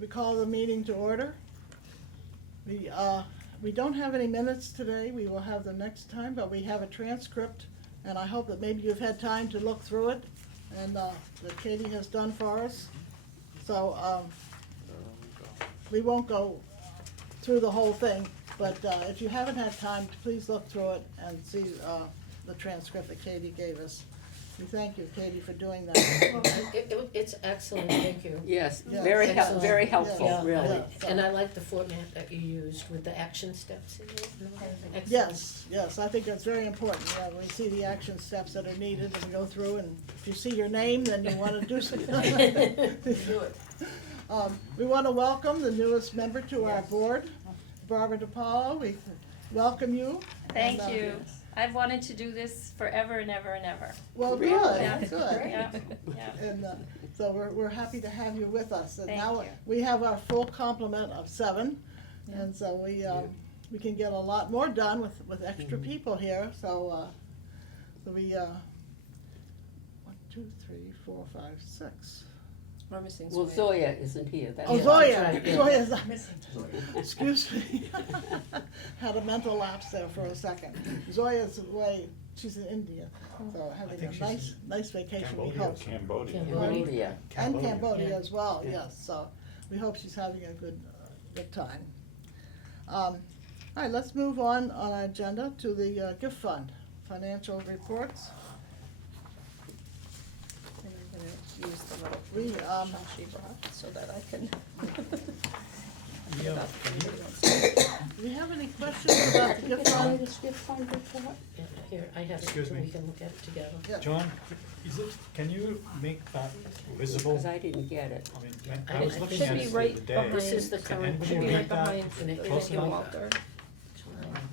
we call the meeting to order. We don't have any minutes today, we will have them next time, but we have a transcript, and I hope that maybe you've had time to look through it, and that Katie has done for us. So, we won't go through the whole thing, but if you haven't had time, please look through it and see the transcript that Katie gave us. We thank you, Katie, for doing that. It's excellent, thank you. Yes, Yeah. very Excellent. very helpful, Yeah, really. Yeah. And I like the format that you used with the action steps in it. Excellent. Yes, I think that's very important. Yeah, we see the action steps that are needed and go through, and if you see your name, then you want to do something. Do it. We want to welcome the newest member to our board, Barbara DiPaolo. We welcome you. Thank And, you. I've wanted to do this forever and ever and ever. Well, Really? good, Yeah. good. Yeah, yeah. And so we're happy to have you with us. And Thank now you. we have our full complement of 7, and so we can get a lot more done with extra people here. So we 1, 2, 3, 4, 5, 6. We're missing Well, Zoya isn't here. That's Oh, Yeah, Zoya, that's right, yeah. Zoya's, excuse me. Had a mental lapse there for a second. Zoya's away, she's in India, so having think a she's nice vacation, we hope. Cambodia. Cambodia. And Cambodia Yeah. as well, Yeah. yes, so we hope she's having a good time. All right, let's move on our agenda to the gift fund, financial reports. And I'm gonna use the little We, shot she brought so that I can. Yeah, do we have any questions about the gift fund? Yeah, here, I have it, so Excuse me. we can look at it together. Yeah. John, can you make that visible? Because I didn't get it. I mean, I was It looking should at be it right the other day. behind- This is the Can current. anybody Should be read right that behind And it- close the enough? Walker.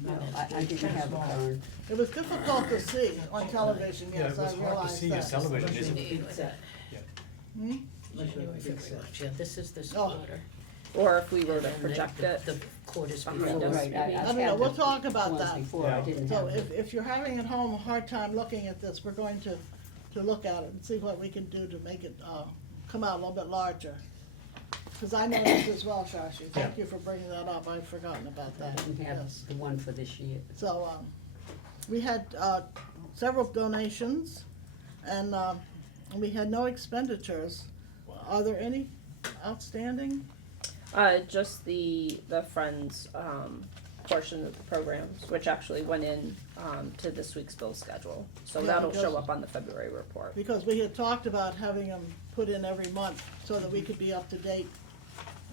No, I didn't have a phone. It was difficult to see on television, Yeah, yes, it I was hard to realize see on that. television, You isn't need it? that. Hmm? January, February, March. Yeah, this is this Oh. quarter. Or if we were to And project it. The quarters Behind before. us. Right, maybe. I I've don't know, had we'll the talk about ones that. before, I didn't So have it. if you're having at home a hard time looking at this, we're going to look at it and see what we can do to make it come out a little bit larger. Because I noticed as well, Shashi, thank you for bringing that up, I'd forgotten about I that. didn't have Yes. the one for this year. So, we had several donations, and we had no expenditures. Are there any outstanding? Just the Friends, portion of the programs, which actually went in, to this week's bill schedule. So Yeah, that'll because- show up on the February report. Because we had talked about having them put in every month so that we could be up to date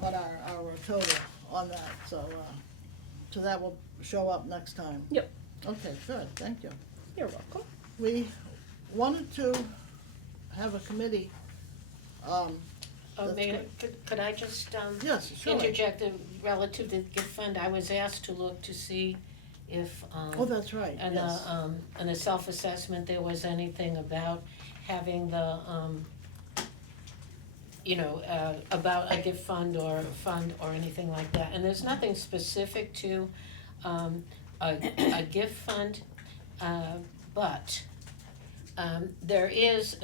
on our total on that, so that will show up next time. Yep. Okay, good, thank you. You're welcome. We wanted to have a committee, Oh, That's Mayor, good. could I just yes, sure. interject relative to the gift fund? I was asked to look to see if Oh, that's right, in yes. in a self-assessment, there was anything about having the, about a gift fund or a fund or anything like that. And there's nothing specific to a gift fund, but there is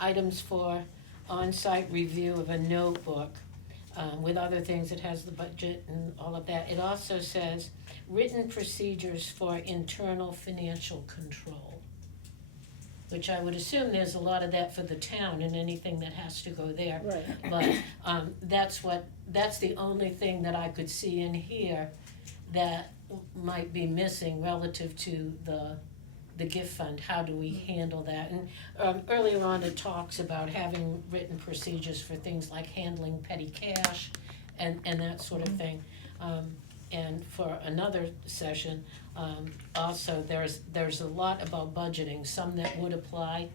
items for on-site review of a notebook with other things. It has the budget and all of that. It also says written procedures for internal financial control, which I would assume there's a lot of that for the town and anything that has to go there. Right. But that's the only thing that I could see in here that might be missing relative to the gift fund. How do we handle that? And earlier on, it talks about having written procedures for things like handling petty cash and that sort of thing. And for another session, also, there's a lot about budgeting, some that would apply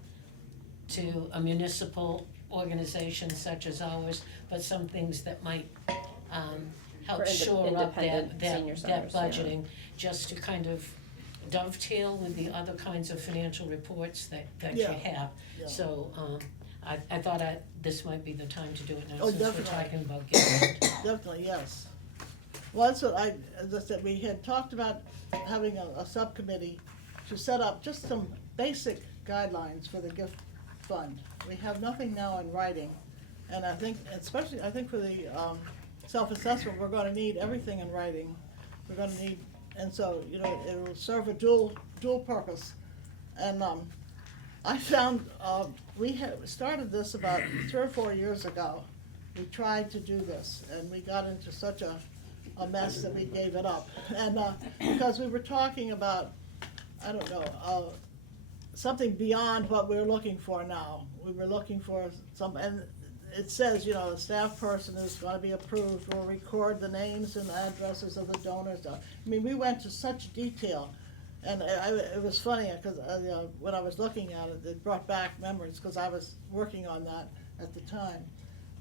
to a municipal organization such as ours, but some things that might help For shore up independent that senior centers, yeah. budgeting, just to kind of dovetail with the other kinds of financial reports that you Yeah. have. Yeah. So, I thought this might be the time to do it now, Oh, since we're definitely. talking about gift. Definitely, yes. Well, that's what as I said, we had talked about having a subcommittee to set up just some basic guidelines for the gift fund. We have nothing now in writing, and I think, especially, I think for the self-assessment, we're gonna need everything in writing. We're gonna need, and so, you know, it will serve a dual purpose. And, I found, we had started this about 3 or 4 years ago. We tried to do this, and we got into such a mess that we gave it up. And, because we were talking about, I don't know, something beyond what we're looking for now. We were looking for some, and it says, you know, a staff person is gonna be approved, will record the names and addresses of the donors. I mean, we went to such detail. And it was funny, because when I was looking at it, it brought back memories, because I was working on that at the time.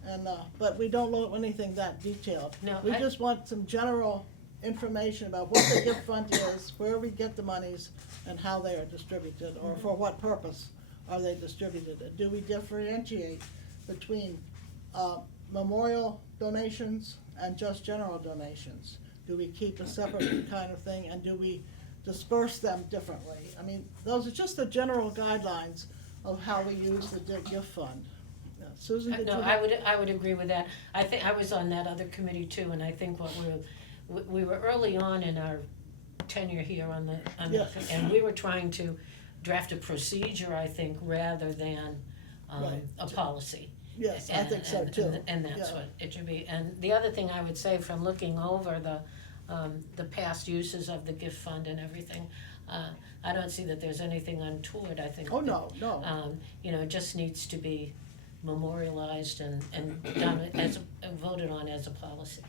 And, but we don't want anything that detailed. No, We just want some general information about what the gift fund is, where we get the monies, and how they are distributed, or for what purpose are they distributed. Do we differentiate between memorial donations and just general donations? Do we keep a separate kind of thing, and do we disperse them differently? I mean, those are just the general guidelines of how we use the gift fund. Susan, did you? No, I would agree with that. I think, I was on that other committee too, and I think we were early on in our tenure here on the Yeah. and we were trying to draft a procedure, I think, rather than Right. a policy. Yes, I think so too. And that's Yeah. what it should be. And the other thing I would say, from looking over the past uses of the gift fund and everything, I don't see that there's anything untoward. I think Oh, that, no. you know, it just needs to be memorialized and done as, voted on as a policy.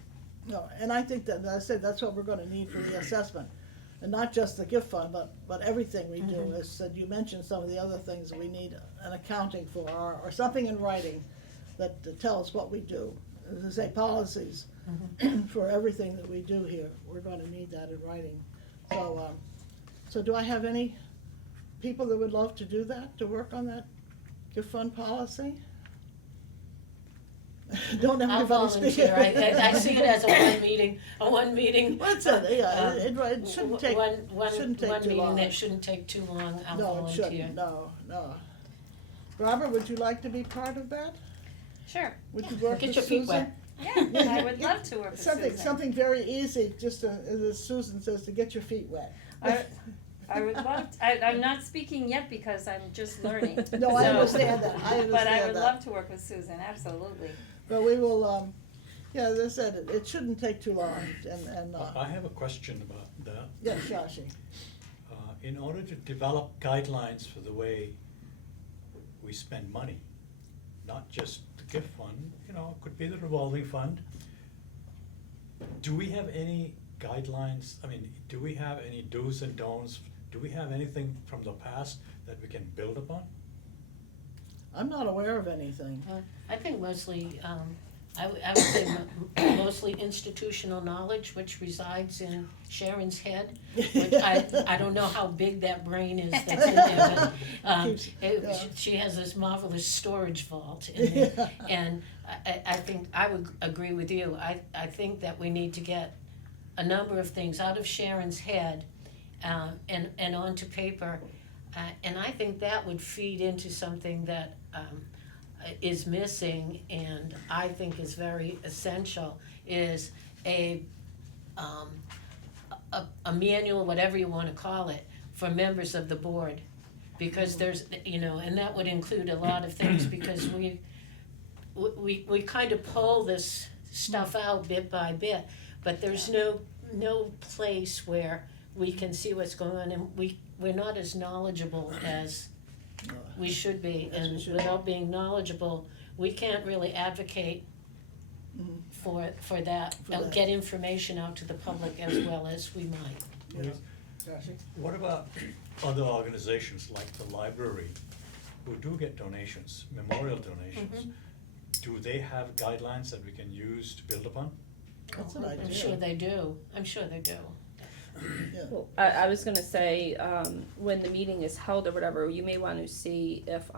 No, and I think that, as I said, that's what we're gonna need for the assessment. And not just the gift fund, but everything we do. As said, you mentioned some of the other things that we need an accounting for, or something in writing that tells what we do. As I say, policies for everything that we do here. We're gonna need that in writing. So do I have any people that would love to do that, to work on that gift fund policy? Don't I'll everybody speak. volunteer. I see it as a one meeting. What's it, yeah, it shouldn't take, shouldn't take One too meeting long. that shouldn't take too long. I'll No, it volunteer. shouldn't, no. Robert, would you like to be part of that? Sure. Would you work Get with your feet Susan? Yeah, I would love to work with Susan. Something very easy, just to, as Susan says, to get your feet wet. I would love, I'm not speaking yet because I'm just learning. No, I So- understand that, I understand that. But I would love to work with Susan, absolutely. But we will, yeah, as I said, it shouldn't take too long, and, I have a question about that. yeah, Shashi. In order to develop guidelines for the way we spend money, not just the gift fund, you know, it could be the revolving fund. Do we have any guidelines, I mean, do we have any do's and don'ts? Do we have anything from the past that we can build upon? I'm not aware of anything. I think mostly, I would say mostly institutional knowledge, which resides in Sharon's head, which I don't know how big that brain is that's in there, but, Yeah. she has this marvelous storage vault in there. Yeah. And I think, I would agree with you, I think that we need to get a number of things out of Sharon's head, and onto paper, and I think that would feed into something that, is missing, and I think is very essential, is a manual, whatever you wanna call it, for members of the board. Because there's, you know, and that would include a lot of things, because we kind of pull this stuff out bit by bit, but there's no place where we can see what's going on, and we're not as knowledgeable as we should be, As we and should. without being knowledgeable, we can't really advocate Mhm. for that, For that. get information out to the public as well as we might. Yeah. Shashi? What about other organizations like the library who do get donations, memorial donations? Do they have guidelines that we can use to build upon? That's an idea. I'm sure they do, Yeah. Well, I was gonna say, when the meeting is held or whatever, you may want to see if,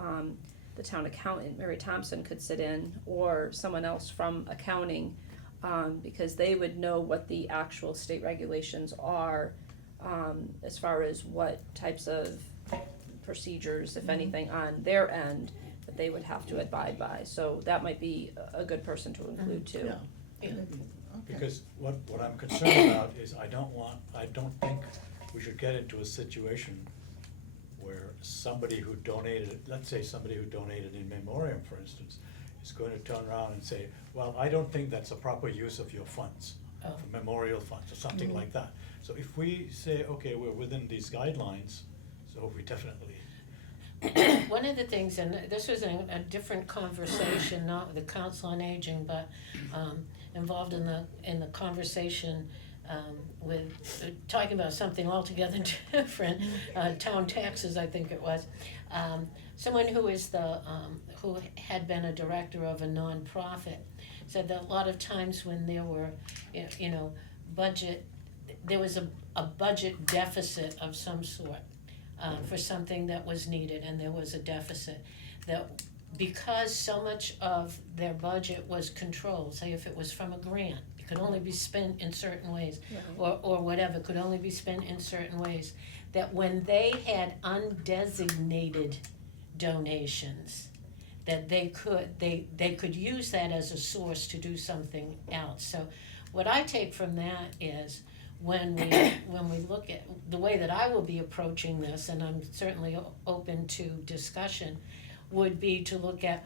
the town accountant, Mary Thompson, could sit in, or someone else from accounting, because they would know what the actual state regulations are, as far as what types of procedures, if anything, on their end, that they would have to abide by, so that might be a good person to include too. Yeah. Yeah. maybe, okay. Because what I'm concerned about is I don't think we should get into a situation where somebody who donated, let's say somebody who donated in memoriam, for instance, is going to turn around and say, well, I don't think that's a proper use of your funds, Oh. for memorial funds, or something Mhm. like that. So if we say, okay, we're within these guidelines, so we definitely, One of the things, and this was a different conversation, not with the Council on Aging, but involved in the conversation with, talking about something altogether different, town taxes, I think it was. Someone who is who had been a director of a nonprofit said that a lot of times when there were, there was a budget deficit of some sort. For something that was needed, and there was a deficit, that because so much of their budget was controlled, say if it was from a grant, it could only be spent in certain ways, or whatever, could only be spent in certain ways, that when they had undesignated donations, that they could use that as a source to do something else. So what I take from that is, when we look at the way that I will be approaching this, and I'm certainly open to discussion, would be to look at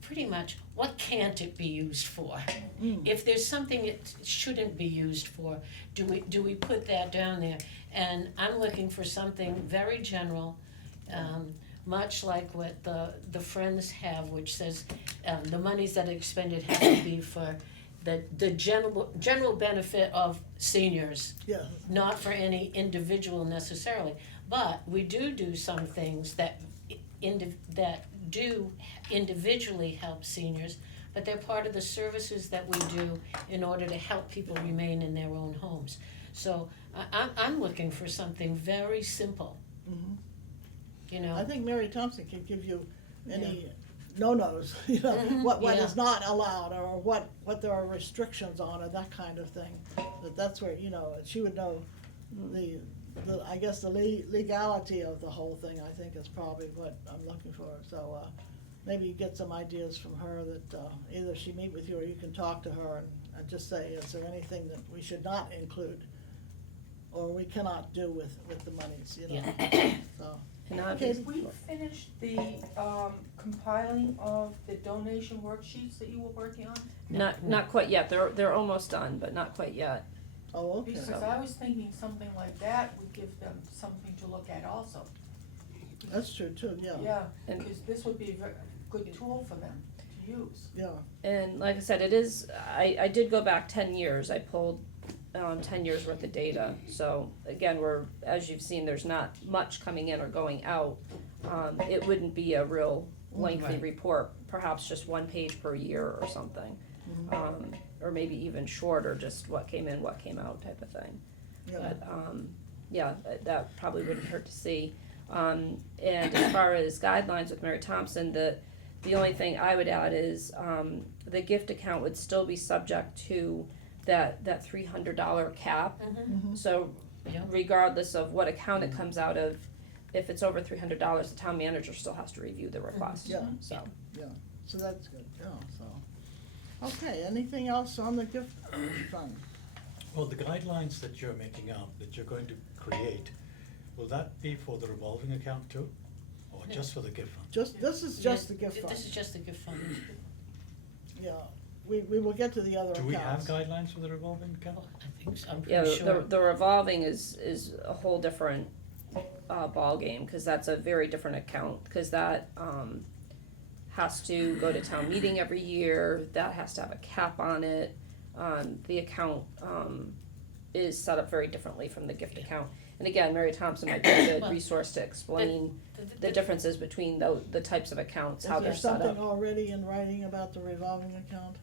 pretty much what can't it be used for? If there's something it shouldn't be used for, do we put that down there? And I'm looking for something very general, much like what the Friends have, which says the monies that are expended have to be for the general benefit of seniors, Yeah, not for any individual necessarily. But we do some things that do individually help seniors, but they're part of the services that we do in order to help people remain in their own homes. So I'm looking for something very simple, I think Mary Thompson can give you any no-nos, what yeah. is not allowed, or what there are restrictions on, or that kind of thing. That's where, she would know I guess the legality of the whole thing, I think, is probably what I'm looking for. So, maybe you get some ideas from her that, either she meet with you or you can talk to her and just say, is there anything that we should not include or we cannot do with the monies, Yeah. So, And Okay. obviously, Did we finish the compiling of the donation worksheets that you were working on? not quite yet, they're almost done, but not quite yet. oh, okay. Because I was thinking something like that would give them something to look at also. That's true too, yeah. Yeah, And- because this would be a very good tool for them to use. Yeah, And like I said, it is, I did go back 10 years, I pulled 10 years worth of data. So again, as you've seen, there's not much coming in or going out. It wouldn't be a real lengthy Right. report, perhaps just 1 page per year or something. Or maybe even shorter, just what came in, what came out type of thing. yeah. But, that probably wouldn't hurt to see. And as far as guidelines with Mary Thompson, the only thing I would add is, the gift account would still be subject to that $300 cap. So Yeah. regardless of what account it comes out of, if it's over $300, the town manager still has to review the request, Yeah. so. So that's good, yeah, so. Okay, anything else on the gift fund? well, the guidelines that you're making out, that you're going to create, will that be for the revolving account too? Or No. just for the gift fund? This is just the gift fund, This is just the gift fund. yeah. We will get to the other accounts. Do we have guidelines for the revolving account? I think so, I'm Yeah, pretty sure. the revolving is a whole different, ballgame, cause that's a very different account, cause that, has to go to town meeting every year, that has to have a cap on it. The account, is set up very differently from the gift account. And again, Mary Thompson might be a good Well, resource to explain the the- differences between the types of accounts, how they're Is there set something up. already in writing about the revolving account?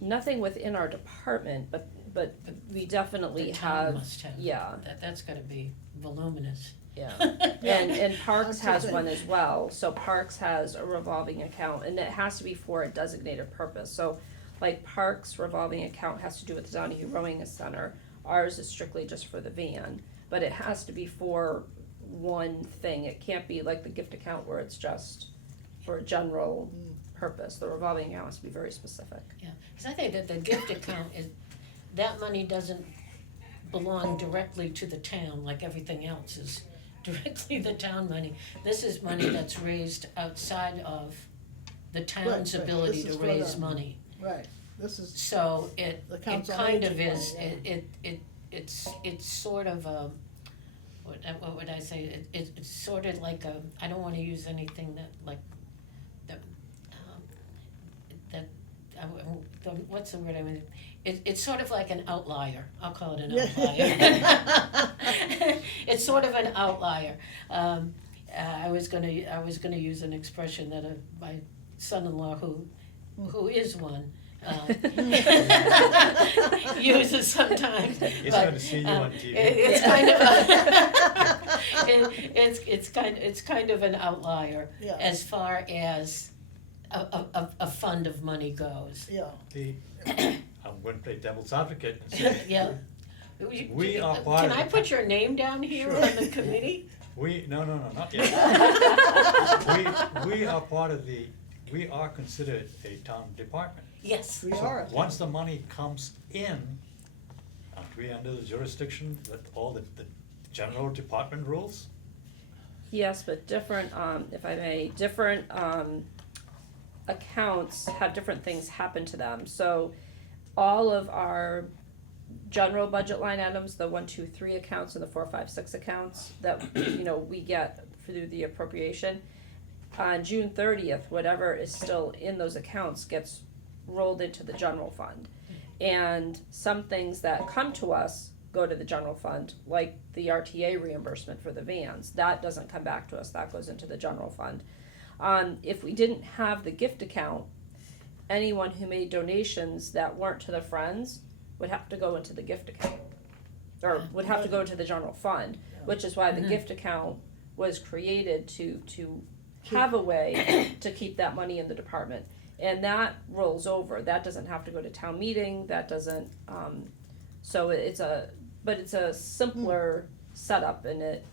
Nothing within our department, but we definitely The town have, must have. yeah, That's gotta be voluminous. yeah. And Parks I'm has just one as well, so Parks has a revolving account, and it has to be for a designated purpose, so like Parks revolving account has to do with the Donahue Rowing Center, ours is strictly just for the van, but it has to be for one thing, it can't be like the gift account where it's just for a general purpose. The revolving account has to be very specific. Yeah, because I think that the gift account is, that money doesn't belong directly to the town like everything else is directly the town money. This is money that's raised outside of the town's Right, ability this to is for raise the- money. Right, this is, So it The Council kind on of Aging is, fund, it's sort of a, what would I say, it's sort of like a, I don't wanna use anything that, like, what's the word I mean, it's sort of like an outlier, I'll call it an outlier. It's sort of an outlier. I was gonna use an expression that my son-in-law, who is one, uses sometimes. He's but, gonna see you on TV. It's kind of it's kind of an outlier yeah, as far as a fund of money goes. yeah. I'm going to play devil's advocate and say, Yeah. We are part Can of I the- put your name down here Sure. on the committee? no, not yet. We are part of we are considered a town department. Yes. We So are. once the money comes in, aren't we under the jurisdiction that all the general department rules? Yes, but different, if I may, different, accounts have different things happen to them. So all of our general budget line items, the 1, 2, 3 accounts and the 4, 5, 6 accounts that, we get through the appropriation, on June 30th, whatever is still in those accounts gets rolled into the general fund. And some things that come to us go to the general fund, like the RTA reimbursement for the vans. That doesn't come back to us, that goes into the general fund. If we didn't have the gift account, anyone who made donations that weren't to the Friends would have to go into the gift account. Or would have to go to the general fund, which is why the gift account was created to have a way to keep that money in the department. And that rolls over, that doesn't have to go to town meeting, that doesn't, so it's a simpler setup, and it,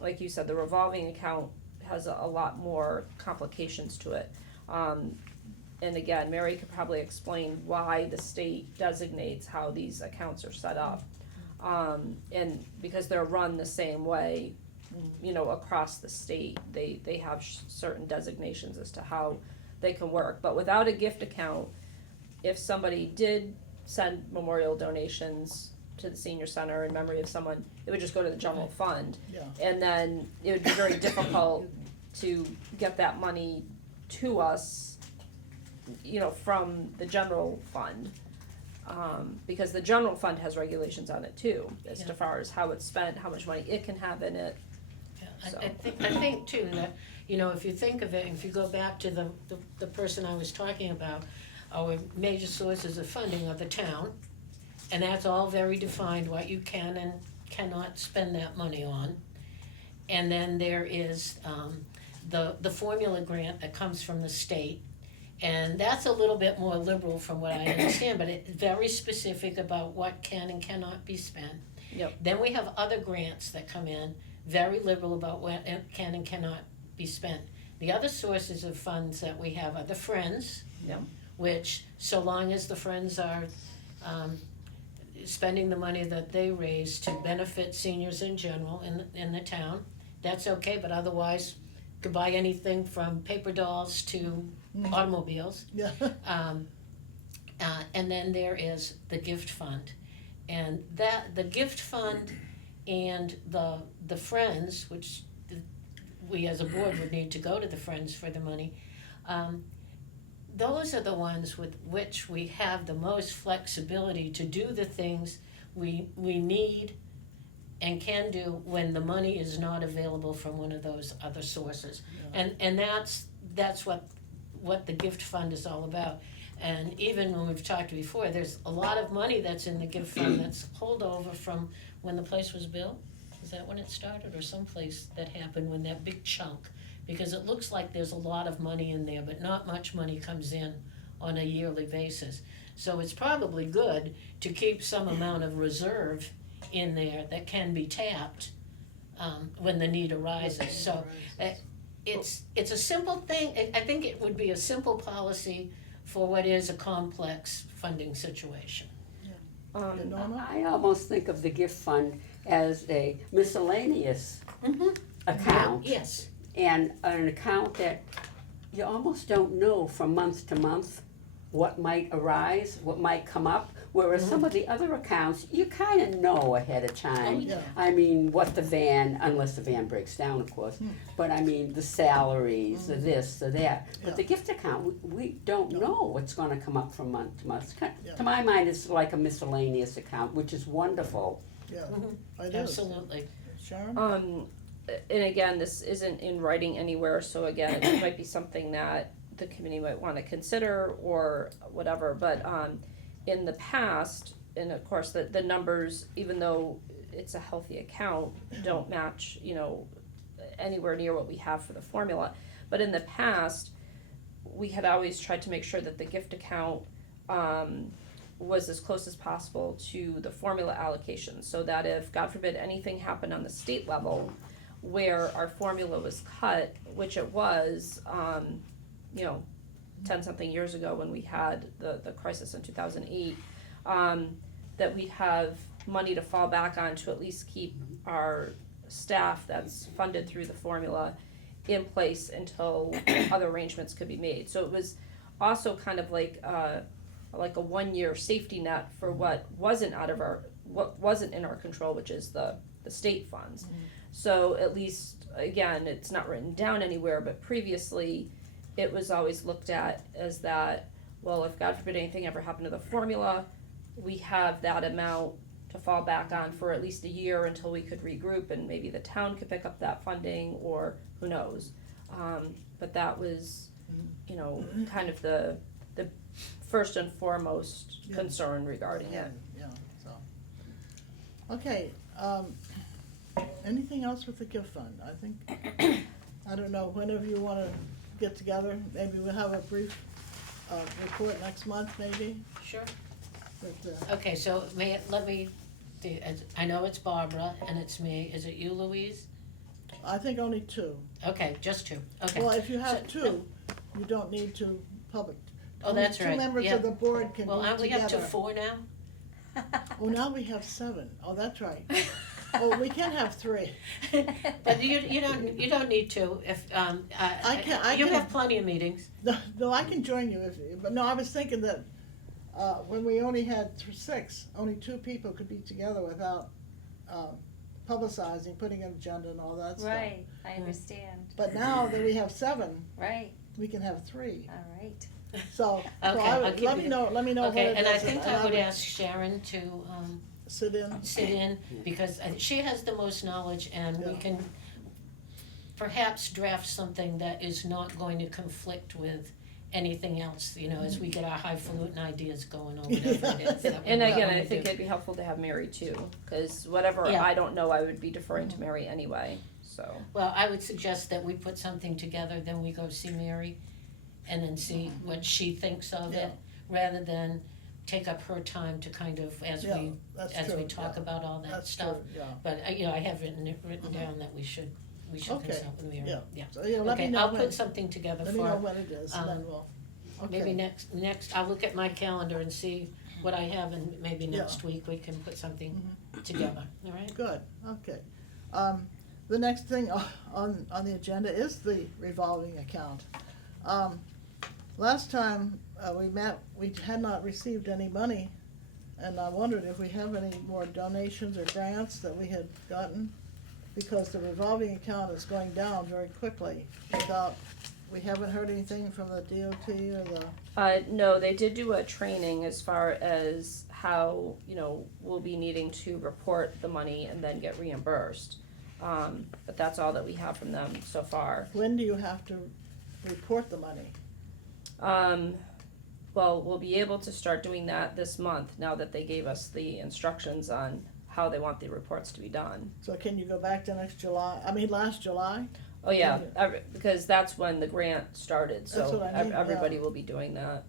like you said, the revolving account has a lot more complications to it. And again, Mary could probably explain why the state designates how these accounts are set up. And because they're run the same way, across the state, they have certain designations as to how they can work. But without a gift account, if somebody did send memorial donations to the senior center in memory of someone, it would just go to the general fund. Yeah. And then it would be very difficult to get that money to us, from the general fund. Because the general fund has regulations on it too, as to far as how it's spent, how much money it can have in it. Yeah, I think too that, if you think of it, if you go back to the person I was talking about, our major sources of funding are the town, and that's all very defined, what you can and cannot spend that money on. And then there is the formula grant that comes from the state, and that's a little bit more liberal from what I understand, but it's very specific about what can and cannot be spent. Yep. Then we have other grants that come in, very liberal about what can and cannot be spent. The other sources of funds that we have are the Friends, Yep. which, so long as the Friends are spending the money that they raise to benefit seniors in general in the town, that's okay, but otherwise, could buy anything from paper dolls to automobiles. Yeah. And then there is the gift fund. And the gift fund and the Friends, which we as a board would need to go to the Friends for the money, those are the ones with which we have the most flexibility to do the things we need and can do when the money is not available from one of those other sources. And that's what the gift fund is all about. And even when we've talked before, there's a lot of money that's in the gift fund that's holdover from when the place was built. Is that when it started, or someplace that happened when that big chunk? Because it looks like there's a lot of money in there, but not much money comes in on a yearly basis. So it's probably good to keep some amount of reserve in there that can be tapped when the need arises. So it's a simple thing, I think it would be a simple policy for what is a complex funding situation. You Norma? I almost think of the gift fund as a miscellaneous account. Yes, And an account that you almost don't know from month to month what might arise, what might come up. Whereas some of the other accounts, you kind of know ahead of time. Yeah. I mean, what the van, unless the van breaks down, of course. But I mean, the salaries, the this, the that. But the gift account, we don't know what's going to come up from month to month. Yeah. To my mind, it's like a miscellaneous account, which is wonderful. Yeah, Mhm. it is. absolutely. Sharon? And again, this isn't in writing anywhere, so again, it might be something that the committee might wanna consider or whatever, but, in the past, and of course, the numbers, even though it's a healthy account, don't match, anywhere near what we have for the formula. But in the past, we had always tried to make sure that the gift account, was as close as possible to the formula allocation, so that if, God forbid, anything happened on the state level where our formula was cut, which it was, 10-something years ago when we had the crisis in 2008, that we'd have money to fall back on to at least keep our staff that's funded through the formula in place until other arrangements could be made. So it was also kind of like a 1-year safety net for what wasn't in our control, which is the state funds. So at least, again, it's not written down anywhere, but previously it was always looked at as that, well, if God forbid anything ever happened to the formula, we have that amount to fall back on for at least a year until we could regroup and maybe the town could pick up that funding or who knows. But that was, kind of the first and foremost Yeah. concern regarding it. Yeah, so. Okay, anything else with the gift fund? I think, I don't know, whenever you wanna get together, maybe we'll have a brief, report next month, maybe, Sure. but, Okay, so let me, I know it's Barbara and it's me, is it you, Louise? I think only 2. Okay, just 2, okay. Well, if you have So- 2, you don't need 2 public. Oh, that's right, Two members yeah. of the board can Well, meet aren't we together. up to 4 now? Oh, now we have 7. Oh, that's right. Oh, we can have 3. But you don't need to if, I you can- have plenty of meetings. No, I can join you but no, I was thinking that, when we only had 6, only 2 people could be together without, publicizing, putting an agenda and all that stuff. Right, I understand, But now that we have 7, right, we can have 3. alright. So Okay, I I'll would, keep let it me in. know what it Okay, is. and I think I would ask Sharon to, Sit in. sit in, because she has the most knowledge and we Yeah. can perhaps draft something that is not going to conflict with anything else, as we get our highfalutin ideas going or whatever it is that we And again, wanna I think do. it'd be helpful to have Mary too, cause whatever Yeah. I don't know, I would be deferring to Mary anyway, so. Well, I would suggest that we put something together, then we go see Mary and then see what she thinks of Yeah. it, rather than take up her time to kind of, as Yeah, we that's as true, we talk yeah. about all that That's stuff. true, yeah. But, I have written down that we should Okay, consult with Mary, yeah. yeah. So, let me Okay, know I'll when, put something together let me know for, when it is, and then we'll, okay. maybe next, I'll look at my calendar and see what I have, and maybe Yeah. next week we can put something together, all right? Good, okay. The next thing on the agenda is the revolving account. Last time we met, we had not received any money, and I wondered if we have any more donations or grants that we had gotten, because the revolving account is going down very quickly we haven't heard anything from the DOT or the, No, they did do a training as far as how, we'll be needing to report the money and then get reimbursed. But that's all that we have from them so far. when do you have to report the money? Well, we'll be able to start doing that this month, now that they gave us the instructions on how they want the reports to be done. So can you go back to last July? Oh, yeah, because that's when the grant started, That's so what I mean, everybody yeah. will be doing that,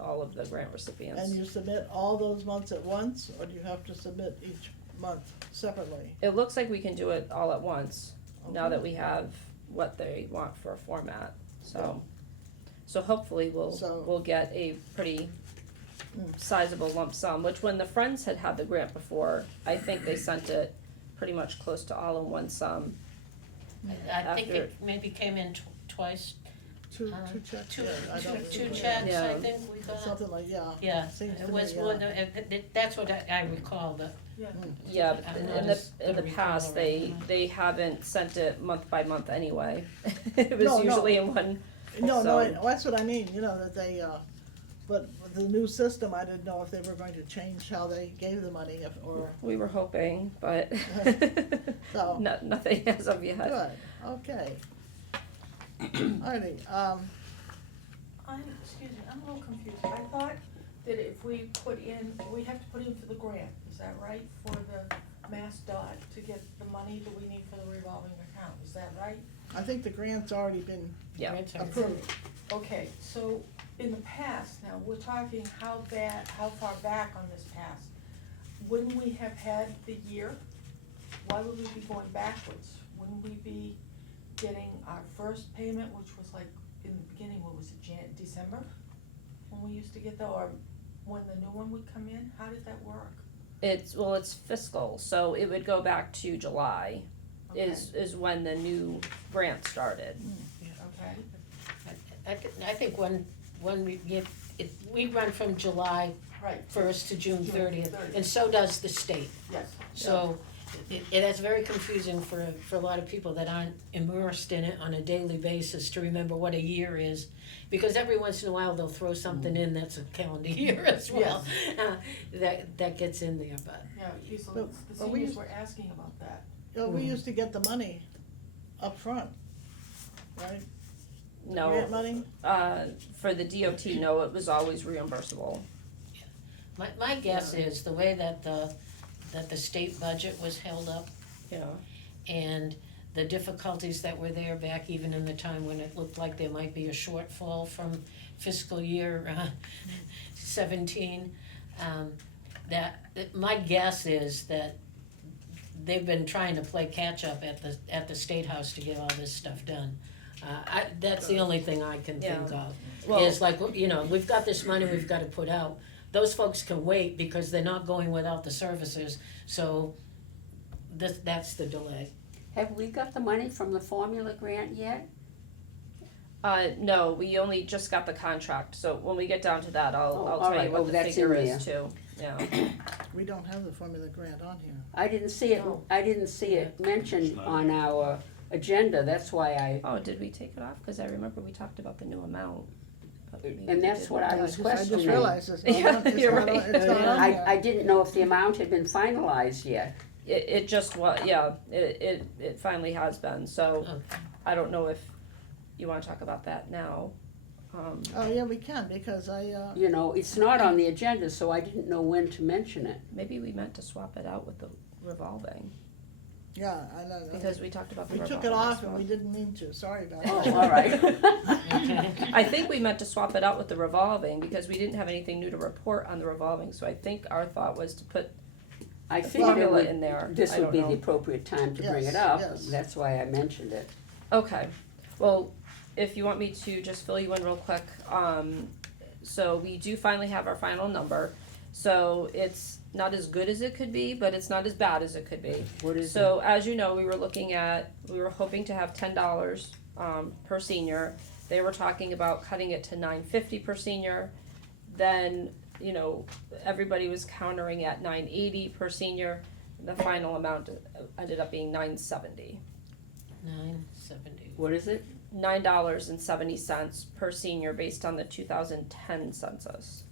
all of the grant recipients. And you submit all those months at once, or do you have to submit each month separately? It looks like we can do it all at once, now that we have what they want for a format, so. So hopefully So- we'll get a pretty sizable lump sum, which when the Friends had the grant before, I think they sent it pretty much close to all in one sum. I think After- it maybe came in twice, Two checks, two, yeah, I don't two remember. checks, I Yeah. think we got. Something like, yeah. Yeah, Seems to it was me, more yeah. than, that's what I recall, but. Yeah, I but in noticed the the past, recall they haven't sent it month by month anyway. It was No, no. usually in one, No, So- that's what I mean, you know, that they, but with the new system, I didn't know if they were going to change how they gave the money, or, we were hoping, but So- nothing as of yet. good, okay. Alrighty, Excuse me, I'm a little confused. I thought that if we put in, we have to put in for the grant, is that right? For the Mass Dot to get the money that we need for the revolving account, is that right? I think the grant's already been Yeah. Grants are- approved. Okay, so in the past, now, we're talking how far back on this past? Wouldn't we have had the year? Why would we be going backwards? Wouldn't we be getting our first payment, which was like in the beginning, what was it, December? When we used to get or when the new one would come in? How did that work? It's fiscal, so it would go back to July is when the new grant started. Okay, I think when we get, we run from July right, first to June June 30th, 30th. and so does the state. yes. So it is very confusing for a lot of people that aren't immersed in it on a daily basis to remember what a year is. Because every once in a while they'll throw something in that's a calendar year as well, that gets in there, but. Yeah, so But- the but we seniors used- were asking about that. We used to get the money up front, right? No, Grant money? for the DOT, no, it was always reimbursable. My guess is the way that the state budget was held up Yeah. and the difficulties that were there back even in the time when it looked like there might be a shortfall from fiscal year 17, my guess is that they've been trying to play catch-up at the State House to get all this stuff done. That's the only thing I can think Yeah. of, Well- is like, you know, we've got this money we've gotta put out. Those folks can wait because they're not going without the services, so that's the delay. Have we got the money from the formula grant yet? No, we only just got the contract, so when we get down to that, Oh, I'll all tell right. you what Oh, the that's figure in is too, yeah. We don't have the formula grant on here. I didn't see it, No. I didn't see it mentioned on our agenda, that's why I, Oh, did we take it off? Cause I remember we talked about the new amount. but maybe and we that's didn't. what I was just questioning. realized it's not Yeah, on, it's you're not on, right. it's not on I there. didn't know if the amount had been finalized yet. It just was, yeah, it finally has been, so Okay. I don't know if you wanna talk about that now. Oh, yeah, we can, because You know, it's not on the agenda, so I didn't know when to mention it. Maybe we meant to swap it out with the revolving, yeah, I know. because we talked about the We revolving. took it off as and well. we didn't mean to, sorry about Oh, that. all right. Okay. I think we meant to swap it out with the revolving, because we didn't have anything new to report on the revolving, so I think our thought was to put I the figured it formula would, in there. this I would don't be know. the appropriate time to bring Yes, it up, yes. that's why I mentioned it. Okay, well, if you want me to just fill you in real quick, so we do finally have our final number. So it's not as good as it could be, but it's not as bad as it could be. What is it? So as you know, we were hoping to have $10 per senior. They were talking about cutting it to $9.50 per senior. Then, you know, everybody was countering at $9.80 per senior. The final amount ended up being $9.70. 970. What is it? $9.70 per senior based on the 2010 census.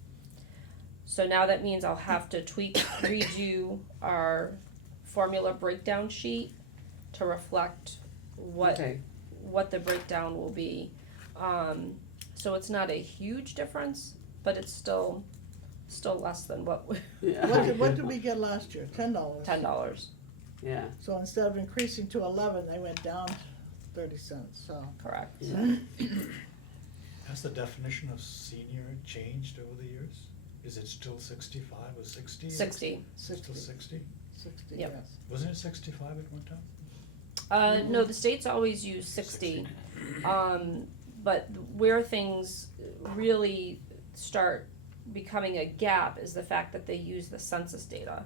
So now that means I'll have to redo our formula breakdown sheet to reflect Okay. what the breakdown will be. So it's not a huge difference, but it's still less than what What did we get last year? $10? $10, Yeah, So instead of increasing to 11, they went down 30 cents, so. correct. yeah. Has the definition of senior changed over the years? Is it still 65 or 60? 60. Still 60? 60, Yep. yes. Wasn't it 65 at one time? No, the states always use 60. But where things really start becoming a gap is the fact that they use the census data.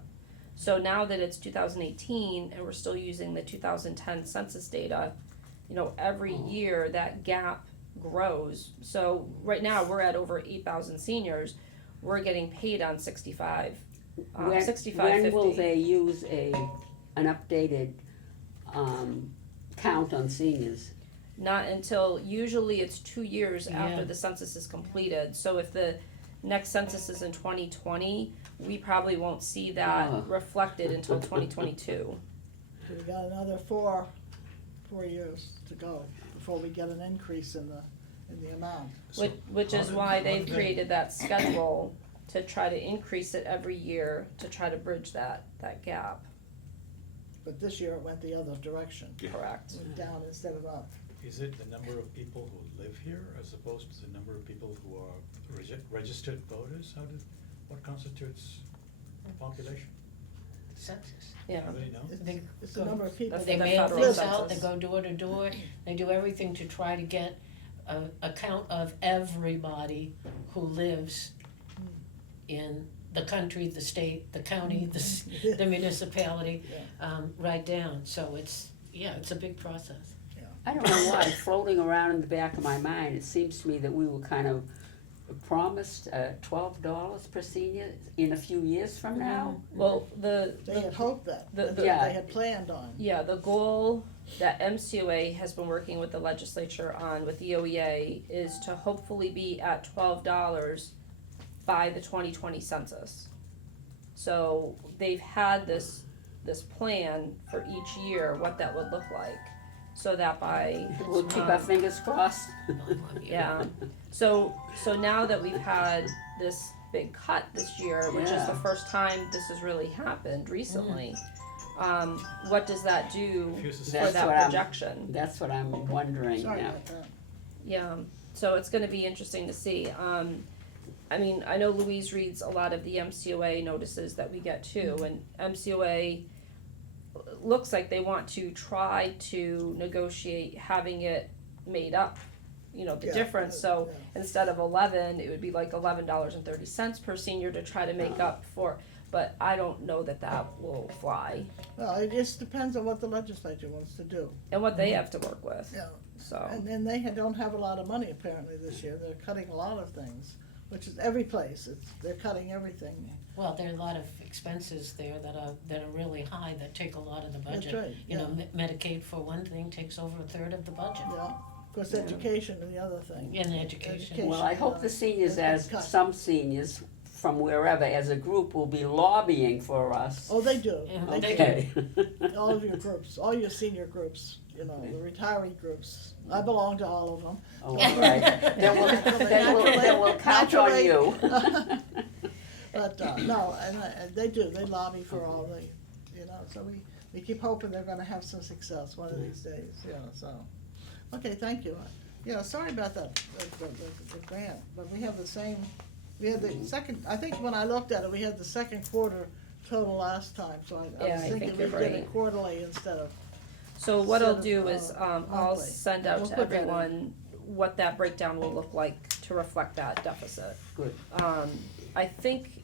So now that it's 2018 and we're still using the 2010 census data, every year that gap grows. So right now we're at over 8,000 seniors. We're getting paid on 65, 65.50. When will they use an updated count on seniors? Not until, usually it's 2 years after Yeah. the census is completed. So if the next census is in 2020, we probably won't see that Oh. reflected until 2022. So we got another four years to go before we get an increase in the amount. So Which is how why did- they've created that schedule to try to increase it every year to try to bridge that gap, But this year it went the other direction. correct? Went down instead of up. Is it the number of people who live here as opposed to the number of people who are registered voters? What constitutes population? Census. Yeah. Anybody know? It's the number of people. That's They the mail federal things out, they census. go door to door, they do everything to try to get a count of everybody who lives in the country, the state, the county, the municipality, right down. So it's a big process. I don't know why, floating around in the back of my mind, it seems to me that we were kind of promised $12 per senior in a few years from now. Well, They had hoped that, The- they Yeah. had planned on. yeah, the goal that MCOA has been working with the legislature on with the OEA is to hopefully be at $12 by the 2020 census. So they've had this plan for each year, what that would look like, so that by, We'll keep our fingers crossed. yeah. So now that we've had this big cut this year, which is Yeah. the first time this has really happened recently, what does that do Fuse the for That's that what I'm- projection? That's what I'm wondering Sorry now. about that. Yeah, so it's gonna be interesting to see. I mean, I know Louise reads a lot of the MCOA notices that we get too, and MCOA looks like they want to try to negotiate having it made up, the Yeah, difference, so yeah. instead of 11, it would be like $11.30 per senior to try to make up for, but I don't know that will fly, Well, it just depends on what the legislature wants to do. and what they have to work with, Yeah. so. And then they don't have a lot of money apparently this year. They're cutting a lot of things, which is every place. They're cutting everything. Well, there are a lot of expenses there that are really high, that take a lot of the budget. That's right, You know, Medicaid, for one thing, takes over a third of the budget. Yeah. Of course, education is the other thing. In education. Well, I hope the seniors, has as been cut. some seniors from wherever, as a group, will be lobbying for us. Oh, they do. Yeah, They they do. Okay. All of your groups, all your senior groups, the retiree groups. I belong to all of them. Oh, all right. Then we'll count on you. But, no, and they do, they lobby for all the, so we keep hoping they're gonna have some success one of these days, so. Okay, thank you. Yeah, sorry about that, the grant, but we have the second, I think when I looked at it, we had the second quarter total last time, so I Yeah, was I thinking think we'd you're get it right. quarterly instead of, So what I'll Set do of, is, I'll monthly. send out We'll to put that in. everyone what that breakdown will look like to reflect that deficit. Good. I think,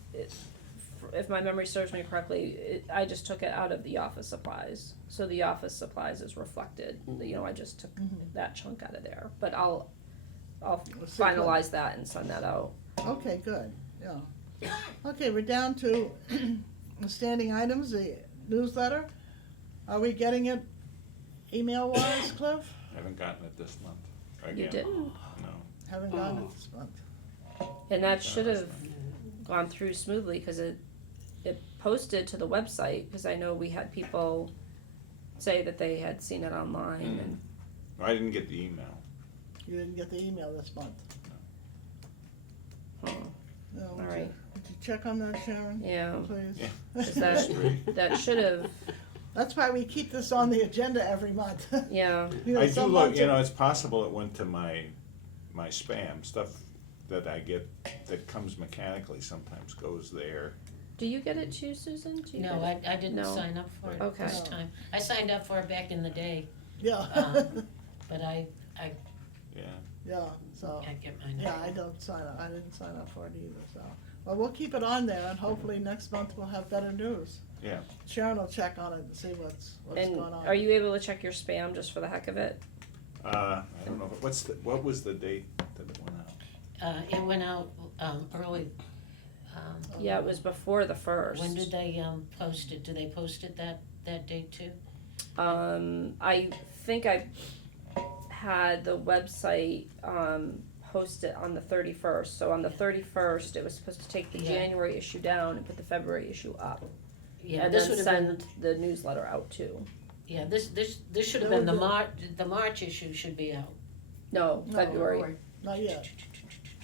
if my memory serves me correctly, I just took it out of the office supplies. So the office supplies is reflected, I just took that chunk out of there, but I'll see what- finalize that and send that out. okay, good, yeah. Okay, we're down to the standing items, the newsletter. Are we getting it email-wise, Cliff? Haven't gotten it this month. You Again. didn't? No. Haven't gotten Oh. it this month. And that should have gone through smoothly, cause it posted to the website, cause I know we had people say that they had seen it online and. I didn't get the email. You didn't get the email this month? No. All right. Would you check on that, Sharon? Yeah. Please? Yeah. Is that should have, That's why we keep this on the agenda every month. yeah, I do some look, months it's possible it went to my spam, stuff that I get that comes mechanically sometimes goes there. Do you get it too, Susan? Do you No, get it? I didn't No. sign up for it Okay. this time. I signed up for it back in the day, Yeah, but I Yeah. yeah, so, can't get mine. yeah, I didn't sign up for it either, so. Well, we'll keep it on there, and hopefully next month we'll have better news. Yeah. Sharon will check on it and see what's And going on. are you able to check your spam just for the heck of it? I don't know, what was the date that it went out? It went out, early, Yeah, it was before the first. when did they, post it? Do they post it that date too? I think I had the website, posted on the 31st. So on the 31st, it was supposed to take the Yeah. January issue down and put the February issue up. Yeah, And this then would have been, send the newsletter out too. yeah, this should have That been would've the March issue should be out. No, No. February. Not yet.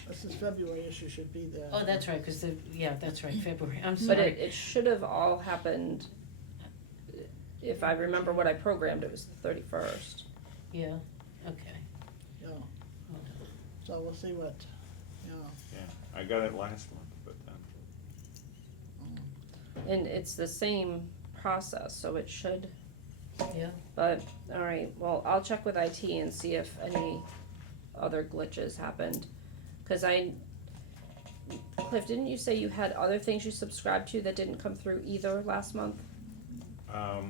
This is February issue should be there. Oh, that's right, cause that's right, February, I'm But sorry. it should have all happened, if I remember what I programmed, it was the 31st. Yeah, okay. Yeah, so we'll see what, yeah. Yeah, I got it last month, but then, And it's the same process, so it should. Yeah. But, alright, well, I'll check with IT and see if any other glitches happened. Cause Cliff, didn't you say you had other things you subscribed to that didn't come through either last month? not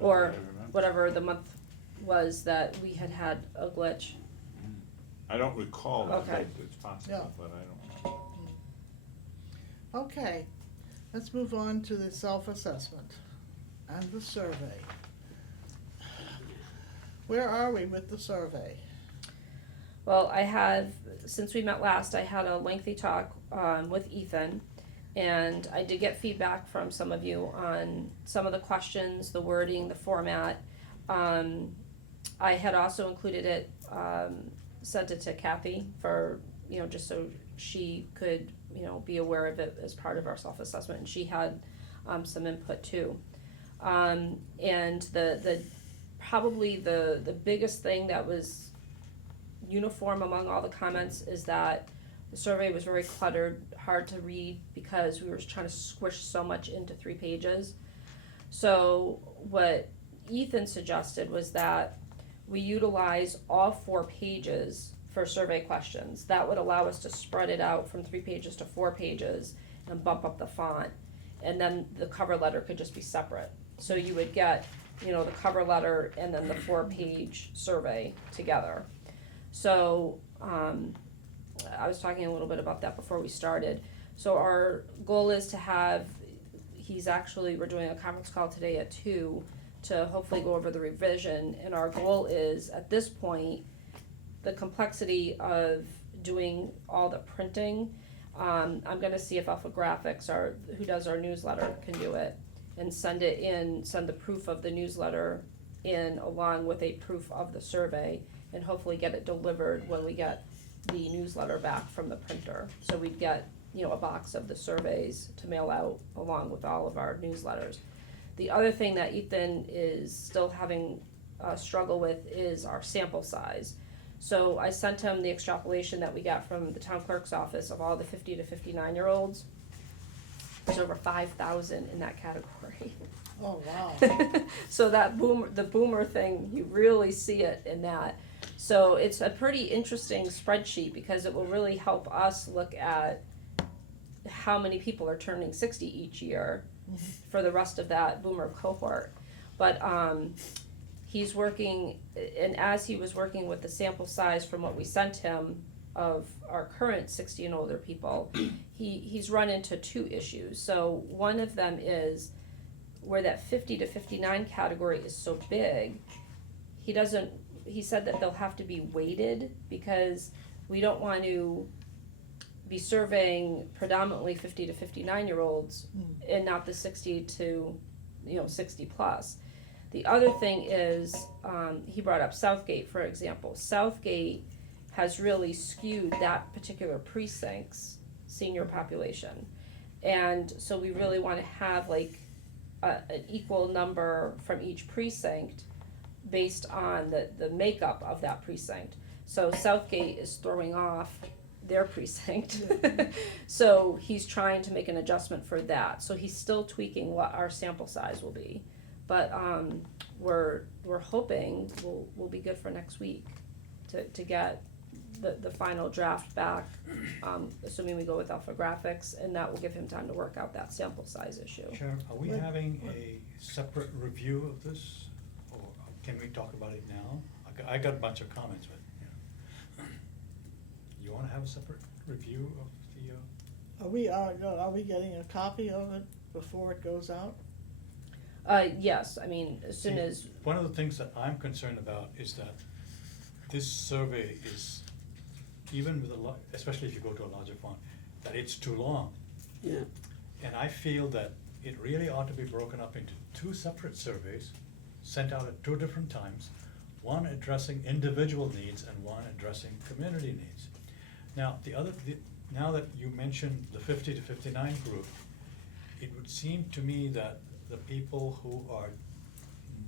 Or that I remember. whatever the month was that we had a glitch. I don't recall that, Okay. but it's Yeah. possible, but I don't know. Okay, let's move on to the self-assessment and the survey. Where are we with the survey? Well, since we met last, I had a lengthy talk, with Ethan. And I did get feedback from some of you on some of the questions, the wording, the format. I had also included it, sent it to Kathy for, just so she could, be aware of it as part of our self-assessment, and she had, some input too. And probably the biggest thing that was uniform among all the comments is that the survey was very cluttered, hard to read, because we were trying to squish so much into 3 pages. So what Ethan suggested was that we utilize all 4 pages for survey questions. That would allow us to spread it out from 3 pages to 4 pages and bump up the font. And then the cover letter could just be separate. So you would get, the cover letter and then the 4-page survey together. So, I was talking a little bit about that before we started. So our goal is to have, we're doing a conference call today at 2 to hopefully go over the revision. And our goal is, at this point, the complexity of doing all the printing, I'm gonna see if Alpha Graphics, who does our newsletter, can do it. And send the proof of the newsletter in along with a proof of the survey, and hopefully get it delivered when we get the newsletter back from the printer. So we'd get, a box of the surveys to mail out along with all of our newsletters. The other thing that Ethan is still having a struggle with is our sample size. So I sent him the extrapolation that we got from the town clerk's office of all the 50 to 59-year-olds. There's over 5,000 in that category. Oh, wow. So the boomer thing, you really see it in that. So it's a pretty interesting spreadsheet, because it will really help us look at how many people are turning 60 each year for the rest of that boomer cohort. But he's working, and as he was working with the sample size from what we sent him of our current 60 and older people, he's run into 2 issues. So one of them is where that 50 to 59 category is so big, he said that they'll have to be weighted, because we don't want to be surveying predominantly 50 to 59-year-olds and not the 60 to 60 plus. The other thing is, he brought up Southgate, for example. Southgate has really skewed that particular precinct's senior population. And so we really want to have an equal number from each precinct based on the makeup of that precinct. So Southgate is throwing off their precinct. So he's trying to make an adjustment for that, so he's still tweaking what our sample size will be. But, we're hoping we'll be good for next week to get the final draft back, assuming we go with Alpha Graphics, and that will give him time to work out that sample size issue. Sharon, are we having a separate review of this, or can we talk about it now? I got a bunch of comments, but, you wanna have a separate review of the, Are we getting a copy of it before it goes out? Yes, I mean, as soon See, as, one of the things that I'm concerned about is that this survey is, even with especially if you go to a larger font, that it's too long. Yeah. And I feel that it really ought to be broken up into two separate surveys, sent out at two different times, one addressing individual needs and one addressing community needs. Now, now that you mentioned the 50 to 59 group, it would seem to me that the people who are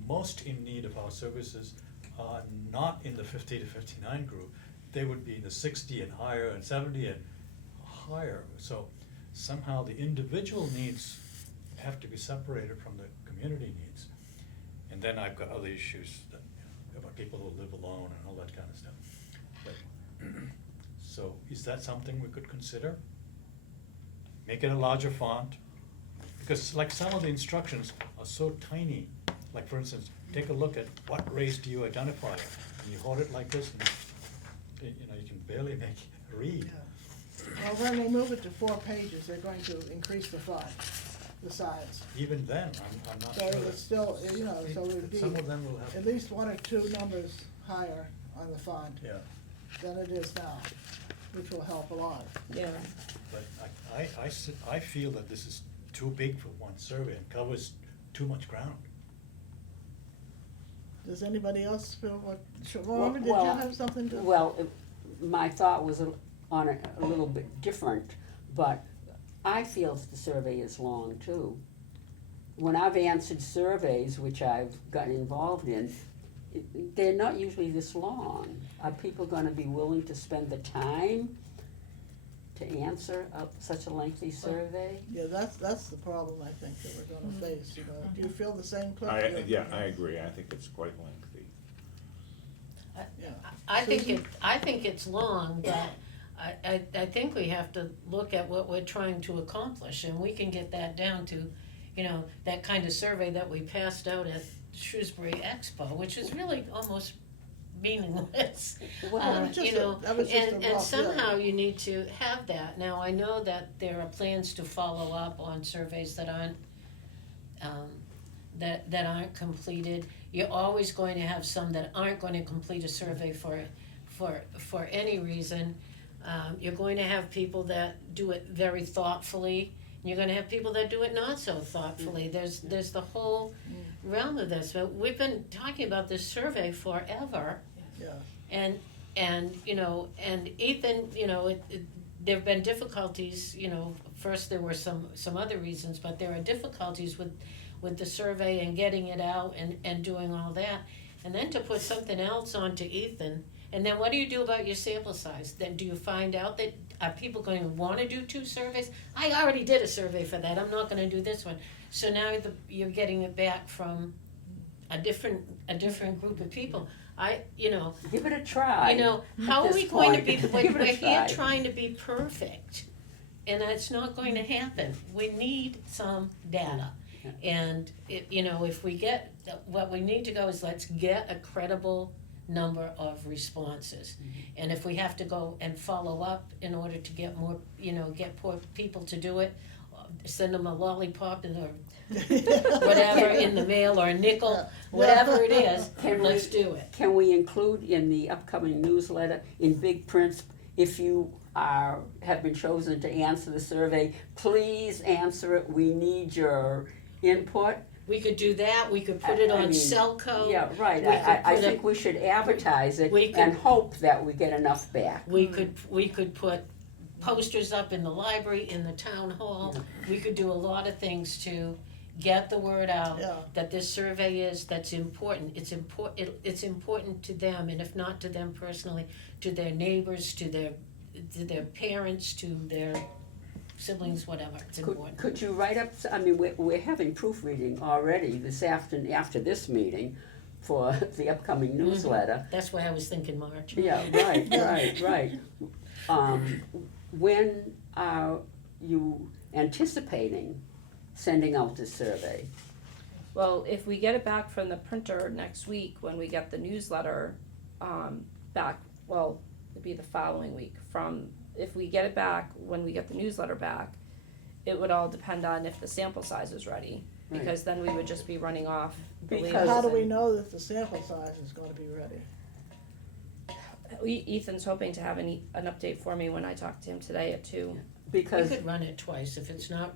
most in need of our services are not in the 50 to 59 group. They would be in the 60 and higher and 70 and higher. So somehow the individual needs have to be separated from the community needs. And then I've got other issues that, about people who live alone and all that kind of stuff. But so is that something we could consider? Make it a larger font? Because like some of the instructions are so tiny. Like for instance, take a look at what race do you identify? And you hold it like this and you can barely make it read. Well, when they move it to 4 pages, they're going to increase the font, the size. Even then, I'm not So sure. it's still, so it would be Some of them will have. at least 1 or 2 numbers higher on the font Yeah, than it is now, which will help a lot. yeah, but I feel that this is too big for one survey and covers too much ground. Does anybody else feel what, Well, Moreover, did you well, have something to? Well, my thought was on a little bit different, but I feel the survey is long too. When I've answered surveys, which I've gotten involved in, they're not usually this long. Are people gonna be willing to spend the time to answer such a lengthy survey? Yeah, that's the problem I think that we're gonna face, Do you feel the same, Cliff? I agree, I think it's quite lengthy. Yeah. I think it's long, but I think we have to look at what we're trying to accomplish, and we can get that down to, that kind of survey that we passed out at Shrewsbury Expo, which is really almost meaningless. Well, That was just a And rough, somehow you need to have that. Now, I know that there are plans to follow up on surveys that aren't, that aren't completed. You're always going to have some that aren't going to complete a survey for any reason. You're going to have people that do it very thoughtfully. You're gonna have people that do it not so thoughtfully. There's the whole realm of this. But we've been talking about this survey forever. Yeah. And and Ethan, there've been difficulties, first there were some other reasons, but there are difficulties with the survey and getting it out and doing all that. And then to put something else onto Ethan, and then what do you do about your sample size? Then do you find out that, are people going to wanna do 2 surveys? I already did a survey for that, I'm not gonna do this one. So now you're getting it back from a different group of people. Give it a try. How are At we this going to point. be, Give it we're a here try. trying to be perfect, and that's not going to happen. We need some data. And if we get, what we need to go is let's get a credible number of responses. And if we have to go and follow up in order to get more, get poor people to do it, send them a lollipop or whatever in the mail or a nickel, whatever it is, let's do it. Can we include in the upcoming newsletter, in big print, if you have been chosen to answer the survey, please answer it, we need your input? We could do that, we could put it I on mean, Cellco. Yeah, right, We could I put think we should advertise it we could- and hope that we get enough back. We could put posters up in the library, in the town hall. We could do a lot of things to get the word out Yeah. that this survey that's important. It's important to them, and if not to them personally, to their neighbors, to their to their parents, to their siblings, whatever, it's important. Could you write up, I mean, we're having proofreading already this afternoon, after this meeting, for the upcoming newsletter. That's why I was thinking March. Yeah, right. When are you anticipating sending out this survey? Well, if we get it back from the printer next week, when we get the newsletter, back, well, it'd be the following week if we get it back, when we get the newsletter back, it would all depend on if the sample size is ready, Right. because then we would just be running off the Because- labels. How do we know that the sample size is gonna be ready? Ethan's hoping to have an update for me when I talk to him today at 2:00. You Because, could run it twice, if it's not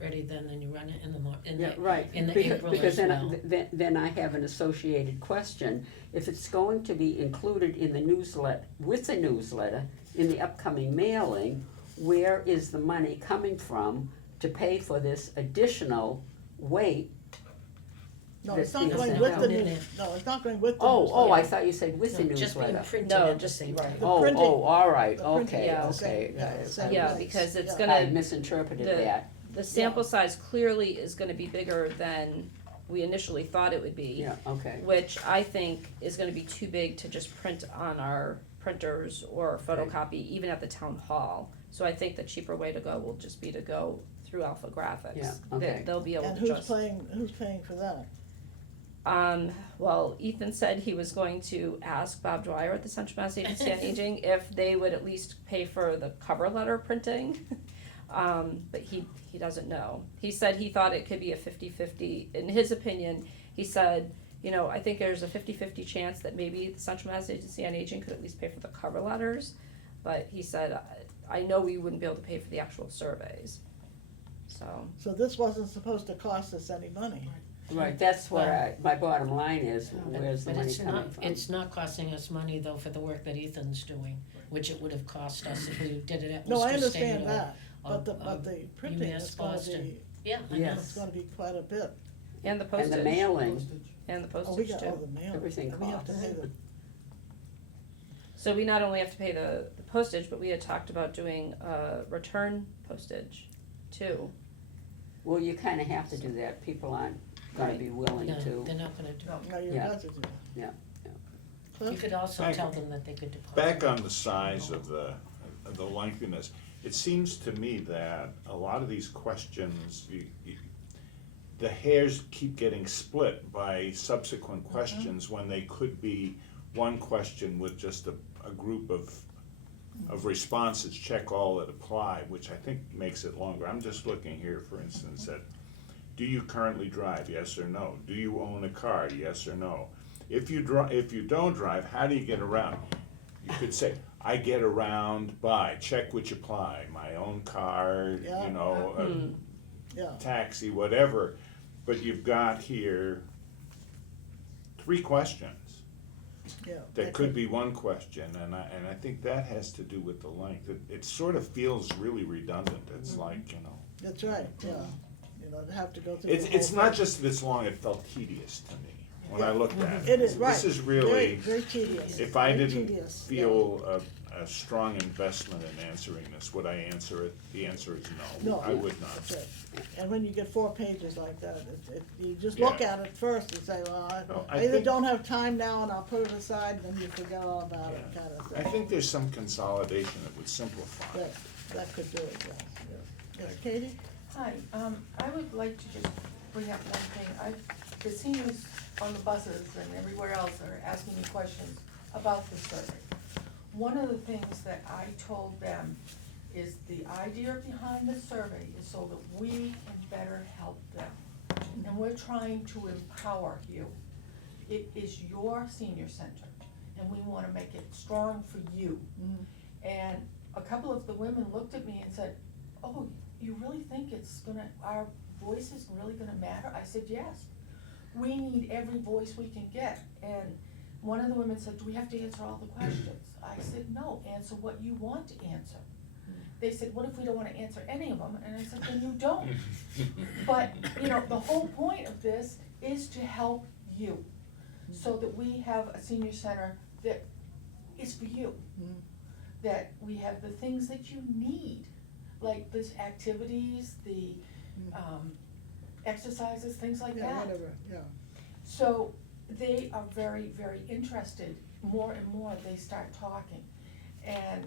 ready, then you run it in yeah, right, in the because, April because as then, well. then I have an associated question. If it's going to be included in the newsletter, with the newsletter, in the upcoming mailing, where is the money coming from to pay for this additional weight? No, That's it's not being going sent with out. the news, no, it's not going with the Oh, newsletter. I thought you said with the No, just being newsletter. printed No, at the just- same right. time. The Oh, printing. all right, The printing, okay, yeah, okay. yeah, same Yeah, place. because it's Yeah. gonna. I misinterpreted the- that, The sample size clearly is gonna be bigger than we initially thought it would be. yeah, okay. Which I think is gonna be too big to just print on our printers or photocopy, even at the town hall. So I think the cheaper way to go will just be to go through Alpha Graphics. Yeah, okay. They'll be able And to just. who's paying for that? Well, Ethan said he was going to ask Bob Dwyer at the Central Mass Agency on Aging if they would at least pay for the cover letter printing. But he doesn't know. He said he thought it could be a 50-50. In his opinion, he said, I think there's a 50-50 chance that maybe the Central Mass Agency on Aging could at least pay for the cover letters. But he said, I know we wouldn't be able to pay for the actual surveys. So this wasn't supposed to cost us any money. Right, that's what my bottom line is, where's the But money it's coming not, from? it's not costing us money though for the work that Ethan's doing, which it would have cost us if we did it at No, I Worcester State understand or- that, or, but the printing UMass is gonna Boston. be, Yeah, I know. Yes. it's gonna be quite a bit. And the And postage. the mailing, And the Oh, we postage got too. all the mail. Everything We have to costs. pay the, So we not only have to pay the postage, but we had talked about doing return postage too. well, you kinda have to do that, people aren't gonna be willing No, to. they're not gonna do it. no, your Yeah. budget, Yeah, You Cliff? could also Thank tell you. them that they could deposit. Back on the size of the lengthiness, it seems to me that a lot of these questions, the hairs keep getting split by subsequent questions when they could be one question with just a group of responses, check all that apply, which I think makes it longer. I'm just looking here, for instance, at, do you currently drive, yes or no? Do you own a car, yes or no? If you don't drive, how do you get around? You could say, I get around by, check which apply, my own car, Yeah. a Yeah, taxi, whatever. But you've got here 3 questions. yeah. That could be one question, and I think that has to do with the length. It sort of feels really redundant. It's like, That's right, yeah, to have to go through. it's not just that it's long, it felt tedious to me when I looked at it. It is, right. This is Very, really, very tedious. if I very didn't tedious, yeah. feel a strong investment in answering this, would I answer it? The answer is no, No, I would not. That's it. And when you get 4 pages like that, you just look Yeah. at it first and say, well, No, I I either think- don't have time now and I'll put it aside, and then you forget all about it, Yeah. kind of I thing. think there's some consolidation that would simplify. That could do it, yes. Yes, Katie? Hi, I would like to just bring up one thing. The seniors on the buses and everywhere else are asking me questions about the survey. One of the things that I told them is the idea behind the survey is so that we can better help them. And we're trying to empower you. It is your senior center, and we wanna make it strong for you. And a couple of the women looked at me and said, oh, you really think our voice is really gonna matter? I said, yes. We need every voice we can get. And one of the women said, do we have to answer all the questions? I said, no, answer what you want to answer. They said, what if we don't wanna answer any of them? And I said, then you don't. But, the whole point of this is to help you, so that we have a senior center that is for you. that we have the things that you need, like this activities, the, exercises, things like Yeah, that. whatever, yeah. So they are very, very interested, more and more they start talking. And,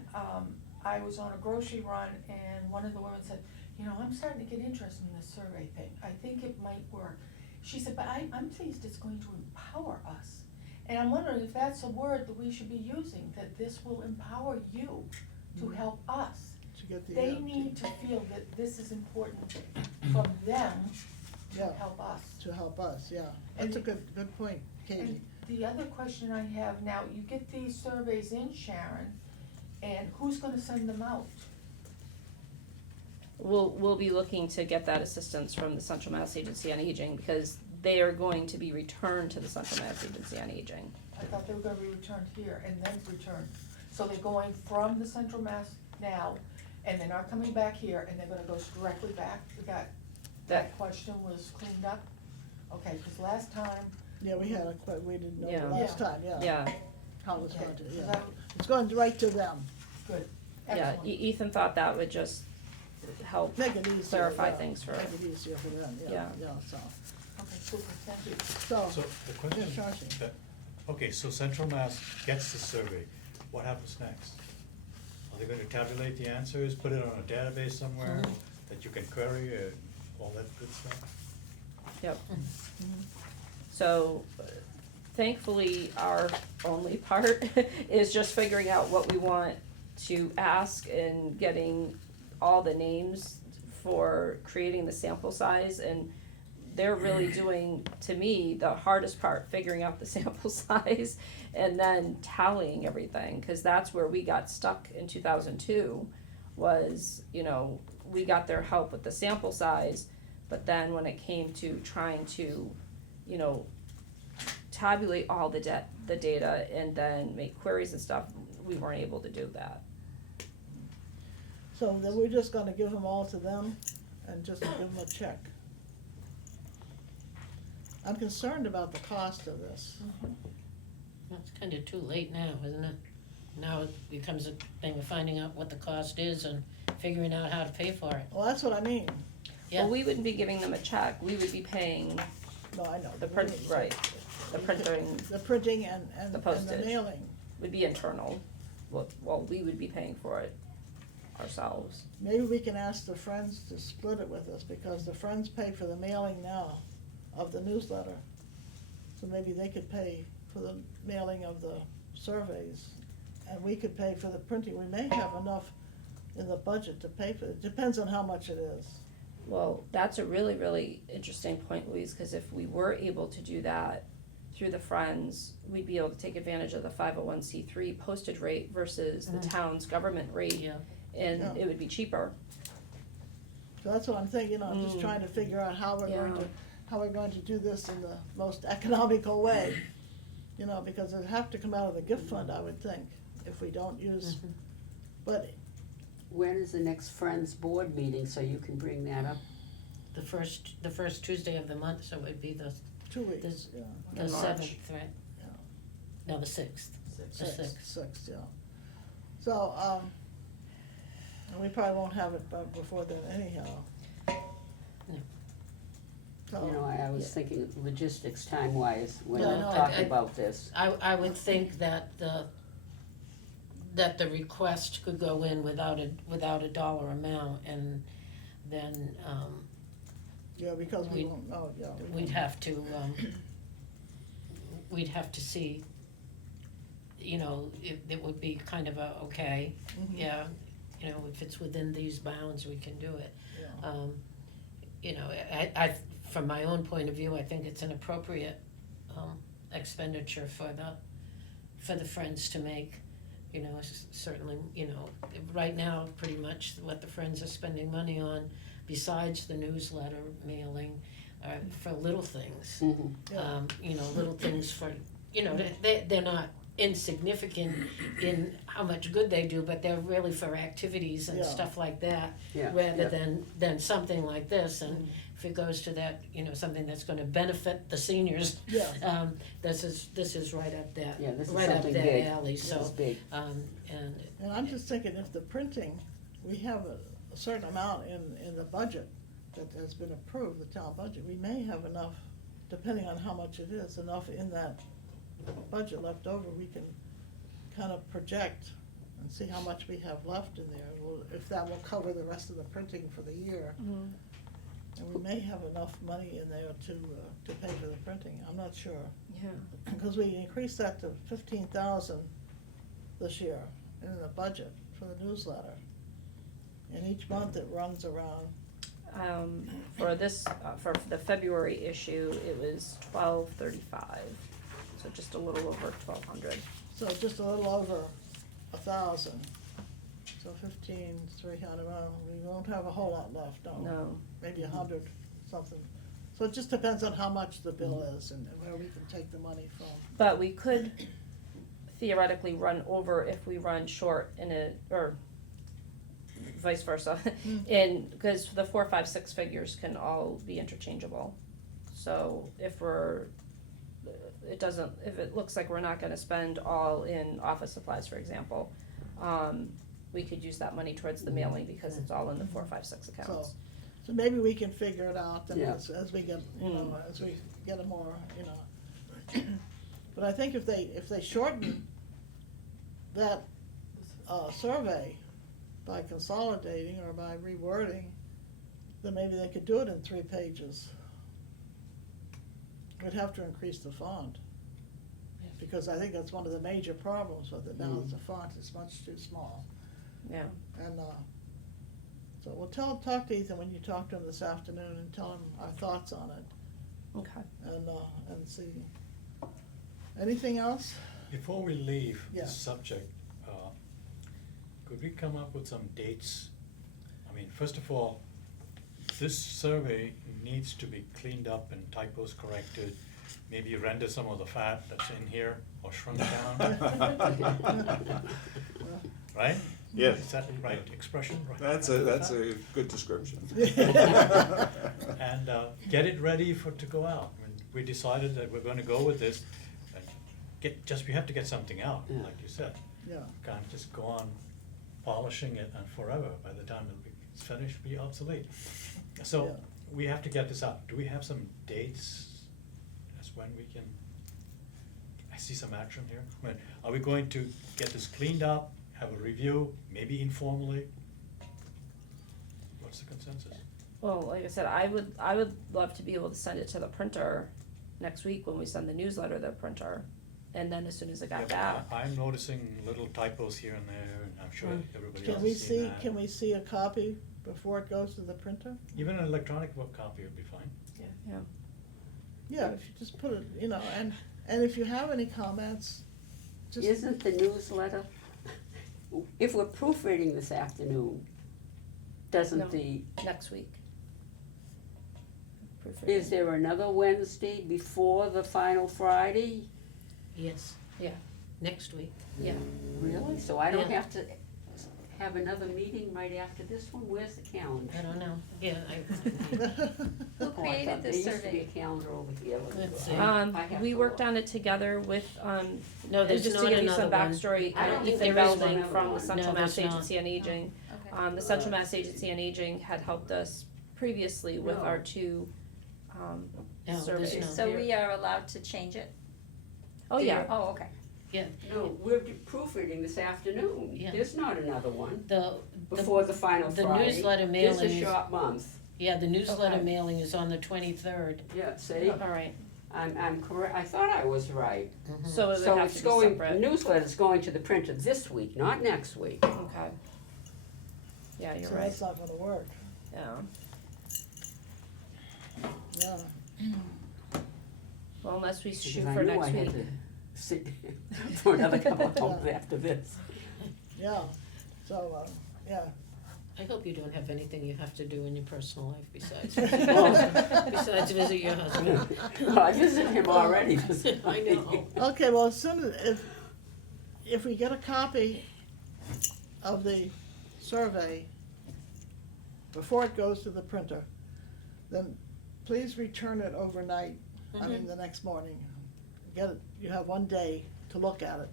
I was on a grocery run and one of the women said, you know, I'm starting to get interested in this survey thing, I think it might work. She said, but I'm pleased it's going to empower us. And I'm wondering if that's a word that we should be using, that this will empower you to help us. To get the. They need to feel that this is important from them to Yeah. help us. To help us, yeah. That's a good point, Katie. And the other question I have now, you get these surveys in, Sharon, and who's gonna send them out? We'll be looking to get that assistance from the Central Mass Agency on Aging, because they are going to be returned to the Central Mass Agency on Aging. I thought they were gonna be returned here and then returned. So they're going from the Central Mass now, and they're not coming back here, and they're gonna go directly back? That question was cleaned up? Okay, cause last time, Yeah, we had we didn't know Yeah. the last Yeah. time, yeah. Yeah, How it was okay, going to, 'cause yeah. that, It's going right to them. good, yeah, excellent. Ethan thought that would just help. Make it easier. Clarify yeah. things for- Make it easier for them, yeah, Yeah. yeah, so. Okay, super, thank you. So, So the question, Shashi. okay, so Central Mass gets the survey, what happens next? Are they gonna tabulate the answers, put it on a database somewhere that you can query, all that good stuff? Yep. So thankfully, our only part is just figuring out what we want to ask and getting all the names for creating the sample size, and they're really doing, to me, the hardest part, figuring out the sample size and then tallying everything, cause that's where we got stuck in 2002, was, you know, we got their help with the sample size, but then when it came to trying to, you know, tabulate all the data and then make queries and stuff, we weren't able to do that. so then we're just gonna give them all to them and just give them a check. I'm concerned about the cost of this. It's kinda too late now, isn't it? Now it becomes a thing of finding out what the cost is and figuring out how to pay for it. Well, that's what I mean. Yeah. Well, we wouldn't be giving them a check, we would be paying No, I know. the print, right, the printing The printing and The the postage. mailing. would be internal, well, we would be paying for it ourselves. Maybe we can ask the Friends to split it with us, because the Friends pay for the mailing now of the newsletter. So maybe they could pay for the mailing of the surveys, and we could pay for the printing. We may have enough in the budget to pay for it, depends on how much it is. Well, that's a really, really interesting point, Louise, cause if we were able to do that through the Friends, we'd be able to take advantage of the 501c3 postage rate versus the town's government rate, Yeah. and Yeah. it would be cheaper. So that's what I'm thinking, I'm just trying to figure out how we're going Yeah. to, how we're going to do this in the most economical way. You know, because it'd have to come out of the gift fund, I would think, if we don't use, but When is the next Friends Board meeting, so you can bring that up? The first Tuesday of the month, so it'd be the 2 weeks, This- yeah. the In March. 7th, right? Yeah. No, the 6th. The sixth. Sixth, yeah. So, and we probably won't have it before then anyhow. No. So, You know, I was thinking logistics time-wise when Yeah, we no, talked I- about this. I would think that the request could go in without a dollar amount, and then, yeah, because we we'd- won't know, yeah. we we'd won't. have to see, you know, it would be kind of a, okay, Mhm. yeah, you know, if it's within these bounds, we can do it. Yeah. You know, I, from my own point of view, I think it's an appropriate, expenditure for the Friends to make. You know, certainly, you know, right now, pretty much what the Friends are spending money on, besides the newsletter mailing, for little things. Mhm. Yeah. You know, little things for, you know, they're not insignificant in how much good they do, but they're really for activities and Yeah. stuff like that, Yeah, rather yeah. than something like this. And if it goes to that, something that's gonna benefit the seniors, Yeah, this is right up that, Yeah, this is right up something that big. alley, This is so, big. and, and I'm just thinking if the printing, we have a certain amount in the budget that has been approved, the town budget, we may have enough, depending on how much it is, enough in that budget left over, we can kind of project and see how much we have left in there, if that will cover the rest of the printing for the year. And we may have enough money in there to pay for the printing, I'm not sure. Yeah. Because we increased that to 15,000 this year in the budget for the newsletter. And each month it runs around, For this, for the February issue, it was $12.35, so just a little over 1,200. so just a little over 1,000. So 15,300, well, we won't have a whole lot left, no. No. Maybe 100 something. So it just depends on how much the bill is and where we can take the money from. But we could theoretically run over if we run short or vice versa. And, because the 4, 5, 6 figures can all be interchangeable. So if if it looks like we're not gonna spend all in office supplies, for example, we could use that money towards the mailing because it's all in the 4, 5, 6 accounts. So maybe we can figure it out then Yeah. as we get, as we get a more, But I think if they shorten that, survey by consolidating or by rewording, then maybe they could do it in 3 pages. We'd have to increase the font, because I think that's one of the major problems with it now, is the font is much too small. Yeah. And, so we'll talk to Ethan when you talk to him this afternoon and tell him our thoughts on it Okay. and see. Anything else? Before we leave Yeah. the subject, could we come up with some dates? I mean, first of all, this survey needs to be cleaned up and typos corrected, maybe render some of the fat that's in here or shrunk down, right? Yes. Is that the right expression? Right? That's a good description. And get it ready to go out. I mean, we decided that we're gonna go with this, and we have to get something out, Yeah. like you said. Yeah. Can't just go on polishing it and forever, by the time it's finished, be obsolete. So, Yeah. we have to get this out. Do we have some dates as when we can, I see some action here. Are we going to get this cleaned up, have a review, maybe informally? What's the consensus? Well, like I said, I would love to be able to send it to the printer next week when we send the newsletter to the printer. And then as soon as it got Yeah, back. but I'm noticing little typos here and there, and I'm sure everybody else Can we has seen see, that. can we see a copy before it goes to the printer? Even an electronic book copy would be fine. Yeah, if you just put it, and if you have any comments, just. Isn't the newsletter, if we're proofreading this afternoon, No. doesn't Next week. is there another Wednesday before the final Friday? yes. Yeah. Next week. Yeah. Really? So I don't Yeah. have to have another meeting right after this one? Where's the calendar? I don't know, yeah, Who Oh, I created thought this There used to be a survey? calendar over here. Let's see. I have We to worked look. on it together with, No, there's just to not give you some another one. backstory, I don't think Ethan there is Belding another from the one. Central No, Mass there's not. Agency on Aging. Okay. The Central Mass Agency on Aging had helped us previously with No. our 2, No, there's surveys. no. So we are allowed to change it? Oh, yeah. Oh, okay. No, we're proofreading this afternoon. Yeah. There's not another one The before the final the Friday. newsletter It's mailing a is, short month. the newsletter Okay. mailing is on the 23rd. Yeah, see, All right. I'm correct, I thought I was right. So it would So have it's to be going, the separate. newsletter's going to the printer this week, not next week. Okay. Yeah, you're So right. that's not gonna work, Yeah. yeah. Well, unless we shoot Because for I knew next I had week. to sit for another couple of months after this. Yeah, so, yeah, I hope you don't have anything you have to do in your personal life besides, Well, besides visit your husband. Well, I visited him already this I know. okay, well, as soon as, if we get a copy of the survey before it goes to the printer, then please return it overnight, I mean, the next morning. Get it, you have one day to look at it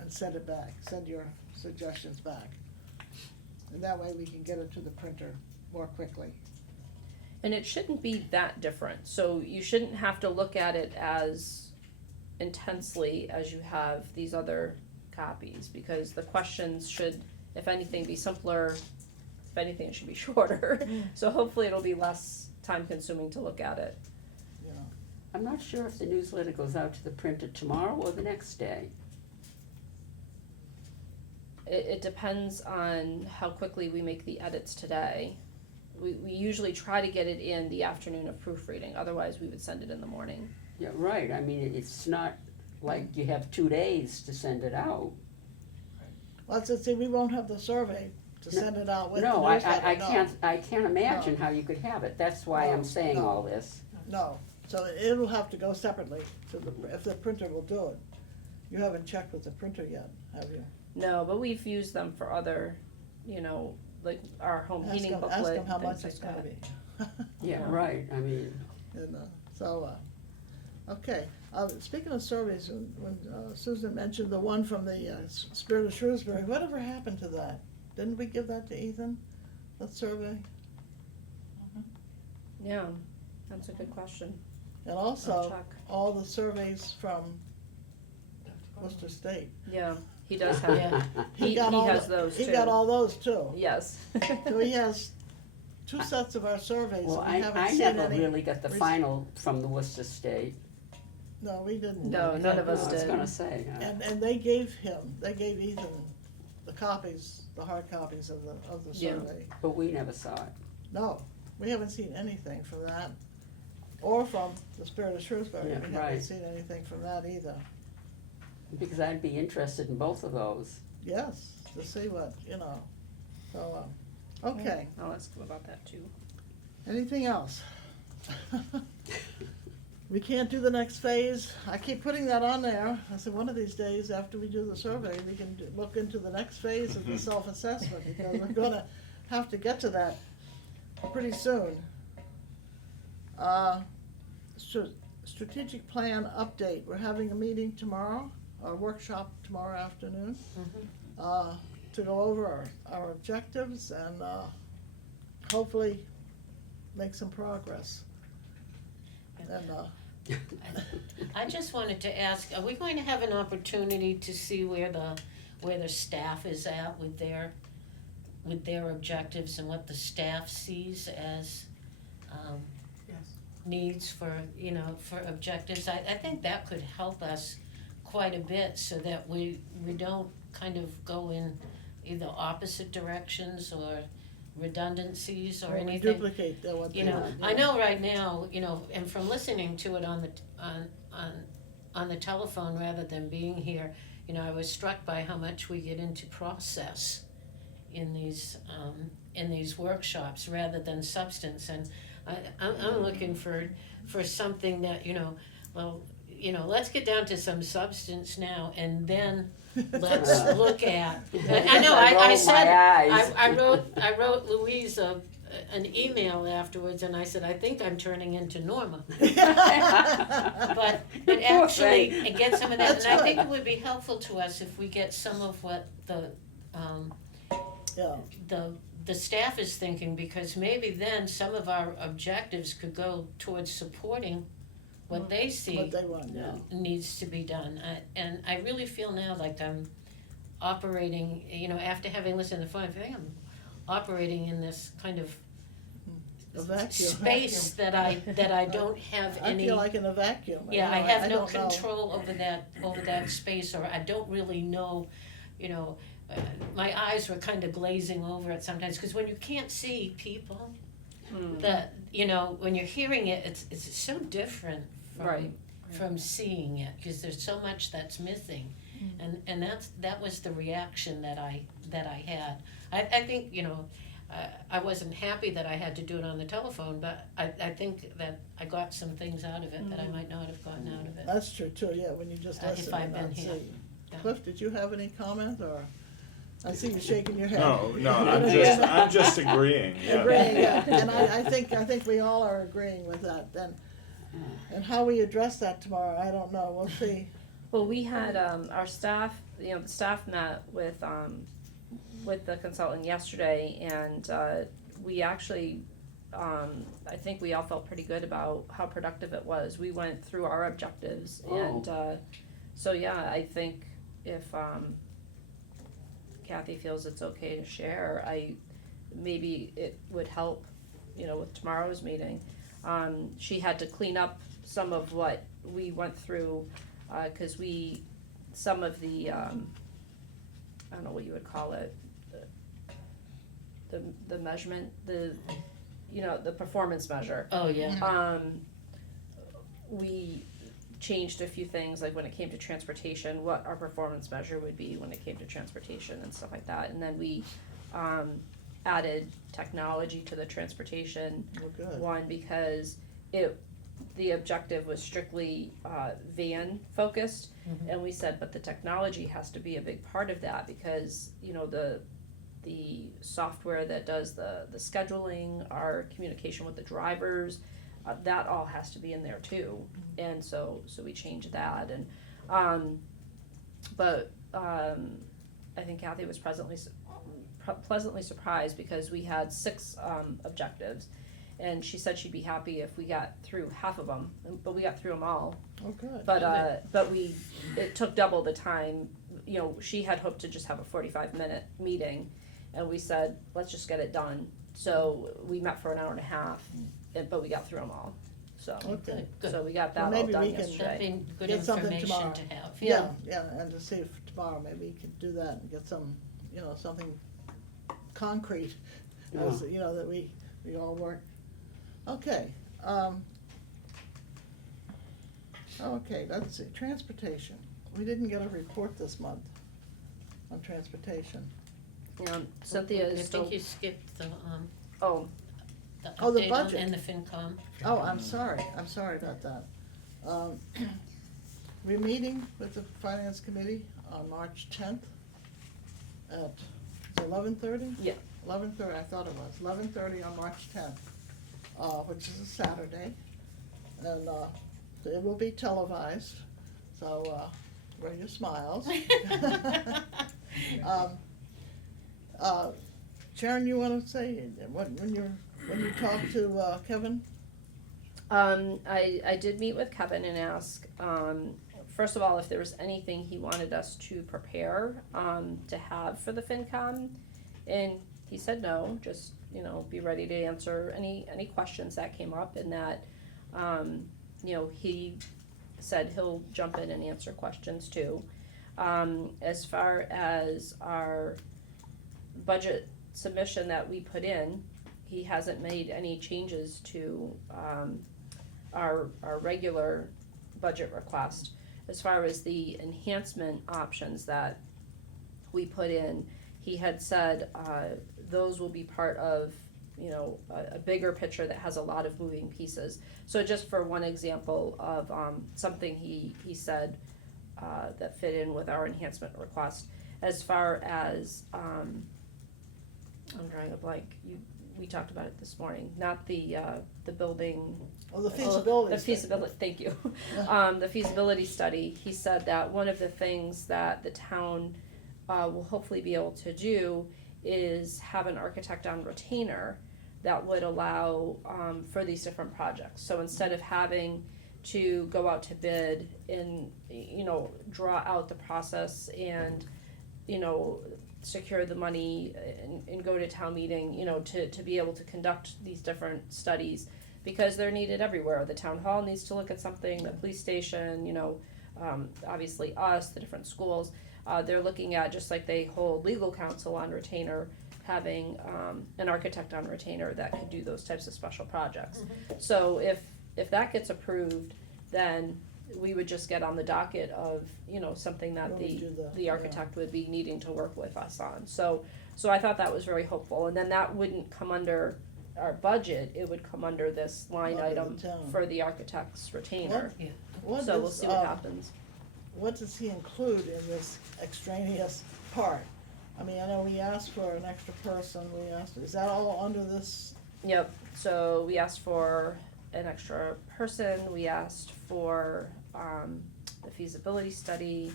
and send it back, send your suggestions back. And that way we can get it to the printer more quickly. And it shouldn't be that different, so you shouldn't have to look at it as intensely as you have these other copies, because the questions should, if anything, be simpler, if anything, it should be shorter. So hopefully it'll be less time consuming to look at it. You know, I'm not sure if the newsletter goes out to the printer tomorrow or the next day. It depends on how quickly we make the edits today. We usually try to get it in the afternoon of proofreading, otherwise we would send it in the morning. Yeah, right, I mean, it's not like you have 2 days to send it out. well, see, we won't have the survey to send it out with the No, newsletter, I can't imagine how you could have it, that's why I'm saying No. all this. No, so it'll have to go separately to the, if the printer will do it. You haven't checked with the printer yet, have you? No, but we've used them for other, like our home heating booklet, Ask them how things much like it's gonna that. be. Yeah, right, I mean, And, okay, speaking of surveys, when Susan mentioned the one from the Spirit of Shrewsbury, whatever happened to that? Didn't we give that to Ethan, that survey? Yeah, that's a good question. And I'll also, check. all the surveys from Worcester State. Yeah, he does have, Yeah. he got all has the- those too. He got all those too. Yes. So he has 2 sets of our surveys, well, and we haven't I seen never any. really got the final from the Worcester State. No, we didn't. No, none of us I was did. gonna say, And they gave Ethan the copies, the hard copies of the Yeah. survey. but we never saw it. No, we haven't seen anything from that, or from the Spirit of Shrewsbury. Yeah, We haven't right. seen anything from that either. Because I'd be interested in both of those. Yes, to see what, so, okay, I'll ask him about that too. anything else? We can't do the next phase. I keep putting that on there. I said, one of these days, after we do the survey, we can look into the next phase of the self-assessment, because we're gonna have to get to that pretty soon. Strategic plan update. We're having a meeting tomorrow, a workshop tomorrow afternoon, to go over our objectives and, hopefully make some progress. And, I just wanted to ask, are we going to have an opportunity to see where the staff is at with their objectives and what the staff sees as, Yes. needs for objectives? I think that could help us quite a bit, so that we don't kind of go in either opposite directions or redundancies or we anything. duplicate what they want. I know right now, and from listening to it on the telephone rather than being here, I was struck by how much we get into process in these workshops rather than substance. And I'm looking for something that, let's get down to some substance now, and then let's look at. I know, I said, I wrote Louise an email afterwards, and I said, I think I'm turning into Norma. But actually, it gets some of that, That's and I good. think it would be helpful to us if we get some of what Yeah, the staff is thinking, because maybe then some of our objectives could go towards supporting what they see what they want, yeah. needs to be done. And I really feel now like I'm operating, after having listened to the phone, I think I'm operating in this kind of A vacuum. space that I don't have I any. feel like in a vacuum. Yeah, I have no don't know. control over that space, or I don't really know, my eyes were kind of glazing over it sometimes, because when you can't see people, that, when you're hearing it, it's so different Right. from seeing it, because there's so much that's missing. And that was the reaction that I had. I think, I wasn't happy that I had to do it on the telephone, but I think that I got some things out of it that I might not have gotten out of it. That's true too, yeah, when you just If listen I'd and been not here. see. Yeah. Cliff, did you have any comment, or? I see you shaking your head. No, I'm just agreeing, yeah. Agreeing, yeah, and I think we all are agreeing with that, and how we address that tomorrow, I don't know, we'll see. Well, we had, our staff, the staff met with the consultant yesterday, and, we actually, I think we all felt pretty good about how productive it was. We went through our objectives, and, so yeah, I think if, Kathy feels it's okay to share, maybe it would help, with tomorrow's meeting. She had to clean up some of what we went through, cause some of the, I don't know what you would call it, the measurement, the performance measure. Oh, yeah. We changed a few things, like when it came to transportation, what our performance measure would be when it came to transportation and stuff like that. And then we added technology to the transportation Oh, good. one, because the objective was strictly van focused. Mhm. And we said, but the technology has to be a big part of that, because the software that does the scheduling, our communication with the drivers, that all has to be in there too. And so we changed that, and I think Kathy was pleasantly surprised, because we had 6 objectives, and she said she'd be happy if we got through half of them, but we got through them all. Oh, good. But it took double the time. She had hoped to just have a 45-minute meeting, and we said, let's just get it done. So we met for an hour and a half, but we got through them all. So, Okay, Good. so we got that Well, all maybe done we can- yesterday. That'd be good Get something information tomorrow. to have. yeah, and to see if tomorrow, maybe you can do that and get some, something concrete, as, that we all work. Okay, okay, let's see, transportation. We didn't get a report this month on transportation. Cynthia I is still, think you skipped the Oh, the update budget. and the FinCom. oh, I'm sorry about that. We're meeting with the Finance Committee on March 10th at 11:30? Yeah. 11:30, I thought it was, 11:30 on March 10th, which is a Saturday. And it will be televised, so wear your smiles. Sharon, you want to say, when you talk to Kevin? I did meet with Kevin and ask, first of all, if there was anything he wanted us to prepare, to have for the FinCom. And he said no, just, be ready to answer any questions that came up, and that, he said he'll jump in and answer questions too. As far as our budget submission that we put in, he hasn't made any changes to, our regular budget request. As far as the enhancement options that we put in, he had said, those will be part of, a bigger picture that has a lot of moving pieces. So just for one example of, something he said, that fit in with our enhancement request, as far as, I'm drawing a blank, we talked about it this morning, not the building. Oh, the feasibility. The feasibility, thank you. The feasibility study, he said that one of the things that the town, will hopefully be able to do is have an architect on retainer that would allow, for these different projects. So instead of having to go out to bid and, draw out the process and, secure the money and go to town meeting, to be able to conduct these different studies, because they're needed everywhere. The town hall needs to look at something, the police station, obviously us, the different schools. They're looking at, just like they hold legal counsel on retainer, having an architect on retainer that could do those types of special projects. So if that gets approved, then we would just get on the docket of, something that When we do the architect would be needing to work with us on. So I thought that was very hopeful, and then that wouldn't come under our budget, it would come under this line Under the item town. for the architect's retainer. What So we'll is, see what happens. what does he include in this extraneous part? I mean, I know we asked for an extra person, is that all under this? Yep, so we asked for an extra person, we asked for, the feasibility study.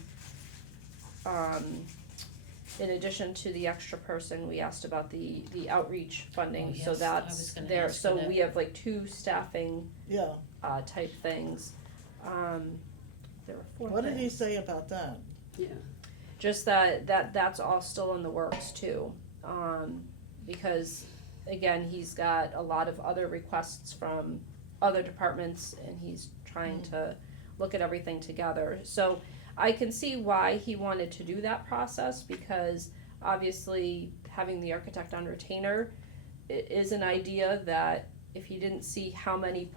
In addition to the extra person, we asked about the outreach funding, Oh, so yes, I that's was gonna there, ask for so that. we have like 2 staffing, Yeah, type things. There were 4 what did he things. say about that? Yeah. Just that's all still in the works too, because again, he's got a lot of other requests from other departments and he's trying to look at everything together. So I can see why he wanted to do that process, because obviously having the architect on retainer is an idea that if he didn't see how many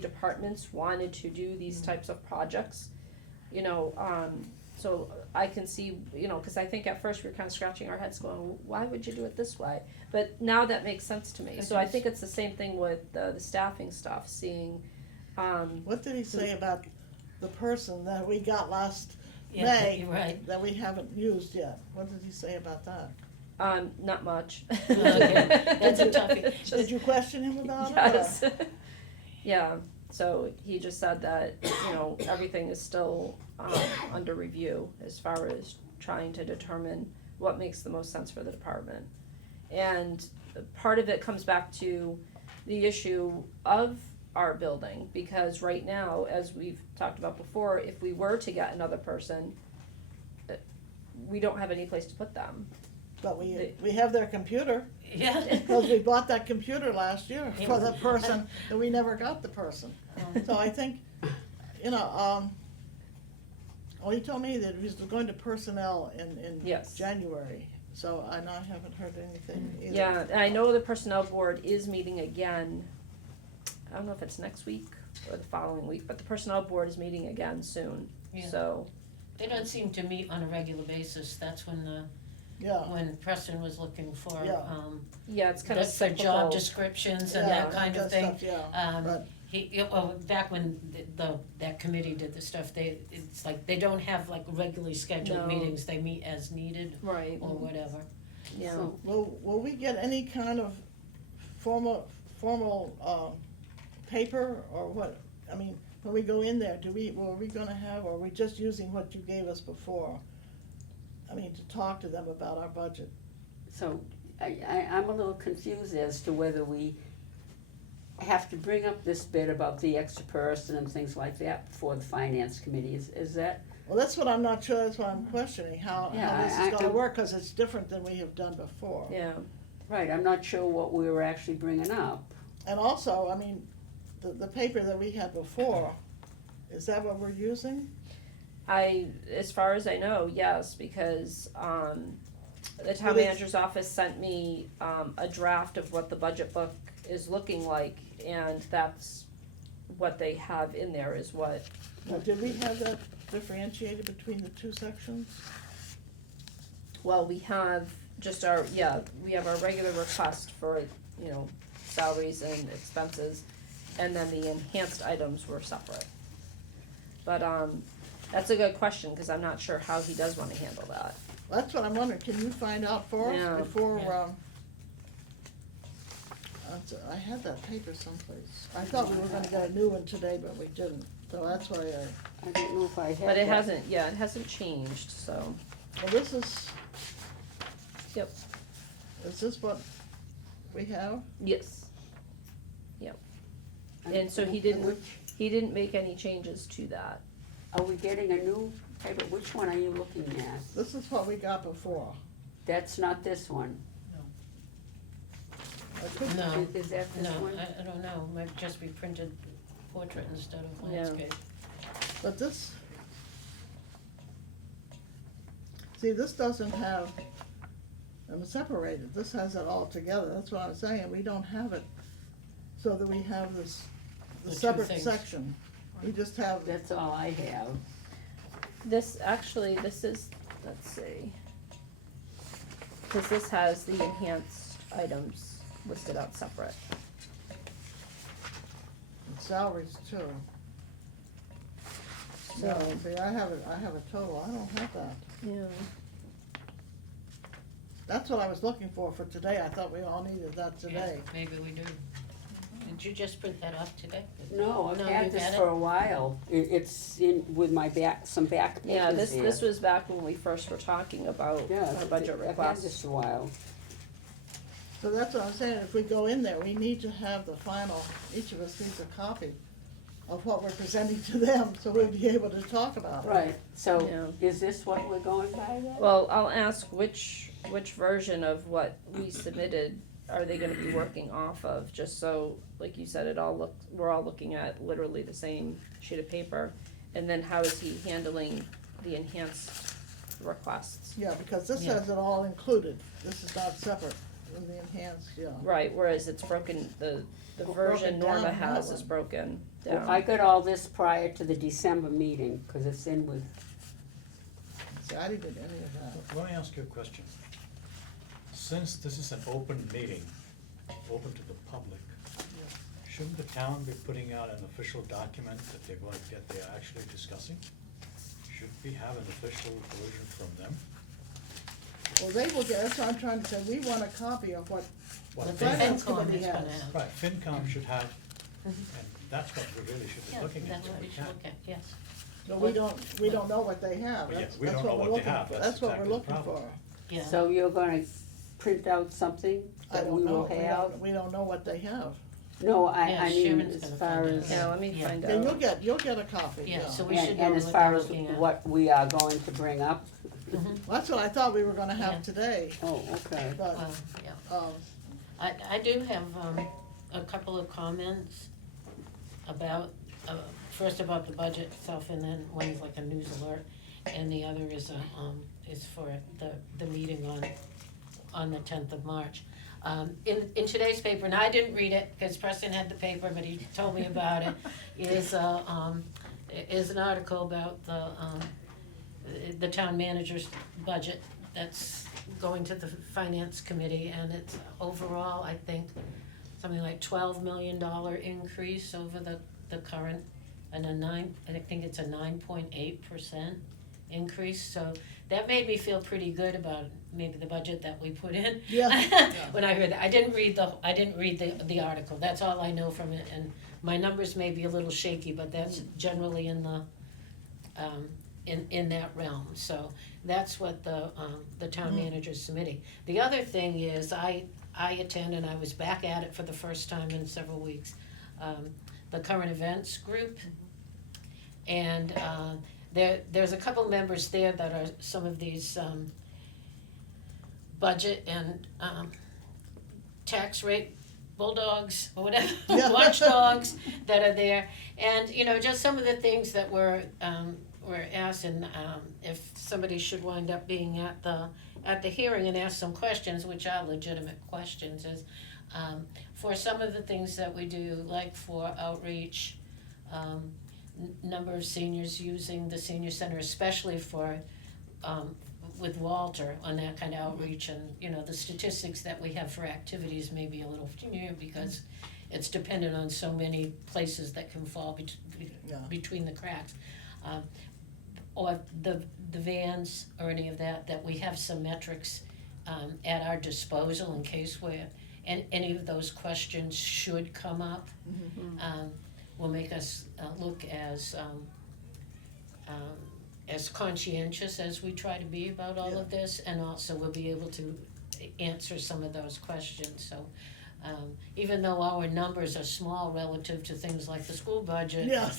departments wanted to do these types of projects, you know, so I can see, you know, cause I think at first we were kinda scratching our heads going, why would you do it this way? But now that makes sense to me, so I think it's the same thing with the staffing stuff, seeing, What did he say about the person that we got last Yeah, May, you're right. that we haven't used yet? What did he say about that? not much. Okay, that's a toughie. Did you question him about it? or- Yes. Yeah, so he just said that, you know, everything is still, under review as far as trying to determine what makes the most sense for the department. And part of it comes back to the issue of our building, because right now, as we've talked about before, if we were to get another person, we don't have any place to put them. But we have their computer, Yeah. because we bought that computer last year Yeah. for the person, and we never got the person. Um, So I think, you know, well, he told me that he was going to personnel in Yes. January, so I haven't heard anything either. Yeah, and I know the personnel board is meeting again, I don't know if it's next week or the following week, but the personnel board is meeting again soon, Yeah. so, They don't seem to meet on a regular basis, that's Yeah, when Preston was looking for, Yeah. yeah, it's kind of for job cyclical. descriptions and yeah, that kind of that thing. stuff, yeah, but, Well, back when that committee did the stuff, it's like, they don't have like regularly scheduled No. meetings, they meet as needed Right, or whatever. yeah, So, will we get any kind of formal, paper, or what? I mean, when we go in there, were we gonna have, or are we just using what you gave us before? I mean, to talk to them about our budget. so I'm a little confused as to whether we have to bring up this bit about the extra person and things like that before the finance committee, is that? Well, that's what I'm not sure, that's what I'm questioning, how Yeah, this I- is gonna I'm- work, cause it's different than we have done before. yeah. Right, I'm not sure what we were actually bringing up. And also, I mean, the paper that we had before, is that what we're using? As far as I know, yes, because, the town But it's- manager's office sent me, a draft of what the budget book is looking like, and that's what they have in there is what, Now, did we have that differentiated between the two sections? well, we have just we have our regular request for, you know, salaries and expenses, and then the enhanced items were separate. But, that's a good question, cause I'm not sure how he does wanna handle that. That's what I'm wondering, can you find out for Yeah. us before, Yeah. I had that paper someplace. I thought we were gonna get a new one today, but we didn't, so that's why I don't know if I have But it that. hasn't changed, so, well, this is. Yep. Is this what we have? yes. And so he didn't make any changes to that. Are we getting a new paper? Which one are you looking at? This is what we got before. That's not this one. I could- No, Is that this no, one? I don't know, might just be printed portrait instead of Yeah. landscape. But this. See, this doesn't have them separated, this has it all together, that's what I'm saying, we don't have it so that we have this, the The two separate things. section. We just have, That's all I have. This is, let's see. Cause this has the enhanced items listed out separate. salaries too. No, see, I have a total, I don't have that. Yeah. That's what I was looking for today. I thought we all needed that Yeah, today. maybe we do. Did you just print that off today? No, I've No, had you've this had for a while. It's in with my some back pages Yeah, this there. was back when we first were talking about Yeah, our budget I've had requests. this a while. So that's what I'm saying, if we go in there, we need to have the final, each of us needs a copy of what we're presenting to them, so we'll be able to talk about it. Right, so Yeah. is this what we're going by then? Well, I'll ask which version of what we submitted are they gonna be working off of, just so, like you said, we're all looking at literally the same sheet of paper. And then how is he handling the enhanced requests? Yeah, because this Yeah. has it all included, this is not separate from the enhanced, yeah. Right, whereas it's broken, the Broken version down Norma in that has is one. broken Well, down. I got all this prior to the December meeting, cause it's in with, See, I didn't get any of that. Let me ask you a question. Since this is an open meeting, open to the public, shouldn't the town be putting out an official document that they're actually discussing? Should we have an official version from them? Well, they will get, that's what I'm trying to say, we want a copy of what What the The they- finance FinCom committee is gonna has. have. Right, FinCom should have, Mhm. and that's what we really should be Yeah, looking that's into. what we should look at, yes. No, we don't know what they have, Well, yeah, that's we that's don't what know we're what they looking have. for, That's that's what we're exactly the looking problem. for. Yeah. so you're gonna print out something I that don't we know, will have? we don't know what they have. No, Yeah, I mean, Sharon's as gonna far find as, out. Yeah, let me Yeah. find Yeah, out. you'll get a copy, Yeah, yeah. so we should know and as what far they're as looking at. what we are going to bring up, Mhm. That's what I thought we were gonna Yeah. have today, oh, okay. but, Well, yeah. I do have, a couple of comments about, first about the budget itself, and then one's like a news alert, and the other is for the meeting on the 10th of March. In today's paper, and I didn't read it, because Preston had the paper, but he told me about it, is an article about the town manager's budget that's going to the finance committee, and it's overall, I think, something like $12 million increase over the current, and I think it's a 9.8% increase, so that made me feel pretty good about maybe the budget that we put in. Yeah. When I heard that, I didn't read the article, that's all I know from it, and my numbers may be a little shaky, but that's generally in the, in that realm, so that's what the town manager's submitting. The other thing is, I attend, and I was back at it for the first time in several weeks, the current events group. And there's a couple members there that are some of these budget and tax rate bulldogs or whatever, Yeah. watchdogs that are there. And, just some of the things that were asked, and if somebody should wind up being at the hearing and ask some questions, which are legitimate questions, is for some of the things that we do, like for outreach, number of seniors using the senior center, especially for with Walter on that kind of outreach, and the statistics that we have for activities may be a little because it's dependent on so many places that can fall between the cracks. Or the vans or any of that we have some metrics at our disposal in case any of those questions should come up. Will make us look as conscientious as we try to be about all of this, and also we'll be able to answer some of those questions. So even though our numbers are small relative to things like the school budget, Yeah.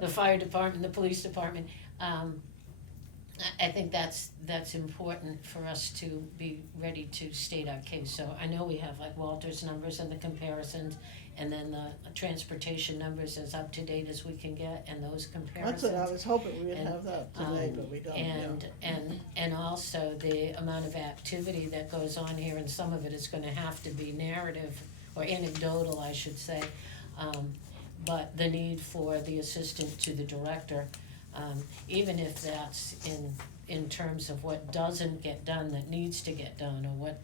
the fire department, the police department, I think that's important for us to be ready to state our case. So I know we have like Walter's numbers and the comparisons, and then the transportation numbers as up to date as we can get, and those comparisons. That's what I was hoping we would And, have that today, but we don't, yeah. And also the amount of activity that goes on here, and some of it is gonna have to be narrative, or anecdotal, I should say. But the need for the assistant to the director, even if that's in terms of what doesn't get done that needs to get done, or what,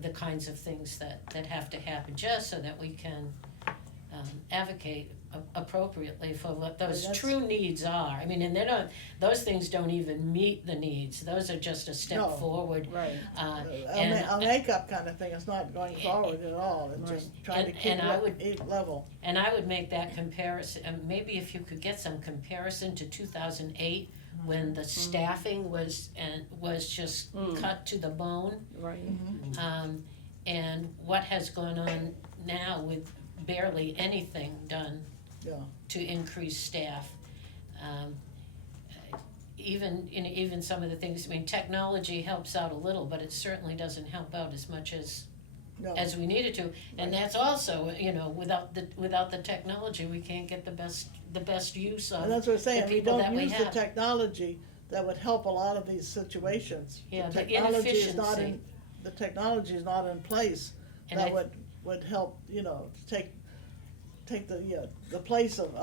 the kinds of things that have to happen, just so that we can advocate appropriately for what those That's- true needs are. I mean, and those things don't even meet the needs, those are just a step No. forward. Right. A makeup kind of thing, it's not going forward at all, it's just trying to keep And I would- it level. And I would make that comparison, and maybe if you could get some comparison to 2008, when the staffing was just cut to the bone, Right. and what has gone on now with barely anything done Yeah. to increase staff. Even some of the things, I mean, technology helps out a little, but it certainly doesn't help out as much as No. we needed to. And that's also, without the technology, we can't get the best use And of that's what I'm saying, the we people that don't we use the have. technology that would help a lot of these situations. Yeah, the technology is not inefficiency. in The technology is not in place And that I- would help, take the place of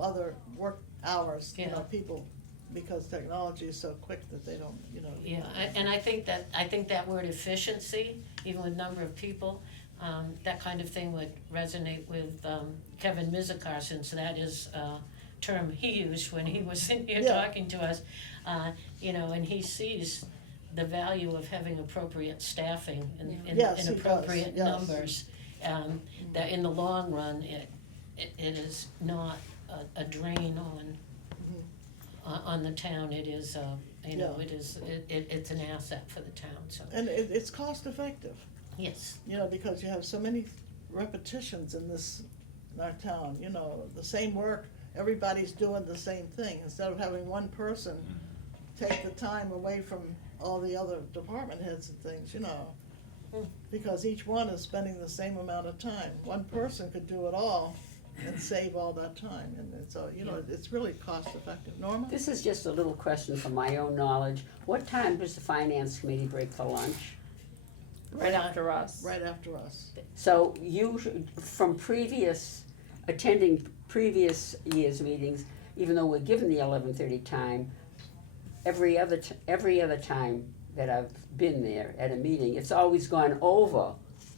other work hours, Yeah. people, because technology is so quick that they don't, Yeah, and I think that word efficiency, even with number of people, that kind of thing would resonate with Kevin Mizikar, since that is a term he used when he was in here Yeah. talking to us. And he sees the value of having appropriate staffing and Yes, he does, appropriate yes. numbers. That in the long run, it is not a drain on the town. It is, Yeah. it's an asset for the town, so, And it's cost effective, yes. because you have so many repetitions in our town, the same work, everybody's doing the same thing, instead of having one person take the time away from all the other department heads and things, because each one is spending the same amount of time. One person could do it all and save all that time, and so, it's really cost effective. Norma? This is just a little question from my own knowledge. What time does the finance committee break for lunch? Right after us. Right after us. So from attending previous year's meetings, even though we're given the 11:30 time, every other time that I've been there at a meeting, it's always gone over.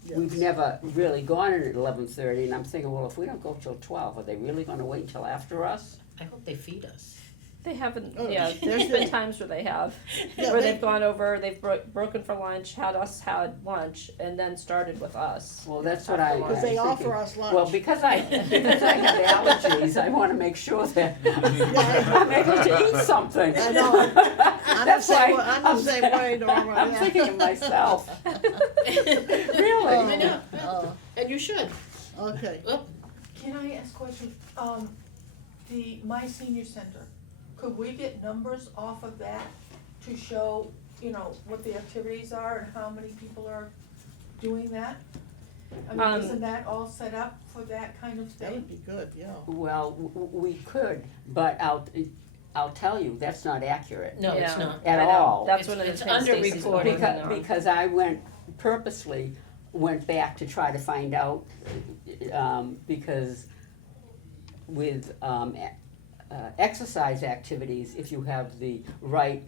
Yes. We've never really gone in at 11:30, and I'm thinking, well, if we don't go till 12, are they really gonna wait until after us? I hope they feed us. They haven't, Oh, yeah, there's yeah. been times where they have, Yeah, where they- they've gone over, they've broken for lunch, had lunch, and then started with us. Well, that's what I was Because they thinking. offer us lunch. Well, because I have allergies, I wanna make sure that I'm able to eat something. I know. I'm the That's same, why I'm the same way, Norma, I'm yeah. thinking of myself. Really? I know, Oh, and you should. okay. Can I ask a question? The My Senior Center, could we get numbers off of that to show, what the activities are and how many people are doing that? I mean, isn't that all set up for that kind of That thing? would be good, yeah. Well, we could, but I'll tell you, that's not accurate No, it's Yeah. not. at I know. all. That's one of the It's things Stacy's been underreported. working on. Because I purposely went back to try to find out, because with exercise activities, if you have the right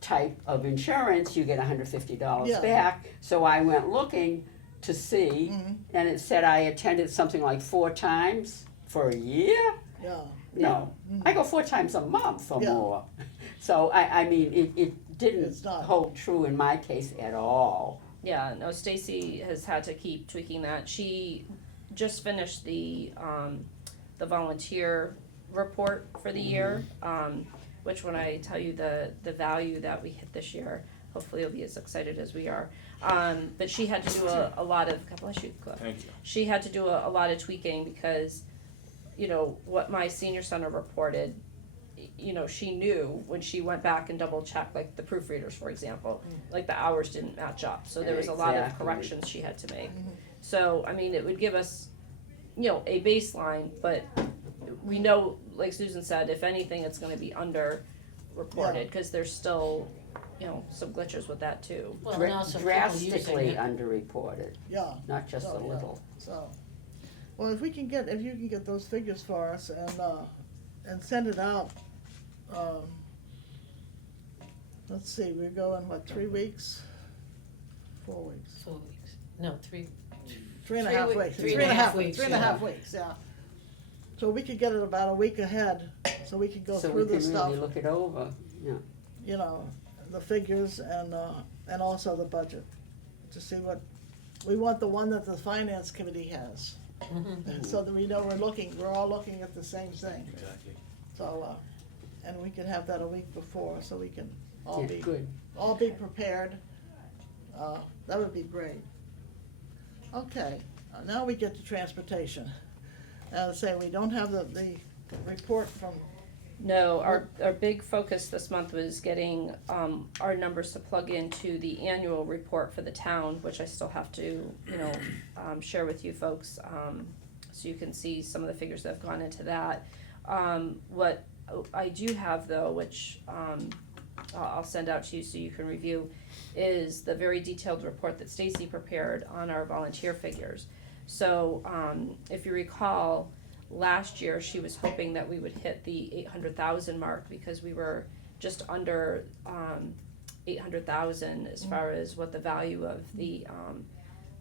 type of insurance, you get $150 Yeah. back. So I went looking to see, Mhm. and it said I attended something like 4 times for a year? Yeah. No, I go 4 times a month or Yeah. more. So I mean, it didn't It's not. hold true in my case at all. Yeah, no, Stacy has had to keep tweaking that. She just finished the volunteer report for the year, which when I tell you the value that we hit this year, hopefully you'll be as excited as we are. But she had to do a lot of, God bless you, Cliff. Thank you. She had to do a lot of tweaking because, what my senior center reported, she knew when she went back and double checked, like the proofreaders, for example, like the hours didn't match up. So there was a lot of Exactly. corrections she had to make. So, I mean, it would give us, a baseline, but we know, like Susan said, if anything, it's gonna be under reported, cause there's still, some glitches with that too. Well, and also people using Drastically it. underreported, Yeah, not just a Oh, yeah. little. so, well, if you can get those figures for us and send it out, let's see, we're going, 3 weeks? 4 weeks? 4 weeks. No, 3. 3.5 weeks. 3.5 weeks, 3.5 weeks, yeah. So we could get it about a week ahead, so we could go So through we this can stuff, really look it over, yeah. you know, the figures and also the budget, to see what, we want the one that the finance committee has. Mhm. So that we know we're all looking at the same thing. Exactly. So, and we can have that a week before, so we can all Yeah, be, good. all be prepared. That would be great. Okay, now we get to transportation. Say, we don't have the report from, No, our big focus this month was getting, our numbers to plug into the annual report for the town, which I still have to, share with you folks, so you can see some of the figures that have gone into that. What I do have though, which, I'll send out to you so you can review, is the very detailed report that Stacy prepared on our volunteer figures. So, if you recall, last year she was hoping that we would hit the 800,000 mark because we were just under 800,000 as far as what the value of the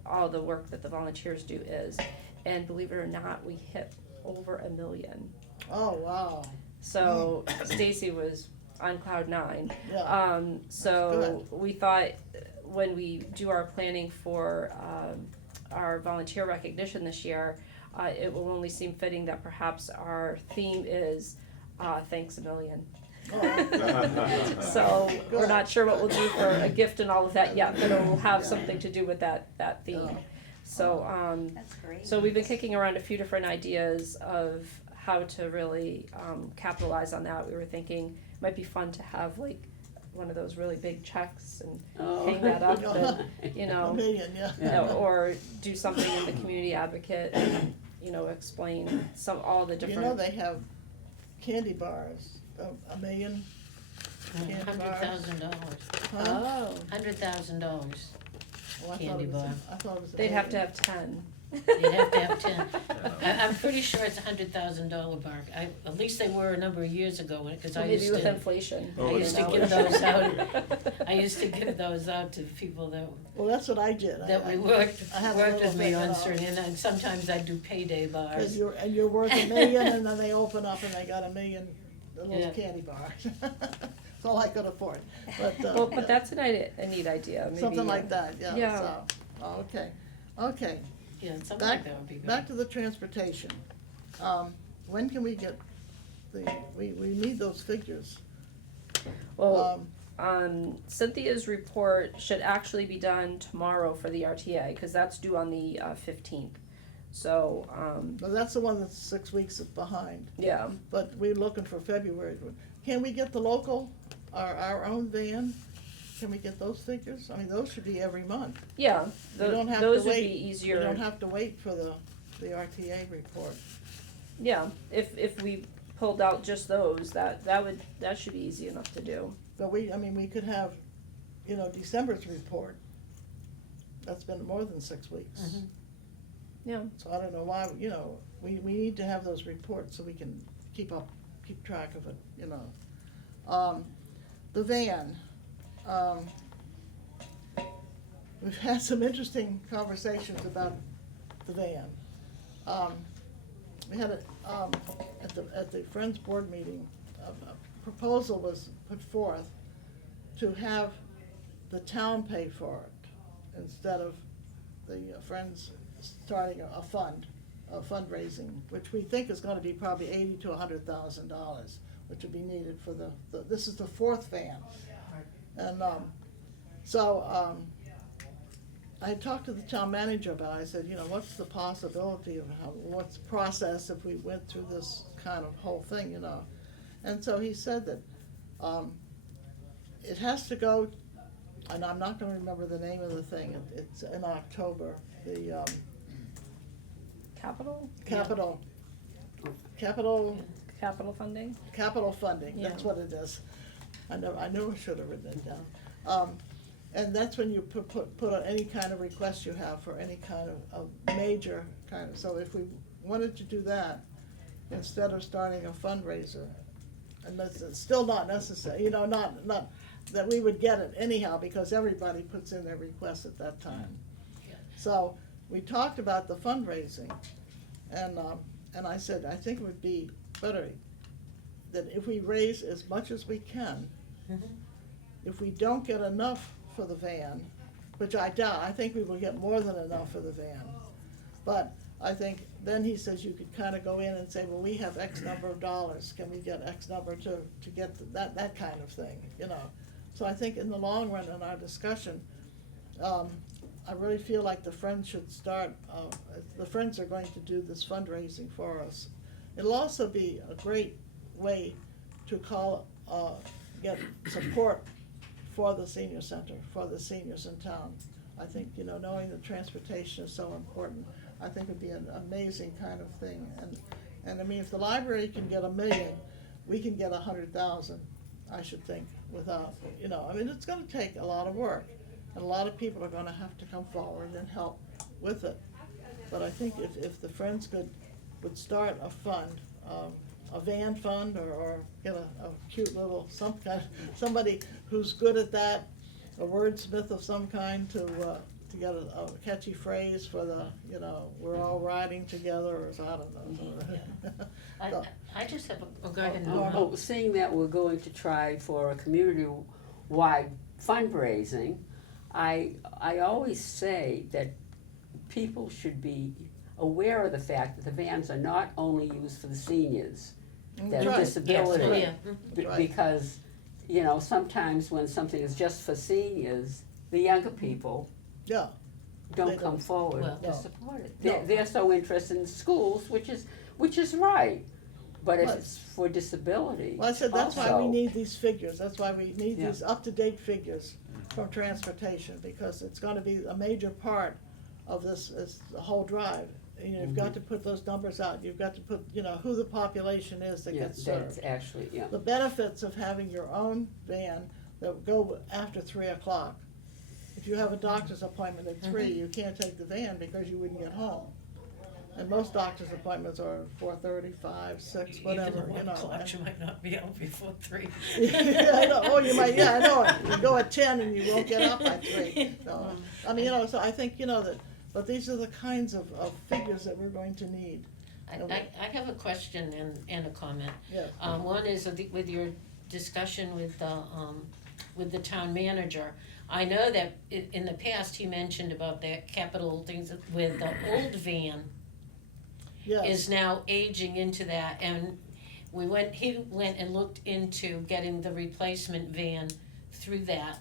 all the work that the volunteers do is. And believe it or not, we hit over 1 million. oh, wow, So Stacy was on cloud nine. yeah, So we thought when we do our planning for our volunteer recognition this year, it will only seem fitting that perhaps our theme is thanks a million. oh, So we're not sure what we'll do for a gift and all of that yet, but it will have something to do with that theme. Yeah. So That's great. so we've been kicking around a few different ideas of how to really capitalize on that. We were thinking it might be fun to have like one of those really big checks and Oh. hang that up and, you a know, million, yeah. or do something in the community advocate and, explain all the You know, different. they have candy bars, $1 million, Candy $100,000, huh? Oh, $100,000. Oh, I thought Candy it was- bar. I thought it was. they'd have to 1 have 10. You'd have to have 10. I'm pretty sure it's $100,000 mark. At least they were a number of years ago, because I Maybe used with to, inflation. Oh, I used to you know. give those out. I used to give those out to people Well, that's what I did. that I- worked I had a with little me thing, on certain, and sometimes I do payday Cause bars. you're worth $1 million, and then they open up and they got $1 million, little Yeah. candy bars. That's all I could afford, but, Well, yeah, but that's a neat idea, maybe. something like that, yeah, Yeah. so, okay. Yeah, something Back, like that would be good. back to the transportation. When can we get we need those figures. Well, Um, Cynthia's report should actually be done tomorrow for the RTA, cause that's due on the 15th. So, but that's the one that's 6 weeks behind, yeah, but we're looking for February. Can we get the local, our own van? Can we get those figures? I mean, those should be every month. yeah, We don't have to those would wait. be We easier. don't have to wait for the RTA report. Yeah, if we pulled out just those, that should be easy enough to do. But we could have, December's report. That's been more than 6 weeks. Mhm. Yeah. So I don't know why, we need to have those reports so we can keep track of it, The van, we've had some interesting conversations about the van. We had at the Friends Board meeting, a proposal was put forth to have the town pay for it instead of the Friends starting a fundraising, which we think is gonna be probably $80,000 to $100,000, which would be needed for this is the 4th van. And, I talked to the town manager about it. I said, what's the possibility of what's the process if we went through this kind of whole thing, And so he said that, it has to go, and I'm not gonna remember the name of the thing, it's in October, the, Capital capital funding. capital funding, that's Yeah. what it is. I knew I should have written it down. And that's when you put on any kind of request you have for any kind of major kind of, so if we wanted to do that, instead of starting a fundraiser, and it's still not necessary, not that we would get it anyhow, because everybody puts in their request at that time. So, we talked about the fundraising, and and I said, I think it would be better that if we raise as much as we can, Mhm. if we don't get enough for the van, which I doubt, I think we will get more than enough for the van. But I think, then he says you could kind of go in and say, well, we have X number of dollars, can we get X number to get that kind of thing, you know? So I think in the long run, in our discussion, I really feel like the Friends should start, the Friends are going to do this fundraising for us. It'll also be a great way to get support for the senior center, for the seniors in town. I think, you know, knowing that transportation is so important, I think would be an amazing kind of thing. And I mean, if the library can get $1 million, we can get 100,000, I should think, without, you know, I mean, it's gonna take a lot of work. And a lot of people are gonna have to come forward and help with it. But I think if the Friends would start a fund, a van fund, or get a cute little, somebody who's good at that, a wordsmith of some kind to get a catchy phrase for the, you know, we're all riding together, or I don't know. So, I just have go ahead. Seeing that we're going to try for a community-wide fundraising, I always say that people should be aware of the fact that the vans are not only used for the seniors that have Right. disability. Yes, yeah. Right. Because, you know, sometimes when something is just for seniors, the younger people Yeah, They don't don't. come forward Well, to No. support it. No. They're so interested in schools, which is right, but if Right. it's for disability well, I said, that's why we also- need these figures, that's why we need Yeah. these up-to-date figures from transportation, because it's gonna be a major part of this, the whole drive. You know, you've got to put those numbers out, you've got to put, you know, who the population is that Yeah, gets served. that's actually, yeah. The benefits of having your own van that go after 3 o'clock. If you have a doctor's appointment at 3, you can't take the van because you wouldn't get home. And most doctor's appointments are 4:30, 5, 6, whatever, Even at you 1 know. o'clock, you might not be out before 3. Yeah, I know. Oh, you might, yeah, I know it. You go at 10 and you won't get up by 3. So, I mean, you know, so I think, you know, but these are the kinds of figures that we're going to need. I have a question and a comment. Yeah. One is with your discussion with the town manager. I know that in the past, he mentioned about the capital things with the old van Yes. is now aging into that, and he went and looked into getting the replacement van through that.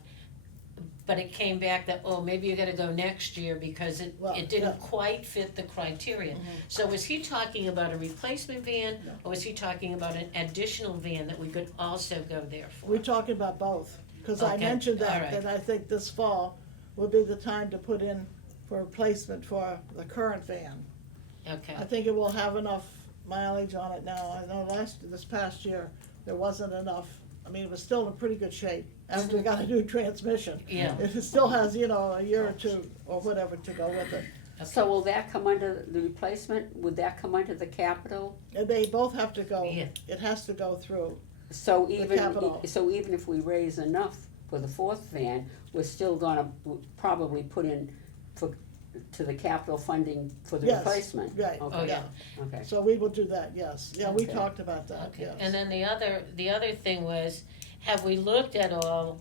But it came back that, maybe you gotta go next year because Well, it didn't yeah. quite fit the criteria. So was he talking about a replacement van, or was he talking about an additional van that we could also go there for? We're talking about both, because I Okay, mentioned all that, right. that I think this fall will be the time to put in for replacement for the current van. Okay, I think it will have enough mileage on it now. I know this past year, there wasn't enough. I mean, it was still in pretty good shape after we got a new transmission. yeah. It still has, you know, a year or two or whatever to go with it. So will that come under the replacement, would that come under the capital? And they both have to go, Yeah. it has to go through. So capital. even if we raise enough for the fourth van, we're still gonna probably put in to the capital funding for the Yes, replacement? right. Okay. Oh, yeah. Okay. So we will do that, yes. Yeah, we Okay. talked about that, Okay, yes. and then the other thing was, have we looked at all,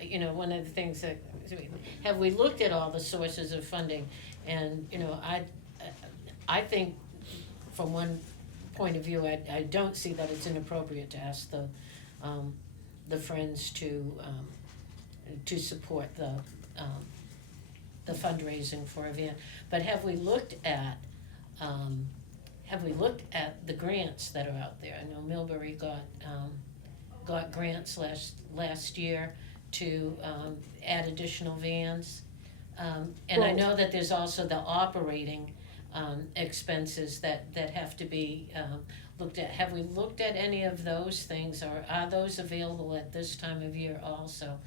you know, one of the things that, have we looked at all the sources of funding? And, you know, I think from one point of view, I don't see that it's inappropriate to ask the Friends to support the fundraising for a van. But have we looked at the grants that are out there? I know Millbury got grants last year to add additional vans. And I know that there's also the operating expenses that have to be looked at. Have we looked at any of those things, or are those available at this time of year also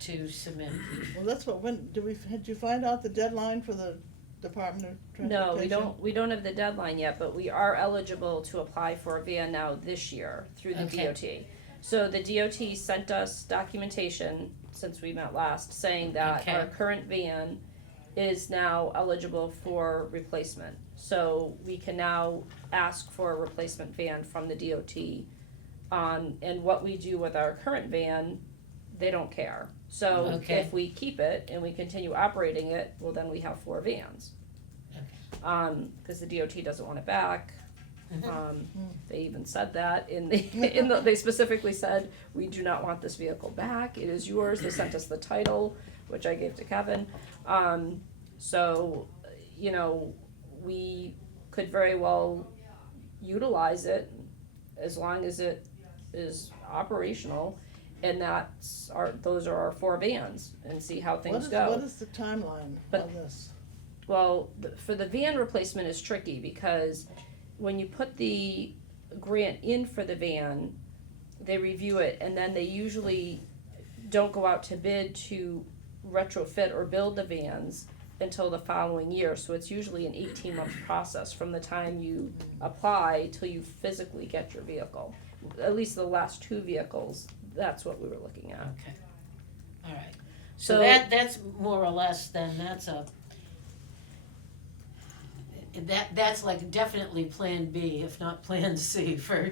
to submit? Well, that's did you find out the deadline for the Department of Transportation? No, we don't have the deadline yet, but we are eligible to apply for a van now this year through the Okay. DOT. So the DOT sent us documentation since we met last, saying that Okay. our current van is now eligible for replacement. So we can now ask for a replacement van from the DOT. And what we do with our current van, they don't care. So Okay. if we keep it and we continue operating it, well, then we have 4 vans. Cause the DOT doesn't want it back. They even said that they specifically said, we do not want this vehicle back, it is yours, they sent us the title, which I gave to Kevin. So, you know, we could very well utilize it as long as it is operational, and those are our 4 vans, and see how things go. What is the timeline But- on this? Well, for the van replacement is tricky, because when you put the grant in for the van, they review it, and then they usually don't go out to bid to retrofit or build the vans until the following year, so it's usually an 18-month process from the time you apply till you physically get your vehicle. At least the last 2 vehicles, that's what we were looking at. Okay, all right. So So- that's more or less then, that's like definitely Plan B, if not Plan C for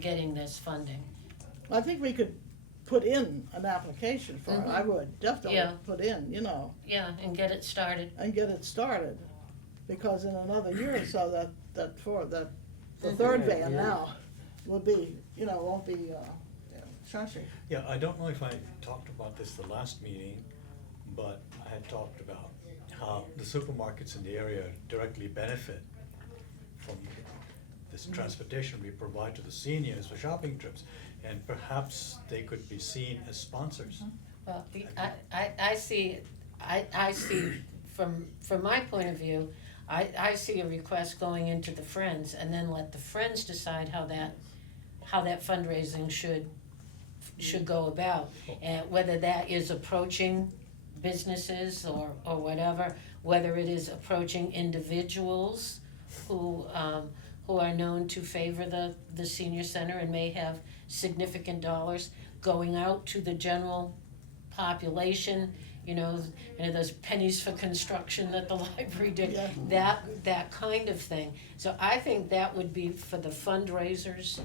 getting this funding. I think we could put in an application for it, I would definitely Yeah. put in, you know, Yeah, and get it started. and get it started. Because in another year or so, the Mhm. third Yeah, van yeah. now will be, you know, won't be, shushing. Yeah, I don't know if I talked about this the last meeting, but I had talked about how the supermarkets in the area directly benefit from this transportation we provide to the seniors for shopping trips, and perhaps they could be seen as sponsors. Well, I see from my point of view, I see a request going into the Friends, and then let the Friends decide how that fundraising should go about. And whether that is approaching businesses or whatever, whether it is approaching individuals who are known to favor the senior center and may have significant dollars, going out to the general population, you know, those pennies for construction that the library did, Yeah. that kind of thing. So I think that would be for the fundraisers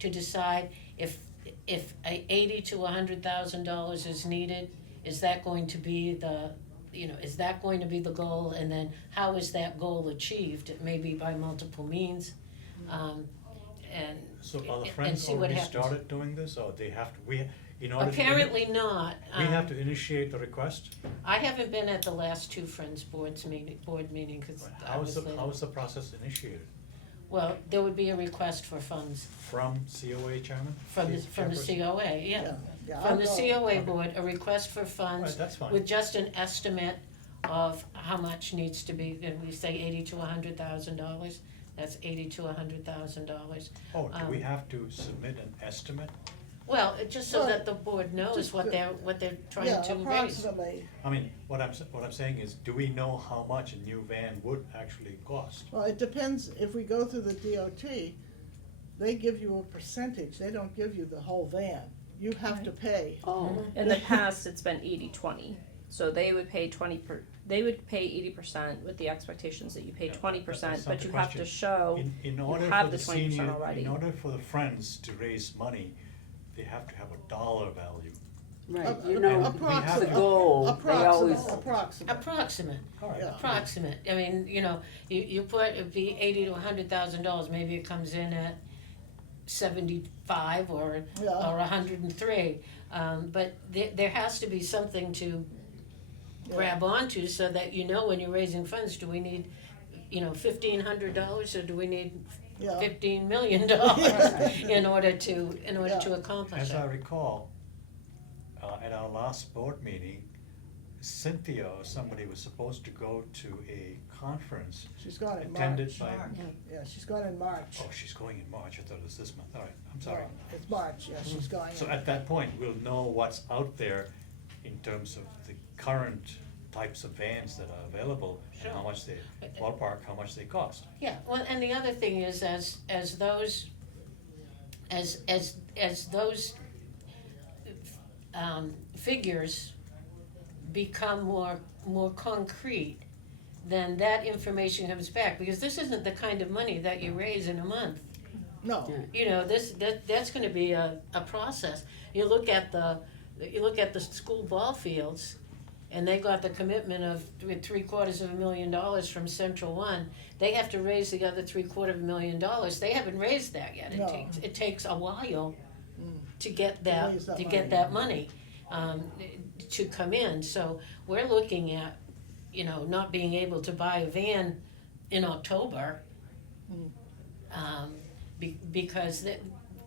to decide if $80,000 to $100,000 is needed, is that going to be the goal, and then how is that goal achieved? It may be by multiple means, and So are the and Friends see what already happens. started doing this, or they have to, in order to? Apparently not. We have to initiate the request? I haven't been at the last 2 Friends board meeting, cause I How was is there. the process initiated? Well, there would be a request for funds From COA chairman? from the Chairperson? COA, yeah. Yeah, From I'll the go. COA board, a request for funds Right, that's fine. with just an estimate of how much needs to be, and we say $80,000 to $100,000, that's $80,000 to $100,000. Oh, do we um, have to submit an estimate? Well, just so Well, that the board knows just what to- they're trying Yeah, to raise. approximately. I mean, what I'm saying is, do we know how much a new van would actually cost? Well, it depends, if we go through the DOT, they give you a percentage, they don't give you the whole van. You have to pay. Oh, In the past, it's been 80-20, so they would pay 80% with the expectations that you pay Yeah, 20%, that's not but the you have to question. show In order have for the the 20% senior, already. in order for the Friends to raise money, they have to have a dollar value. right, A- you know, we have approximate- to- the goal, they always, Approximate. Approximate, All right. Yeah. approximate, I mean, you put, it'd be $80,000 to $100,000, maybe it comes in at 75 or Yeah. 103. But there has to be something to grab onto, so that when you're raising funds, do we need, $1,500 or do we need Yeah. $15 million in order to accomplish As I it? recall, at our last board meeting, Cynthia or somebody was supposed to go to a conference She's gone in attended March. by, Yeah, she's gone in March. oh, she's going in March, I thought it was this month, all right, I'm sorry. It's March, yeah, she's going So in. at that point, we'll know what's out there in terms of the current types of vans that are available, and how Sure. much they, ballpark, how much they cost. Yeah, well, and the other thing is, as those figures become more concrete, then that information comes back, because this isn't the kind of money that you raise in a month. No, Yeah. You know, that's gonna be a process. You look at the school ball fields, and they got the commitment of $750,000 from Central One. They have to raise the other $750,000. They haven't raised that yet. No. It takes a while Mm. to get raise that to money. get that money, to come in. So we're looking at, you know, not being able to buy a van in October. Mm. Because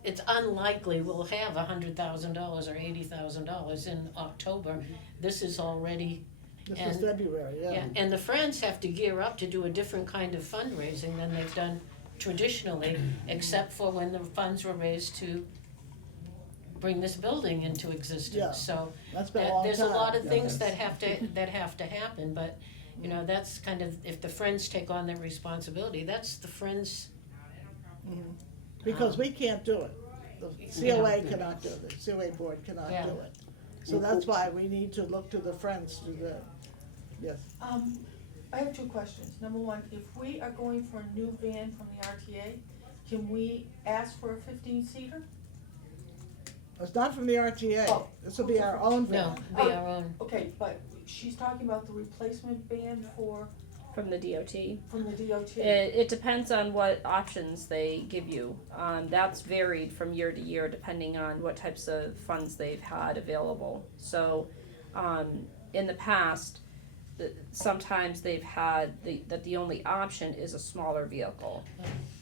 it's unlikely we'll have $100,000 or $80,000 in October. This is already, this is And- February, yeah. and the Friends have to gear up to do a different kind of fundraising than they've done traditionally, except for when the funds were raised to bring this building into existence. Yeah. So That's been a long time. there's a lot of Yeah. things that have to happen, but, you know, that's kind of, if the Friends take on their responsibility, that's the Friends. Mhm. Because we can't do it. The COA cannot do it, the COA board cannot Yeah. do it. So that's why we need to look to the Friends to do that. Yes. I have two questions. Number one, if we are going for a new van from the RTA, can we ask for a 15-seater? It's not from the RTA. Oh. This will be our own No, van. be our own. Okay, but she's talking about the replacement van From the DOT. from the DOT. It depends on what options they give you. That's varied from year to year depending on what types of funds they've had available. So, in the past, sometimes they've had that the only option is a smaller vehicle.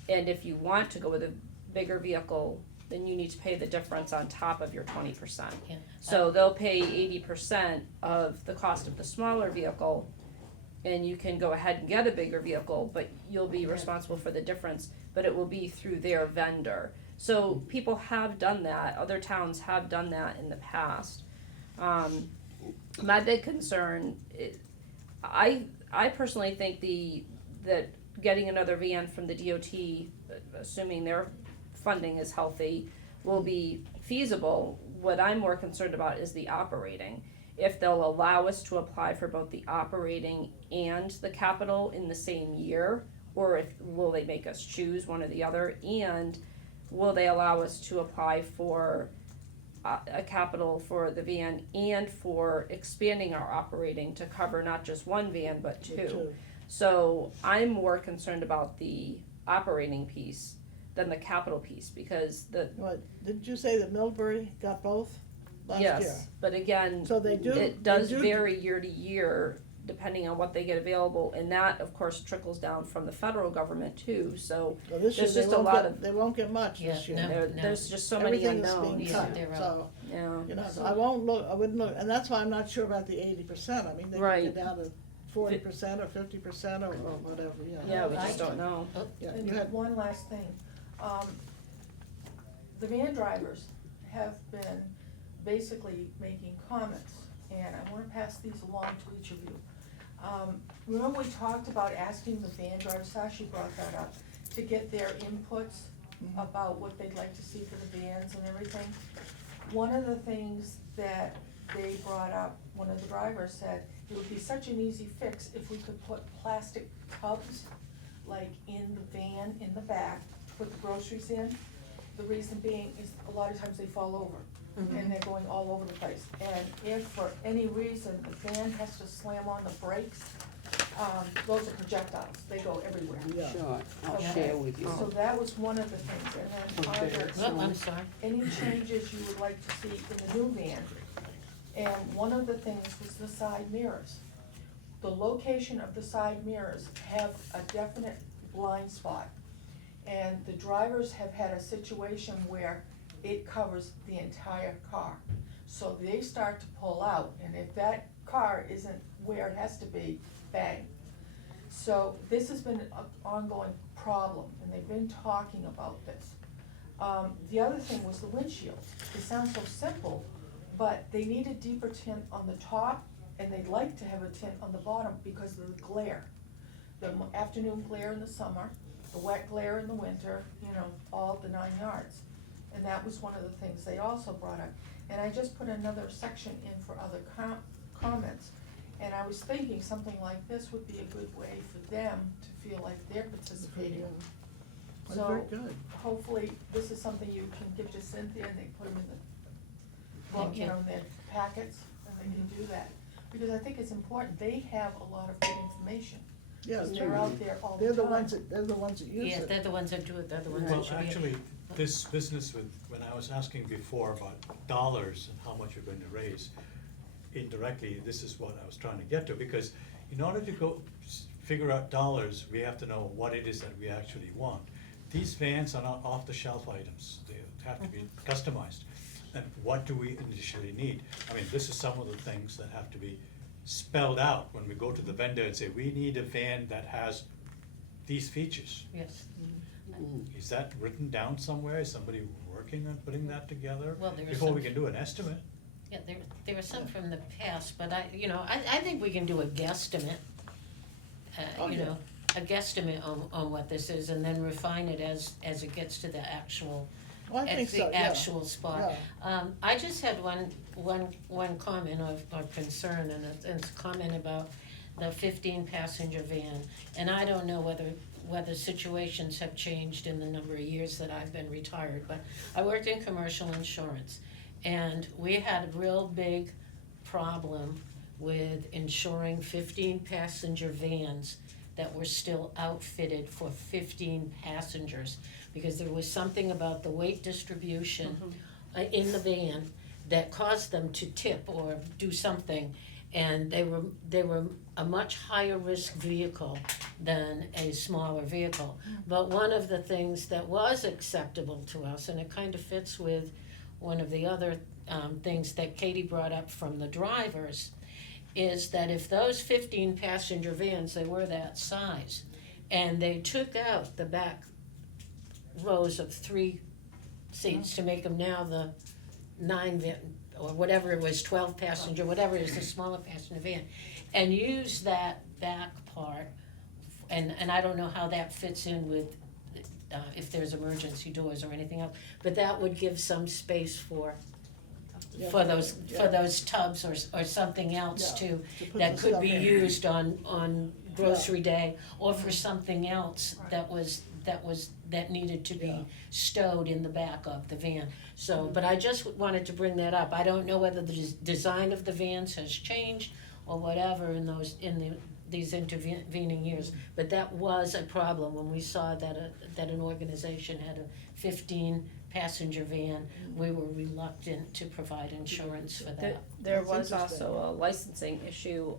And if you want to go with a bigger vehicle, then you need to pay the difference on top of your 20%. Yeah. So they'll pay 80% of the cost of the smaller vehicle, and you can go ahead and get a bigger vehicle, but you'll be responsible for the difference, but it will be through their vendor. So people have done that, other towns have done that in the past. My big concern, I personally think that getting another van from the DOT, assuming their funding is healthy, will be feasible. What I'm more concerned about is the operating. If they'll allow us to apply for both the operating and the capital in the same year, or will they make us choose one or the other, and will they allow us to apply for a capital for the van and for expanding our operating to cover not just one van but two. So I'm more concerned about the operating piece than the capital piece, because What, didn't you say that Millbury got both last year? yes, but again, So they do. it does they do- vary year to year depending on what they get available, and that of course trickles down from the federal government too, so Well, this year there's they just a won't lot get, of- they won't get much this Yeah, year. no. there's just so many Everything is being unknowns. Yeah, cut, they're so, Yeah, you know, I wouldn't look, and that's why I'm not sure about the 80%. I mean, they could Right. get down to 40% or 50% or whatever, you know. yeah, we just don't know. Yeah, And you had, one last thing, the van drivers have been basically making comments, and I wanna pass these along to each of you. Remember we talked about asking the van drivers, Sashi brought that up, to get their inputs about what they'd like to see for the vans and everything? One of the things that they brought up, one of the drivers said, it would be such an easy fix if we could put plastic tubs, like in the van, in the back, put the groceries in. The reason being is a lot of times they fall over, and they're going all over the place. And if for any reason the van has to slam on the brakes, those are projectiles, they go everywhere. yeah. Sure, I'll Okay. share with you. So that was one of the things, and then are there Oh, I'm sorry. any changes you would like to see in the new van? And one of the things was the side mirrors. The location of the side mirrors have a definite blind spot. And the drivers have had a situation where it covers the entire car. So they start to pull out, and if that car isn't where it has to be, bang. So this has been an ongoing problem, and they've been talking about this. The other thing was the windshields. It sounds so simple, but they need a deeper tint on the top, and they'd like to have a tint on the bottom because of the glare. The afternoon glare in the summer, the wet glare in the winter, you know, all the 9 yards. And that was one of the things they also brought up. And I just put another section in for other comments. And I was thinking something like this would be a good way for them to feel like they're participating. That's very So good. hopefully, this is something you can give to Cynthia and they put them in the, well, Thank you you. know, in their packets, and they can do that. Because I think it's important, they have a lot of good information, Yeah, because it's they're true. out there all the They're time. they're the ones that use Yeah, it. they're the ones that do it, they're the ones that Well, should be. actually, this business with, when I was asking before about dollars and how much you're going to raise, indirectly, this is what I was trying to get to, because in order to go figure out dollars, we have to know what it is that we actually want. These vans are not off-the-shelf items, they have to be customized. And what do we initially need? I mean, this is some of the things that have to be spelled out when we go to the vendor and say, we need a van that has these features. Yes, Is that written down somewhere? Is somebody working on putting that together? Well, there is Before we some- can do an estimate? yeah, there are some from the past, but I think we can do a guesstimate. Oh, You yeah. know, a guesstimate on what this is, and then refine it as it gets to the actual, Well, I at think so, the yeah. actual spot. Yeah. I just had one comment of concern, and it's a comment about the 15-passenger van. And I don't know whether situations have changed in the number of years that I've been retired, but I worked in commercial insurance. And we had a real big problem with insuring 15-passenger vans that were still outfitted for 15 passengers. Because there was something about the weight distribution in the van that caused them to tip or do something. And they were a much higher risk vehicle than a smaller vehicle. But one of the things that was acceptable to us, and it kind of fits with one of the other things that Katie brought up from the drivers, is that if those 15-passenger vans, they were that size, and they took out the back rows of 3 seats to make them now the 9 or whatever it was, 12-passenger, whatever it is, the smaller passenger van, and use that back part, and I don't know how that fits in with if there's emergency doors or anything else, but that would give some space for those tubs or something else Yeah, too, to put that the could stuff be in. used on grocery day, or for something else that needed to be Yeah. stowed in the back of the van. So, but I just wanted to bring that up. I don't know whether the design of the vans has changed or whatever in these intervening years, but that was a problem when we saw that an organization had a 15-passenger van. We were reluctant to provide insurance for that. There That's was interesting. also a licensing issue,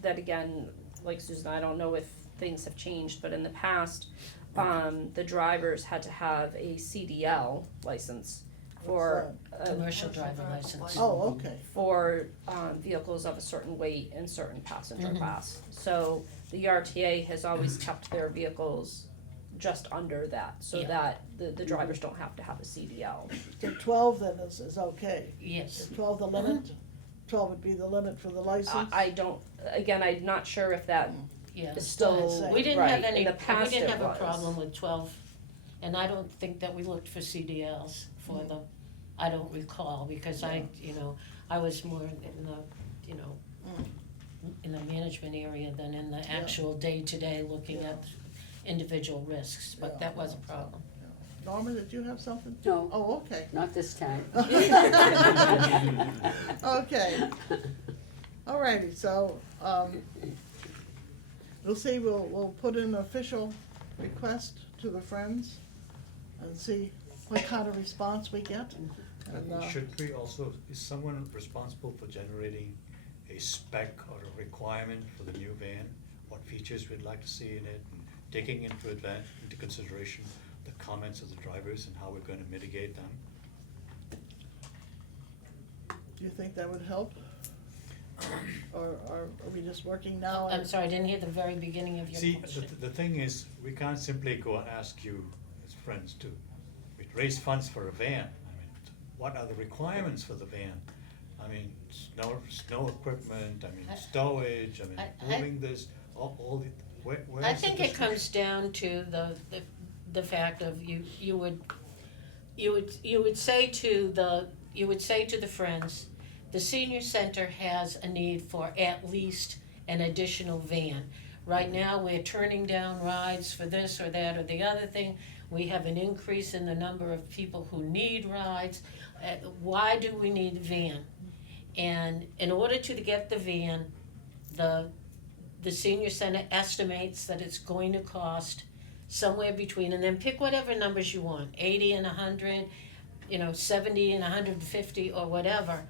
that again, like Susan, I don't know if things have changed, but in the past, the drivers had to have a CDL license for, Commercial driver license. Oh, okay. for, vehicles of a certain weight and certain passenger Mhm. class. So the RTA has always kept their vehicles just under that, so Yeah. that the drivers don't have to have a CDL. So 12 then is okay. Yes. Is 12 the limit? 12 would be the limit for the license? I don't, again, I'm not sure if that Yeah. is still, Same. We didn't right, have any, in the we past didn't it have a was. problem with 12, and I don't think that we looked for CDLs for them. I don't recall, because I was more in the, in the management area than in the actual day-to-day looking at individual risks, but that was a problem. Norma, did you have something? No, Oh, okay. not this time. Okay. Alrighty, so, we'll see, we'll put in an official request to the Friends and see what kind of response we get. And, Should we also, is someone responsible for generating a spec or a requirement for the new van? What features we'd like to see in it, and taking into consideration the comments of the drivers and how we're gonna mitigate them? do you think that would help? Or are we just working now? I'm sorry, I didn't hear the very beginning of your See, question. the thing is, we can't simply go and ask you as friends to raise funds for a van. I mean, what are the requirements for the van? I mean, snow equipment, I mean, I- stowage, I mean, I- moving this, all the, where I is the think it distribution? comes down to the fact of you would say to the Friends the senior center has a need for at least an additional van. Right now, we're turning down rides for this or that or the other thing. We have an increase in the number of people who need rides. Why do we need a van? And in order to get the van, the senior center estimates that it's going to cost somewhere between, and then pick whatever numbers you want, 80 and 100, 70 and 150 or whatever,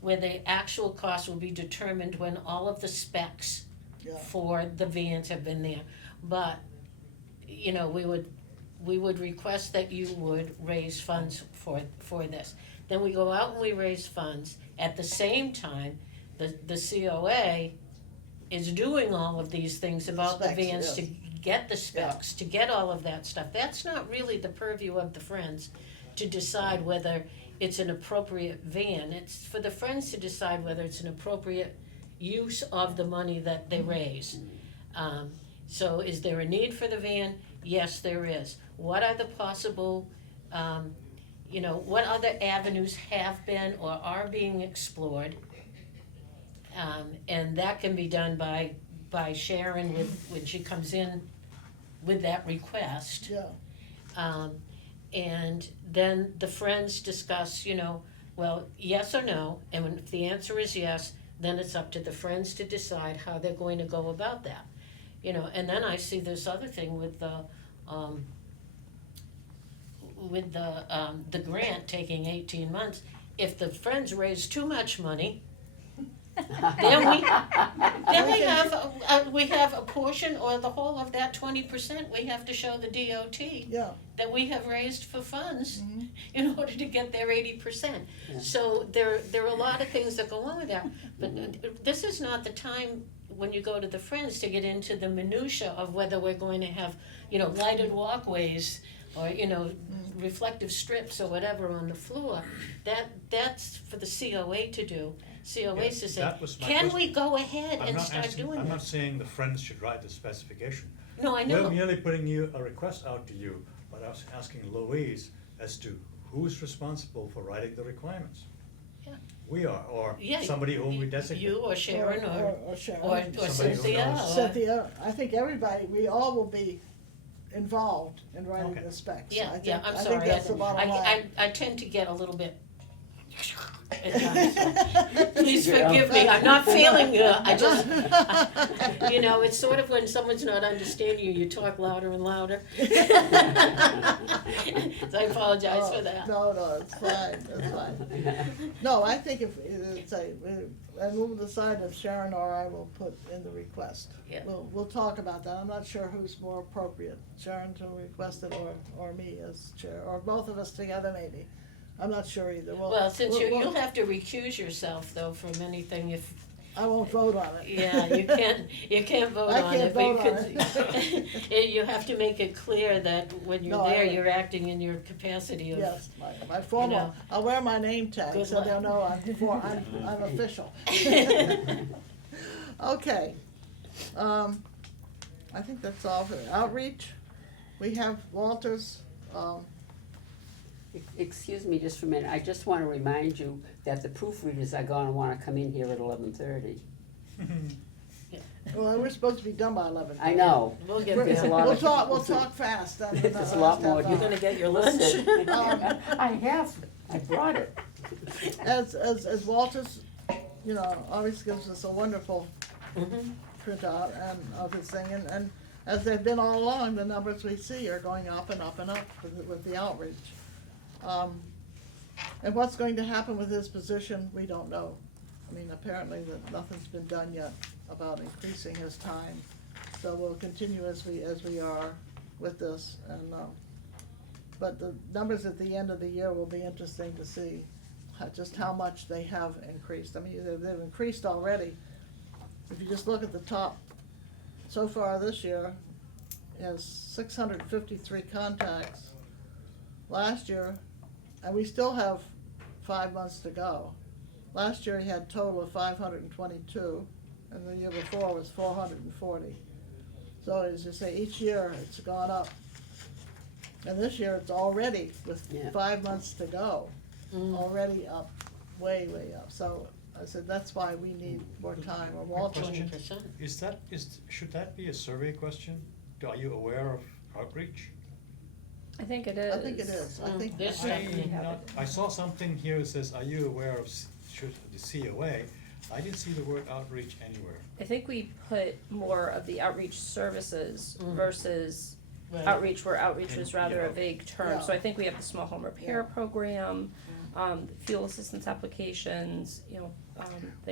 where the actual cost will be determined when all of the specs Yeah. for the vans have been there. But, we would request that you would raise funds for this. Then we go out and we raise funds. At the same time, the COA is doing all of these things about the specs, vans yes. to get the specs, to get all of that stuff. That's not really the purview of the Friends to decide whether it's an appropriate van. It's for the Friends to decide whether it's an appropriate use of the money that they raise. So is there a need for the van? Yes, there is. What are the possible, what other avenues have been or are being explored? And that can be done by Sharon when she comes in with that request. Yeah, And then the Friends discuss, well, yes or no, and if the answer is yes, then it's up to the Friends to decide how they're going to go about that. And then I see this other thing with the grant taking 18 months. If the Friends raise too much money, then we have a portion or the whole of that 20%, we have to show the DOT yeah. that we have raised for funds Mhm. in order to get their 80%. Yeah. So there are a lot of things that go on with that, but this is not the time when you go to the Friends to get into the minutia of whether we're going to have, lighted walkways or, reflective strips or whatever on the floor. That's for the COA to do. COA's to say, That was my can question. we go ahead I'm and not start asking, doing I'm not this? saying the Friends should write the specification. No, I We're know. merely putting you a request out to you, but I was asking Louise as to who's responsible for writing the requirements. Yeah. We are, or Yeah, somebody whom we designate. You or Sharon Or Sharon. or Somebody who Cynthia knows. or. Cynthia, I think everybody, we all will be involved in writing Okay. the specs. Yeah, I think- yeah, I'm I sorry, think that's the bottom line. I tend to get a little bit at times. Please forgive me, I'm not feeling good, I just, it's sort of when someone's not understanding you, you talk louder and louder. So I apologize for that. No, it's fine. No, I think if, it's and we'll decide if Sharon or I will put in the request. Yeah. We'll talk about that. I'm not sure who's more appropriate, Sharon to request it or me as chair, or both of us together maybe. I'm not sure either. Well, since we'll- you'll have to recuse yourself though from anything if, I won't vote on it. yeah, you can't vote I on can't it, but you vote on could, you have to make it clear that when you're No, I there, would- you're acting in your capacity of. Yes, my formal, know. I'll wear my name tag Good so they'll luck. know I'm official. Okay, I think that's all for outreach. We have Walter's, Excuse me just for a minute, I just wanna remind you that the proofreaders are gonna wanna come in here at 11:30. well, we're supposed to be done by 11. I know, We'll get There's a there. lot We'll of- talk fast. There's a lot more. You're gonna get your lunch. I have, I brought it. As Walter's, always gives us a wonderful Mhm. printout and of his thing, and as they've been all along, the numbers we see are going up and up and up with the outreach. And what's going to happen with his position, we don't know. I mean, apparently that nothing's been done yet about increasing his time, so we'll continue as we are with this, and, but the numbers at the end of the year will be interesting to see, just how much they have increased. I mean, they've increased already. If you just look at the top, so far this year, he has 653 contacts. Last year, and we still have 5 months to go. Last year he had a total of 522, and the year before was 440. So as you say, each year it's gone up. And this year it's already, with Yeah. 5 months to go, already up way, way up. So I said, that's why we need more time, or Walter. Question. 20%. Should that be a survey question? Are you aware of outreach? I think it is. I think it is, I think. There's I definitely I saw something here that says, are you aware of the COA? I didn't see the word outreach anywhere. I think we put more of the outreach services Mm. versus Right. outreach, where outreach was And, rather you a know, vague term. So Yeah. I think we have the small home repair Yeah. program, fuel assistance applications, things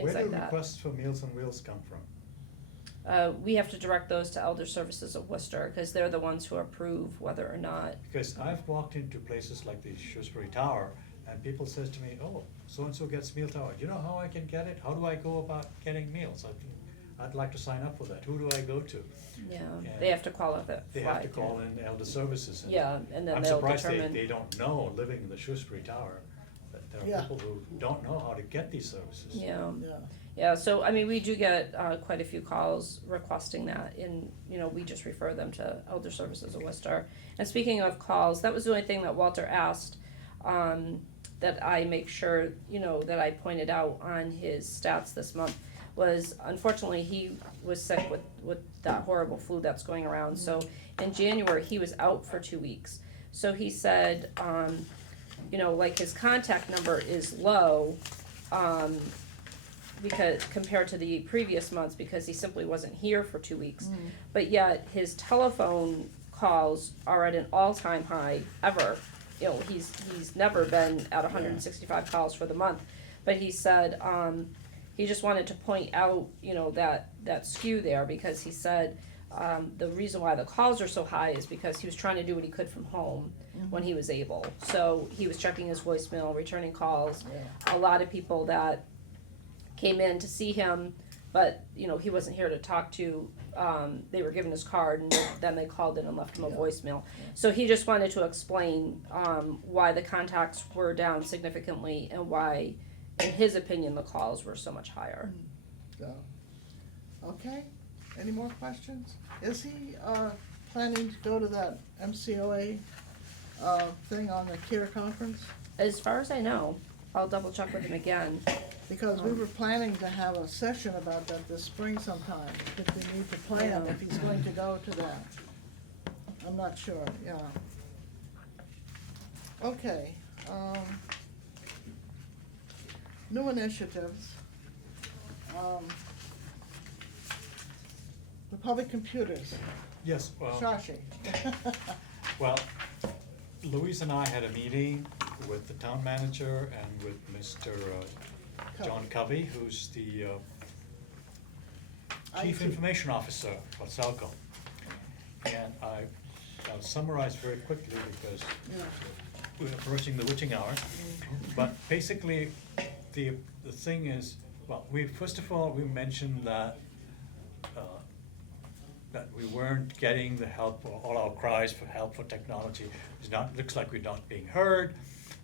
Where like do that. requests for Meals on Wheels come from? We have to direct those to Elder Services of Worcester, cause they're the ones who approve whether or not. Because I've walked into places like the Shrewsbury Tower, and people says to me, oh, so-and-so gets meal tower, do you know how I can get it? How do I go about getting meals? I'd like to sign up for that, who do I go to? Yeah, Yeah. they have to qualify. They have to call in Elder Services. And Yeah, and then I'm they'll surprised determine. they don't know, living in the Shrewsbury Tower, that there are Yeah. people who don't know how to get these services. Yeah, Yeah, yeah, so, I mean, we do get, quite a few calls requesting that, and, we just refer them to Elder Services of Worcester. And speaking of calls, that was the only thing that Walter asked, that I make sure, that I pointed out on his stats this month, was unfortunately, he was sick with that horrible flu that's going around, so in January, he was out for 2 weeks. So he said, like his contact number is low, because compared to the previous months, because he simply wasn't here for 2 weeks. But yet his telephone calls are at an all-time high ever. He's never been at 165 calls for the month. But he said, he just wanted to point out, that skew there, because he said, the reason why the calls are so high is because he was trying to do what he could from home when he was able. So he was checking his voicemail, returning calls. yeah. A lot of people that came in to see him, but, he wasn't here to talk to, they were given his card, and then they called in and left him a Yeah. voicemail. So he just wanted to explain, why the contacts were down significantly, and why, in his opinion, the calls were so much higher. So, okay, any more questions? Is he, planning to go to that MCOA, thing on the CARE conference? As far as I know, I'll double check with him again. Because we were planning to have a session about that this spring sometime, if we need to plan, if he's going to go to that. I'm not sure, yeah. Okay, new initiatives. The public computers, Yes, well. Shashi. Well, Louise and I had a meeting with the town manager and with Mr. John Covey, who's the Chief IT. Information Officer for Salco. And I'll summarize very quickly because Yeah. we're approaching the witching hour. But basically, the thing is, well, first of all, we mentioned that that we weren't getting the help, or all our cries for help for technology. Looks like we're not being heard.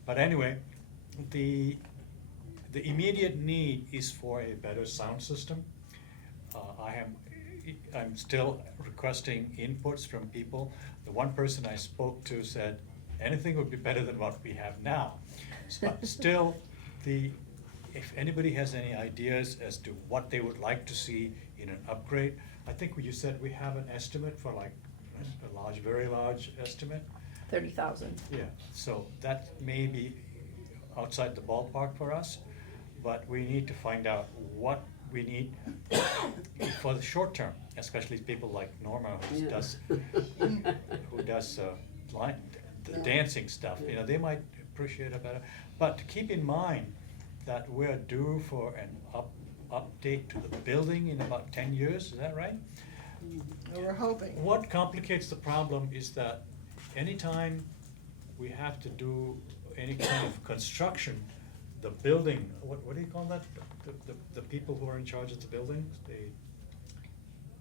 But anyway, the immediate need is for a better sound system. I'm still requesting inputs from people. The one person I spoke to said, anything would be better than what we have now. But still, if anybody has any ideas as to what they would like to see in an upgrade, I think you said we have an estimate for like a very large estimate. 30,000. Yeah, so that may be outside the ballpark for us, but we need to find out what we need for the short term, especially people like Norma who Yeah. does the dancing stuff, they might appreciate it better. But keep in mind that we're due for an update to the building in about 10 years, is that right? We're hoping. What complicates the problem is that anytime we have to do any kind of construction, the building, what do you call that? The people who are in charge of the buildings,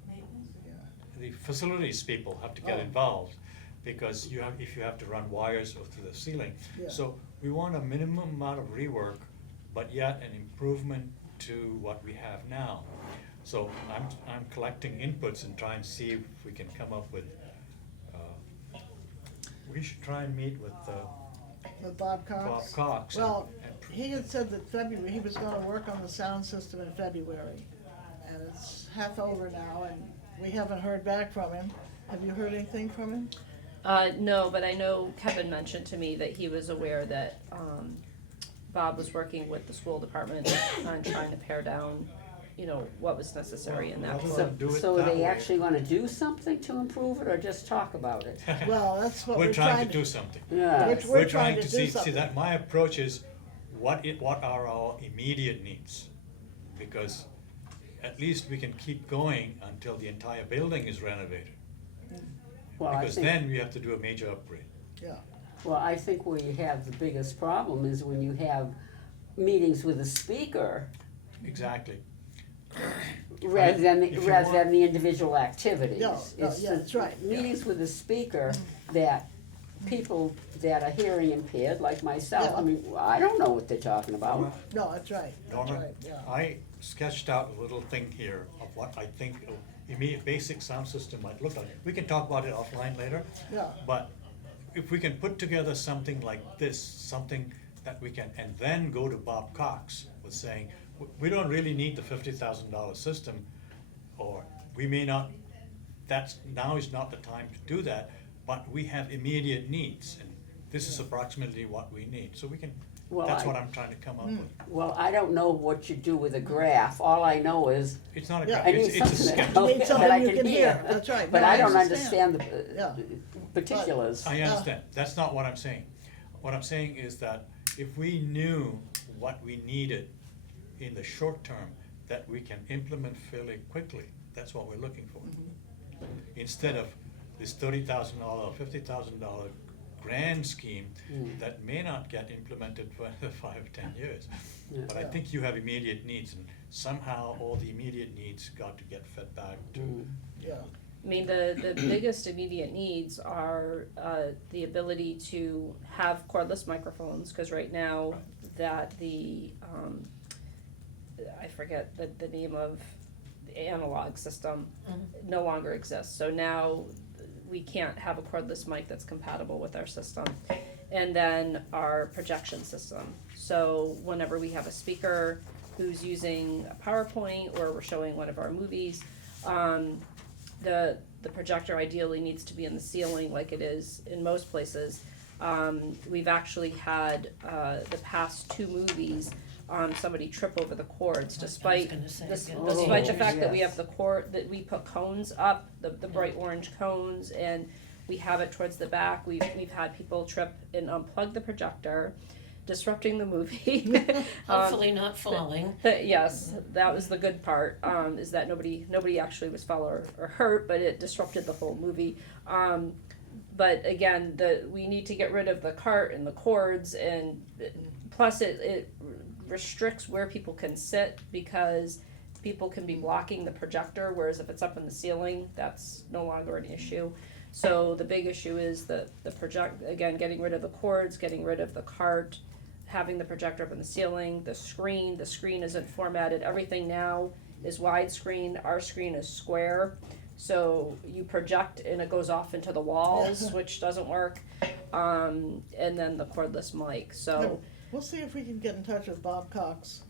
Maintenance? Yeah. the facilities people have to get Oh. involved, because if you have to run wires through the ceiling. Yeah. So we want a minimum amount of rework, but yet an improvement to what we have now. So I'm collecting inputs and trying to see if we can come up with, we should try and meet with With Bob Cox? Bob Cox Well, and he had said that February, he was gonna work on the sound system in February. And it's half over now, and we haven't heard back from him. Have you heard anything from him? No, but I know Kevin mentioned to me that he was aware that, Bob was working with the school department on trying to pare down, you know, what was necessary in that. Well, So, do it so are that they way. actually gonna do something to improve it, or just talk about it? Well, that's what We're trying to do something. Yeah, Which We're We're trying to do see something. that my approach is, what are our immediate needs? Because at least we can keep going until the entire building is renovated. well, I Because think, then we have to do a major upgrade. Yeah, well, I think where you have the biggest problem is when you have meetings with a speaker Exactly. rather than, If you rather want- than the individual activities. No, It's yeah, the that's right, yeah. Meetings with a speaker that people that are hearing impaired, like myself, Yeah. I mean, I don't know what they're talking about. no, that's right, that's Norma, right, yeah. I sketched out a little thing here of what I think immediate basic sound system might look like. We can talk about it offline later. Yeah. But if we can put together something like this, something that we can, and then go to Bob Cox with saying, we don't really need the $50,000 system, or we may not, now is not the time to do that, but we have immediate needs, and this is approximately what we need, so we can, Well, that's I- what I'm trying to come up with. Well, I don't know what you do with a graph, all I know is, It's not a, Yeah. graph, I need it's a something sketch. that, You need that something I you can can hear. hear. That's right. But No, I I don't understand. understand Yeah. the particulars. I understand, that's not what I'm saying. What I'm saying is that if we knew what we needed in the short term, that we can implement fairly quickly, that's what we're looking for. Instead of this $30,000 or $50,000 grand scheme that may not get implemented for another 5 or 10 years. Yeah. But I think you have immediate needs, and somehow all the immediate needs got to get fed back to. Yeah, I mean, the biggest immediate needs are, the ability to have cordless microphones, cause right now that I forget the name of the analog system no longer exists, so now we can't have a cordless mic that's compatible with our system. And then our projection system, so whenever we have a speaker who's using a PowerPoint or we're showing one of our movies, the projector ideally needs to be in the ceiling like it is in most places. We've actually had, the past 2 movies, somebody trip over the cords despite, gonna say, despite the Oh, fact that we yes. have the cord, that we put cones up, the bright orange cones, and we have it towards the back. We've had people trip and unplug the projector, disrupting the movie. Hopefully not falling. Yes, that was the good part, is that nobody actually was fell or hurt, but it disrupted the whole movie. But again, we need to get rid of the cart and the cords, and plus it restricts where people can sit, because people can be blocking the projector, whereas if it's up in the ceiling, that's no longer an issue. So the big issue is the again, getting rid of the cords, getting rid of the cart, having the projector up in the ceiling, the screen isn't formatted, everything now is widescreen, our screen is square. So you project and it goes off into the walls, which doesn't work, and then the cordless mic, so. we'll see if we can get in touch with Bob Cox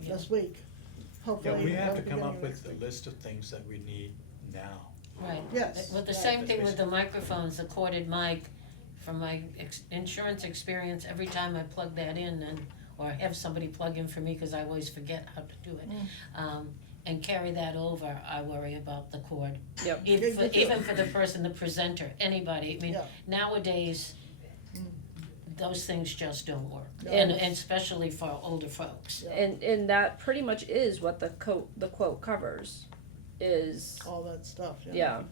this week, Yeah, hopefully. we have to at the come up beginning of with next a week. list of things that we need now. Right. Yes, With the right. same thing with the microphones, the corded mic, from my insurance experience, every time I plug that in or have somebody plug in for me, cause I always forget how to do it, and carry that over, I worry about the cord. Yep. Even for the person, the presenter, anybody, I mean, Yeah. nowadays, those things just don't work, No. and especially for older folks. And that pretty much is what the quote covers, is, All that stuff, yeah,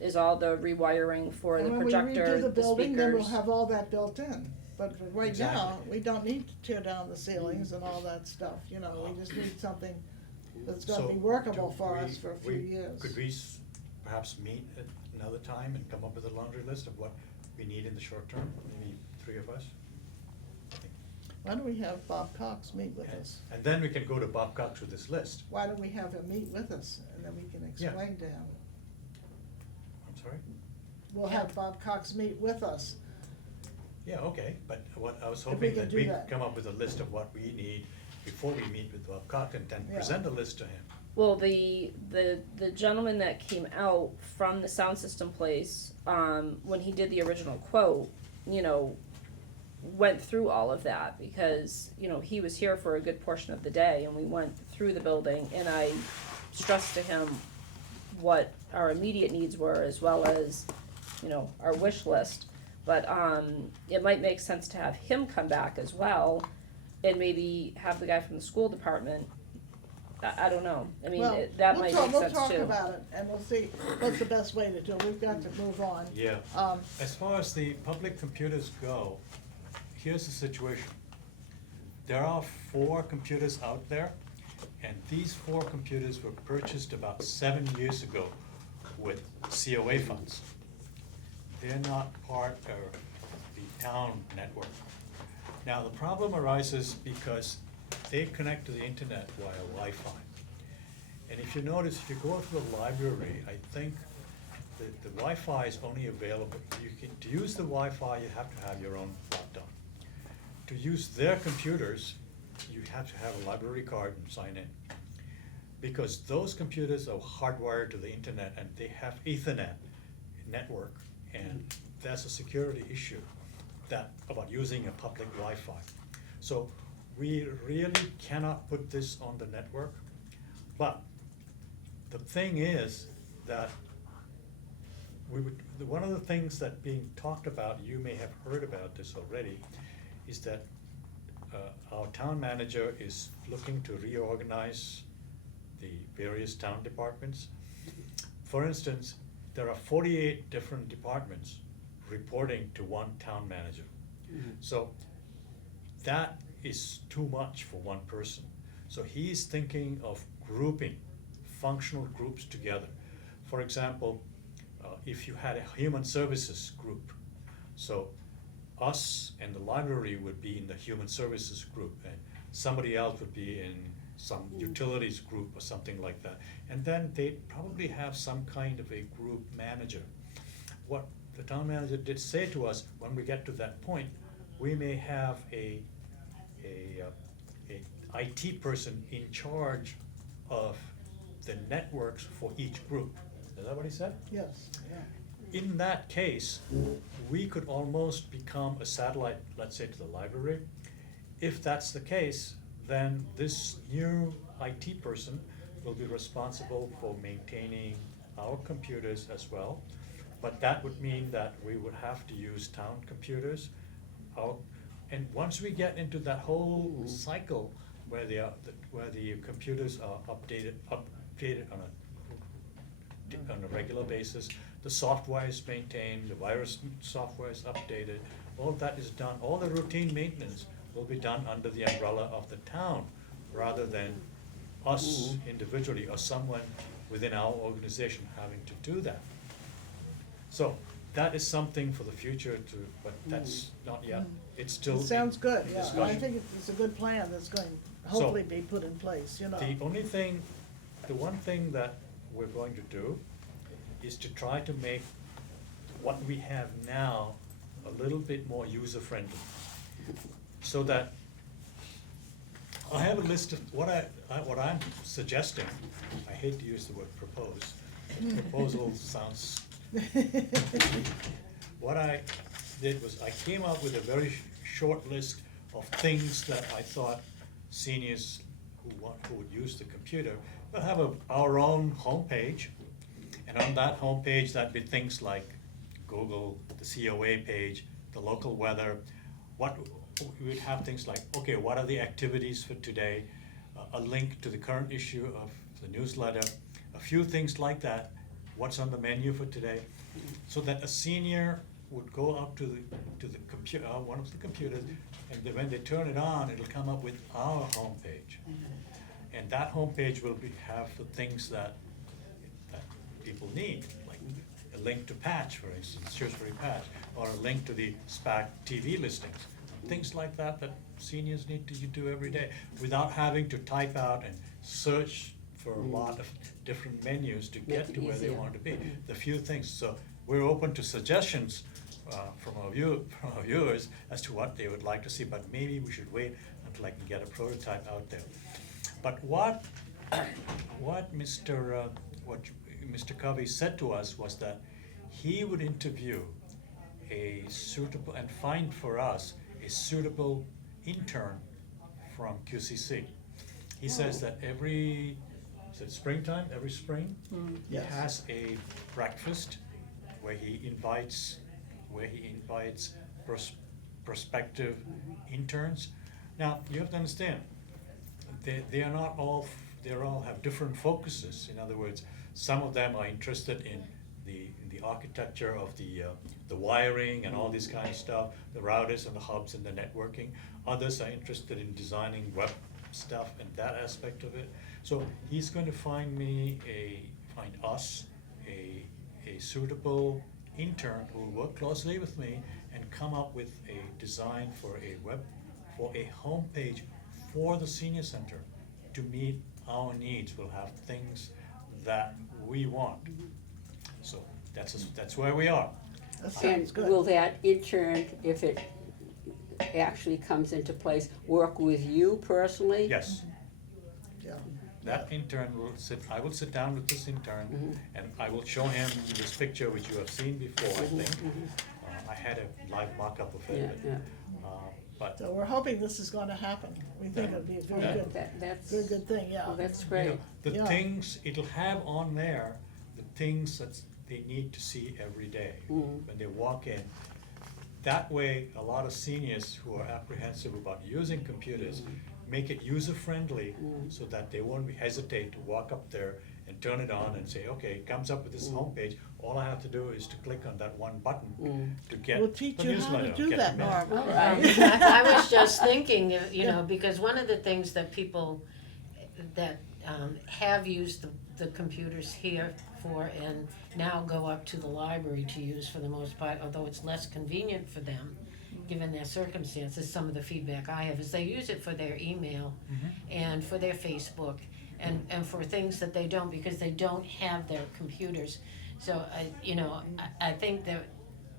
is all the rewiring for the And when projector, we redo the building, then we'll speakers. have all that built in. But for right now, Exactly. we don't need to tear down the ceilings and all that stuff, you know, we just need something that's gonna So, be workable do for we- us for a few years. Could we perhaps meet at another time and come up with a laundry list of what we need in the short term, maybe 3 of us? Why don't we have Bob Cox meet with And- us? And then we can go to Bob Cox with this list. Why don't we have him meet with us, and then we can Yeah. explain to him? I'm sorry? We'll have Bob Cox meet with us, Yeah, okay, but what I was we hoping can that do we that. could come up with a list of what we need before we meet with Bob Cock and then Yeah. present a list to him. Well, the gentleman that came out from the sound system place, when he did the original quote, you know, went through all of that because, you know, he was here for a good portion of the day and we went through the building and I stressed to him what our immediate needs were as well as, you know, our wish list. But it might make sense to have him come back as well and maybe have the guy from the school department. I don't know. I mean, Well, that we'll might talk- make sense We'll too. talk about it, and we'll see what's the best way to do it. We've got to move on. Yeah. Um, As far as the public computers go, here's the situation. There are 4 computers out there, and these 4 computers were purchased about 7 years ago with COA funds. They're not part of the town network. Now, the problem arises because they connect to the internet via Wi-Fi. And if you notice, if you go to the library, I think that the Wi-Fi is only available, to use the Wi-Fi, you have to have your own laptop. To use their computers, you have to have a library card and sign in. Because those computers are hardwired to the internet and they have Ethernet network, and that's a security issue about using a public Wi-Fi. So we really cannot put this on the network, but the thing is that one of the things that being talked about, you may have heard about this already, is that our town manager is looking to reorganize the various town departments. For instance, there are 48 different departments reporting to one town manager. So that is too much for one person. So he's thinking of grouping functional groups together. For example, if you had a human services group, so us and the library would be in the human services group, and somebody else would be in some utilities group or something like that. And then they'd probably have some kind of a group manager. What the town manager did say to us, when we get to that point, we may have a IT person in charge of the networks for each group. Is that what he said? Yes, yeah. In that case, we could almost become a satellite, let's say, to the library. If that's the case, then this new IT person will be responsible for maintaining our computers as well. But that would mean that we would have to use town computers. And once we get into that whole cycle where the computers are updated on a regular basis, the software is maintained, the virus software is updated, all that is done, all the routine maintenance will be done under the umbrella of the town, rather than us individually or someone within our organization having to do that. So that is something for the future but that's not yet, it's still. It sounds good, yeah. I discussion. think it's a good plan that's going to hopefully be put in place, you know. The one thing that we're going to do is to try to make what we have now a little bit more user-friendly. So that, I have a list of what I'm suggesting. I hate to use the word propose. Proposal sounds. What I did was I came up with a very short list of things that I thought seniors who would use the computer will have our own homepage, and on that homepage that'd be things like Google, the COA page, the local weather. We would have things like, okay, what are the activities for today? A link to the current issue of the newsletter, a few things like that. What's on the menu for today? So that a senior would go up to the computer, one of the computers, and then when they turn it on, it'll come up with our homepage. And that homepage will have the things that people need, like a link to Patch, for instance, Shrewsbury Patch, or a link to the SPAC TV listings. Things like that seniors need to do every day without having to type out and search for a lot of different menus to Make get it to where they easier. want to be. The few things, so we're open to suggestions from our viewers as to what they would like to see, but maybe we should wait until I can get a prototype out there. But what Mr. Covey said to us was that he would interview a suitable and find for us a suitable intern from QCC. He says that every spring, he Yes. has a breakfast where he invites prospective interns. Now, you have to understand, they are not all, they all have different focuses. In other words, some of them are interested in the architecture of the wiring and all this kind of stuff, the routers and the hubs and the networking. Others are interested in designing web stuff and that aspect of it. So he's going to find us a suitable intern who will work closely with me and come up with a design for a homepage for the senior center to meet our needs. We'll have things that we want. So that's where we are. That And sounds good. will that intern, if it actually comes into place, work with you personally? Yes, Yeah. that intern I will sit down with this intern and I will show him this picture which you have seen before, I think. I had a live mock-up of Yeah, it, yeah. but So we're hoping this is gonna happen. We think it'll be a very good, That's, very good thing, yeah. well, that's you great. know, the Yeah. things, it'll have on there, the things that they need to see every day when they walk in. That way, a lot of seniors who are apprehensive about using computers make it user-friendly so that they won't hesitate to walk up there and turn it on and say, okay, it comes up with this homepage. All I have to do is to click on that one button to get We'll the teach you how newsletter. to do get that, the mail. Norma. I was just thinking, you know, because one of the things that people that have used the computers here for and now go up to the library to use for the most part, although it's less convenient for them, given their circumstances, some of the feedback I have is they use it for their email and for their Facebook and for things that they don't, because they don't have their computers. So I think that,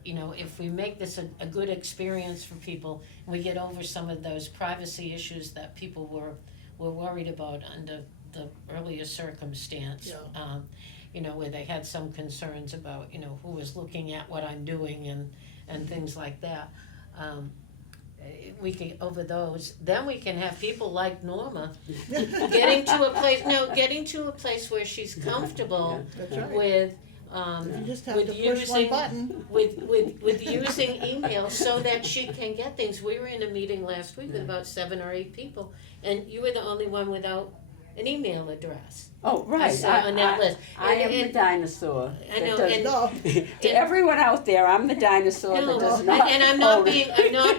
you know, if we make this a good experience for people, and we get over some of those privacy issues that people were worried about under the earlier circumstance. Yeah. You know, where they had some concerns about, you know, who was looking at what I'm doing and things like that. We can, over those, then we can have people like Norma getting to a place where she's comfortable That's right. with, You just have with to push one using, button. with using email so that she can get things. We were in a meeting last week with about 7 or 8 people, and you were the only one without an email address. Oh, right. saw on that list. I am And- the dinosaur. I know, that and- No, does, to everyone out there, I'm the dinosaur that No, does not. and I'm not own- being. No,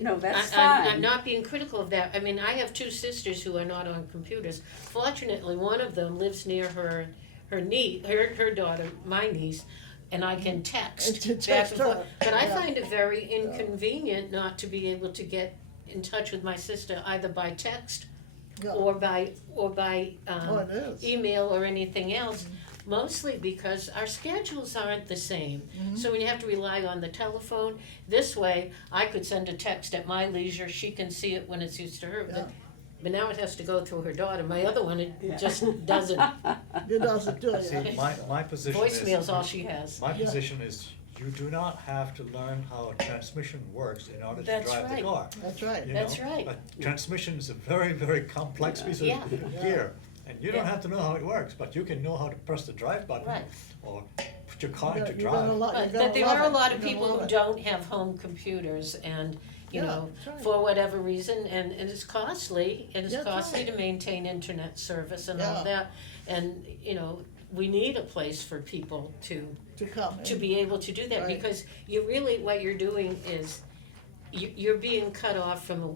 No, that's I'm fine. not being critical of that. I mean, I have 2 sisters who are not on computers. Fortunately, one of them lives near her daughter, my niece, and I can text To back text and forth. her, But I yeah. find it very inconvenient not to be able to get in touch with my sister either by text yeah. or by Oh, it is. email or anything else, mostly because our schedules aren't the same. So when you have to rely on the telephone, this way, I could send a text at my leisure, she can see it when it's used to her. Yeah. But now it has to go through her daughter. My other one, it Yeah. just doesn't. It doesn't do See, it. my position Voicemail's is, all she has. my position is, you do not have to learn how a transmission works in order to That's drive the right. car. That's right. You That's know? right. A transmission is a very, very complex piece of Yeah. gear, and you don't Yeah. have to know how it works, but you can know how to press the drive button Right. or put your car into You're gonna drive. love- you're But gonna there love are a it. lot of You're people gonna who love it. don't have home computers and, you Yeah, know, that's right. for whatever reason, and it's costly, and it's That's costly right. to maintain internet service and Yeah. all that. And, you know, we need a place for people to come. to be able to do that, Right. because you really, what you're doing is, you're being cut off from the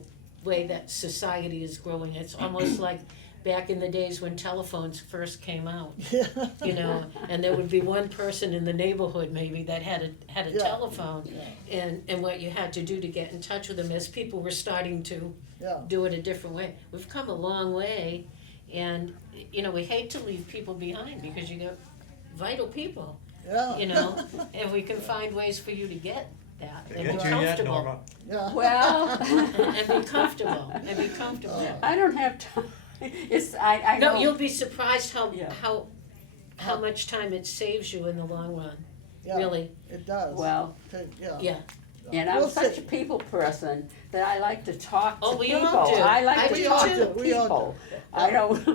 way that society is growing. It's almost like back in the days when telephones first came out, Yeah. you know, and there would be one person in the neighborhood maybe that had a Yeah. telephone, and what you had to do to get in touch with them as people were starting to Yeah. do it a different way. We've come a long way, and, you know, we hate to leave people behind because you got vital people. Yeah. you know, and we can find ways for you to get that, They and be get you yet, comfortable. Norma? Yeah. Well, And be comfortable, and be comfortable. I don't have time. I No, know. you'll be surprised Yeah. how much time it saves you in the long run, Yeah, really, it does. Well, Yeah. yeah. and I'm We'll such see. a people person that I like to talk to Oh, we people. all do. I like I to do talk too. to We all people. do. I don't.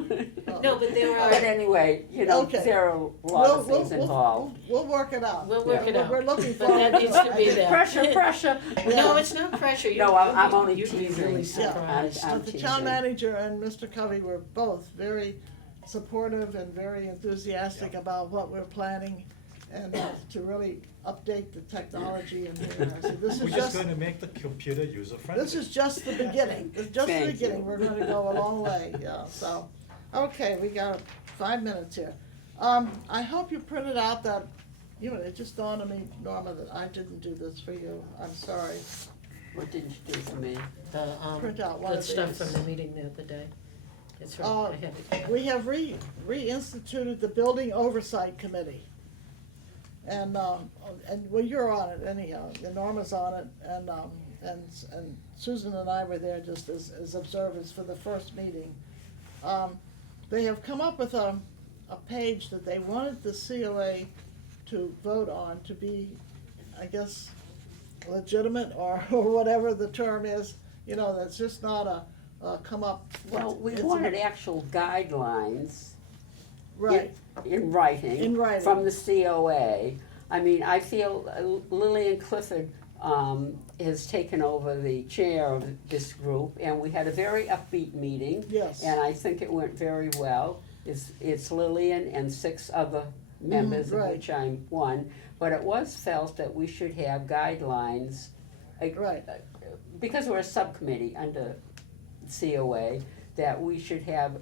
No, but there are, But anyway, you know, Okay. there are a lot of things involved. We'll work it out. We'll work it out. We're looking But forward that to needs it. to be there. Pressure. no, it's not pressure, you, No, I'm only you'd be teasing. really Yeah, surprised. I'm But the town teasing. manager and Mr. Covey were both very supportive and very enthusiastic about what we're planning and to really update the technology in here. So this We're is just just, gonna make the computer user-friendly. this is just the beginning. It's just the Thank you. beginning. We're gonna go a long way, yeah, so. Okay, we got 5 minutes here. I hope you printed out that, you know, it just dawned on me, Norma, that I didn't do this for you. I'm sorry. What did you do for me? Print out one The of stuff these. from the meeting the other day. It's right, Uh, I have it here. We have reinstituted the Building Oversight Committee. And well, you're on it anyhow, and Norma's on it, and Susan and I were there just as observers for the first meeting. They have come up with a page that they wanted the COA to vote on to be, I guess, legitimate or whatever the term is, you know, that's just not a come up. Well, we it's- wanted actual guidelines Right, in writing. In writing. From the COA. I mean, I feel Lillian Clifford has taken over the chair of this group, and we had a very upbeat meeting. yes. And I think it went very well. It's Lillian and 6 other members, of right. which I'm one. But it was felt that we should have guidelines, Right. because we're a subcommittee under COA, that we should have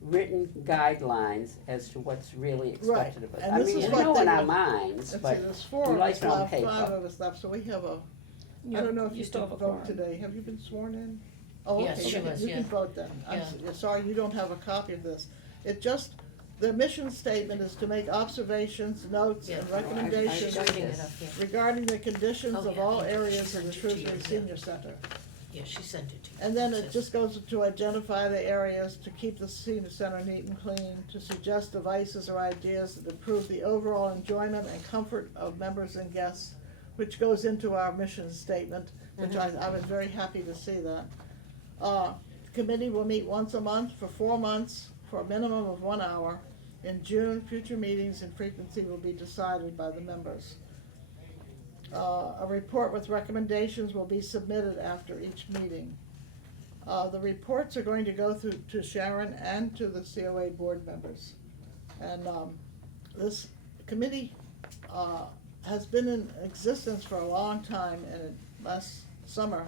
written guidelines as to what's really expected of us. And I this mean, is we what know they in our were- minds, Let's but see, there's 4 we of like us it on left, paper. 5 of us left, so we have I don't know if you still can have a vote quorum. today. Have you been sworn in? Oh, Yes, okay, she was, you yeah. can vote then. I'm Yeah. sorry, you don't have a copy of this. It just, the mission statement is to make observations, notes, Yeah. and No, recommendations I- Reading it up here. regarding the conditions Oh, of yeah, all yeah, areas she of the sent it to you, Shrewsbury yeah. Senior Center. Yeah, she sent it to you. And then it Says- just goes to identify the areas, to keep the senior center neat and clean, to suggest devices or ideas that improve the overall enjoyment and comfort of members and guests, which goes into our mission statement, which I was very happy to see that. The committee will meet once a month for 4 months for a minimum of 1 hour. In June, future meetings and frequency will be decided by the members. A report with recommendations will be submitted after each meeting. The reports are going to go through to Sharon and to the COA board members. And this committee has been in existence for a long time, and last summer,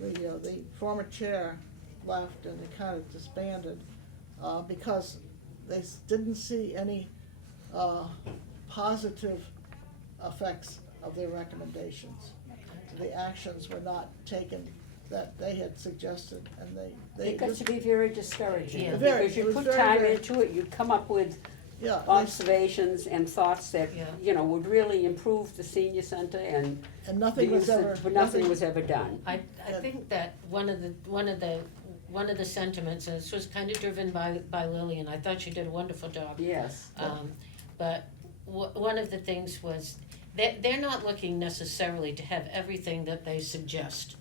the former chair left and it kind of disbanded because they didn't see any positive effects of their recommendations. The actions were not taken that they had suggested, and they It got just, to be very discouraging. Yeah. Very, Because it you was put very, time very- into it, you'd come up with yeah, observations and thoughts that, Yeah. you know, would really improve the senior center, and and nothing was ever, but nothing was ever done. I think that one of the sentiments, and this was kind of driven by Lillian, I thought she did a wonderful job. Yes. But one of the things was, they're not looking necessarily to have everything that they suggest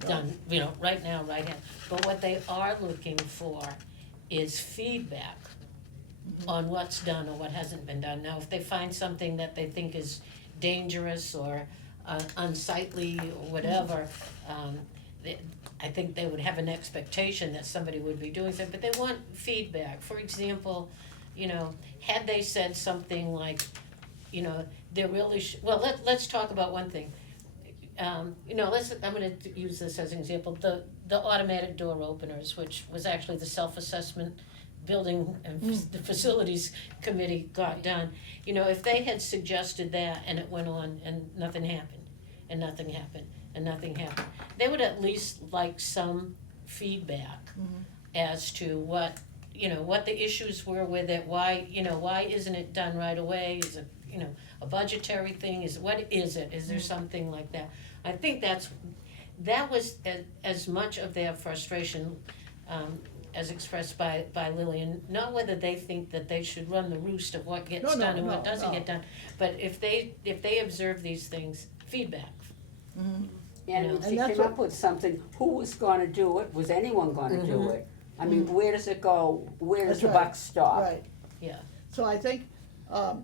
done, you know, right now, right now. But what they are looking for is feedback on what's done or what hasn't been done. Now, if they find something that they think is dangerous or unsightly or whatever, I think they would have an expectation that somebody would be doing something, but they want feedback. For example, you know, had they said something like, you know, they're really, let's talk about one thing. You know, I'm gonna use this as an example, the automatic door openers, which was actually the self-assessment building and the facilities committee got done. You know, if they had suggested that and it went on and nothing happened, and nothing happened, and nothing happened, they would at least like some feedback as to what, you know, what the issues were with it, why isn't it done right away, is it, you know, a budgetary thing, what is it, is there something like that? I think that was as much of their frustration, as expressed by Lillian, not whether they think that they should run the roost of what gets No, done and no, what doesn't no. get done, but if they observe these things, feedback. Mhm. And Yeah. if And you that's came what- up with something, who was gonna do it? Was anyone gonna do it? I mean, where does it go? Where does That's the right. buck stop? Right. Yeah. So I think,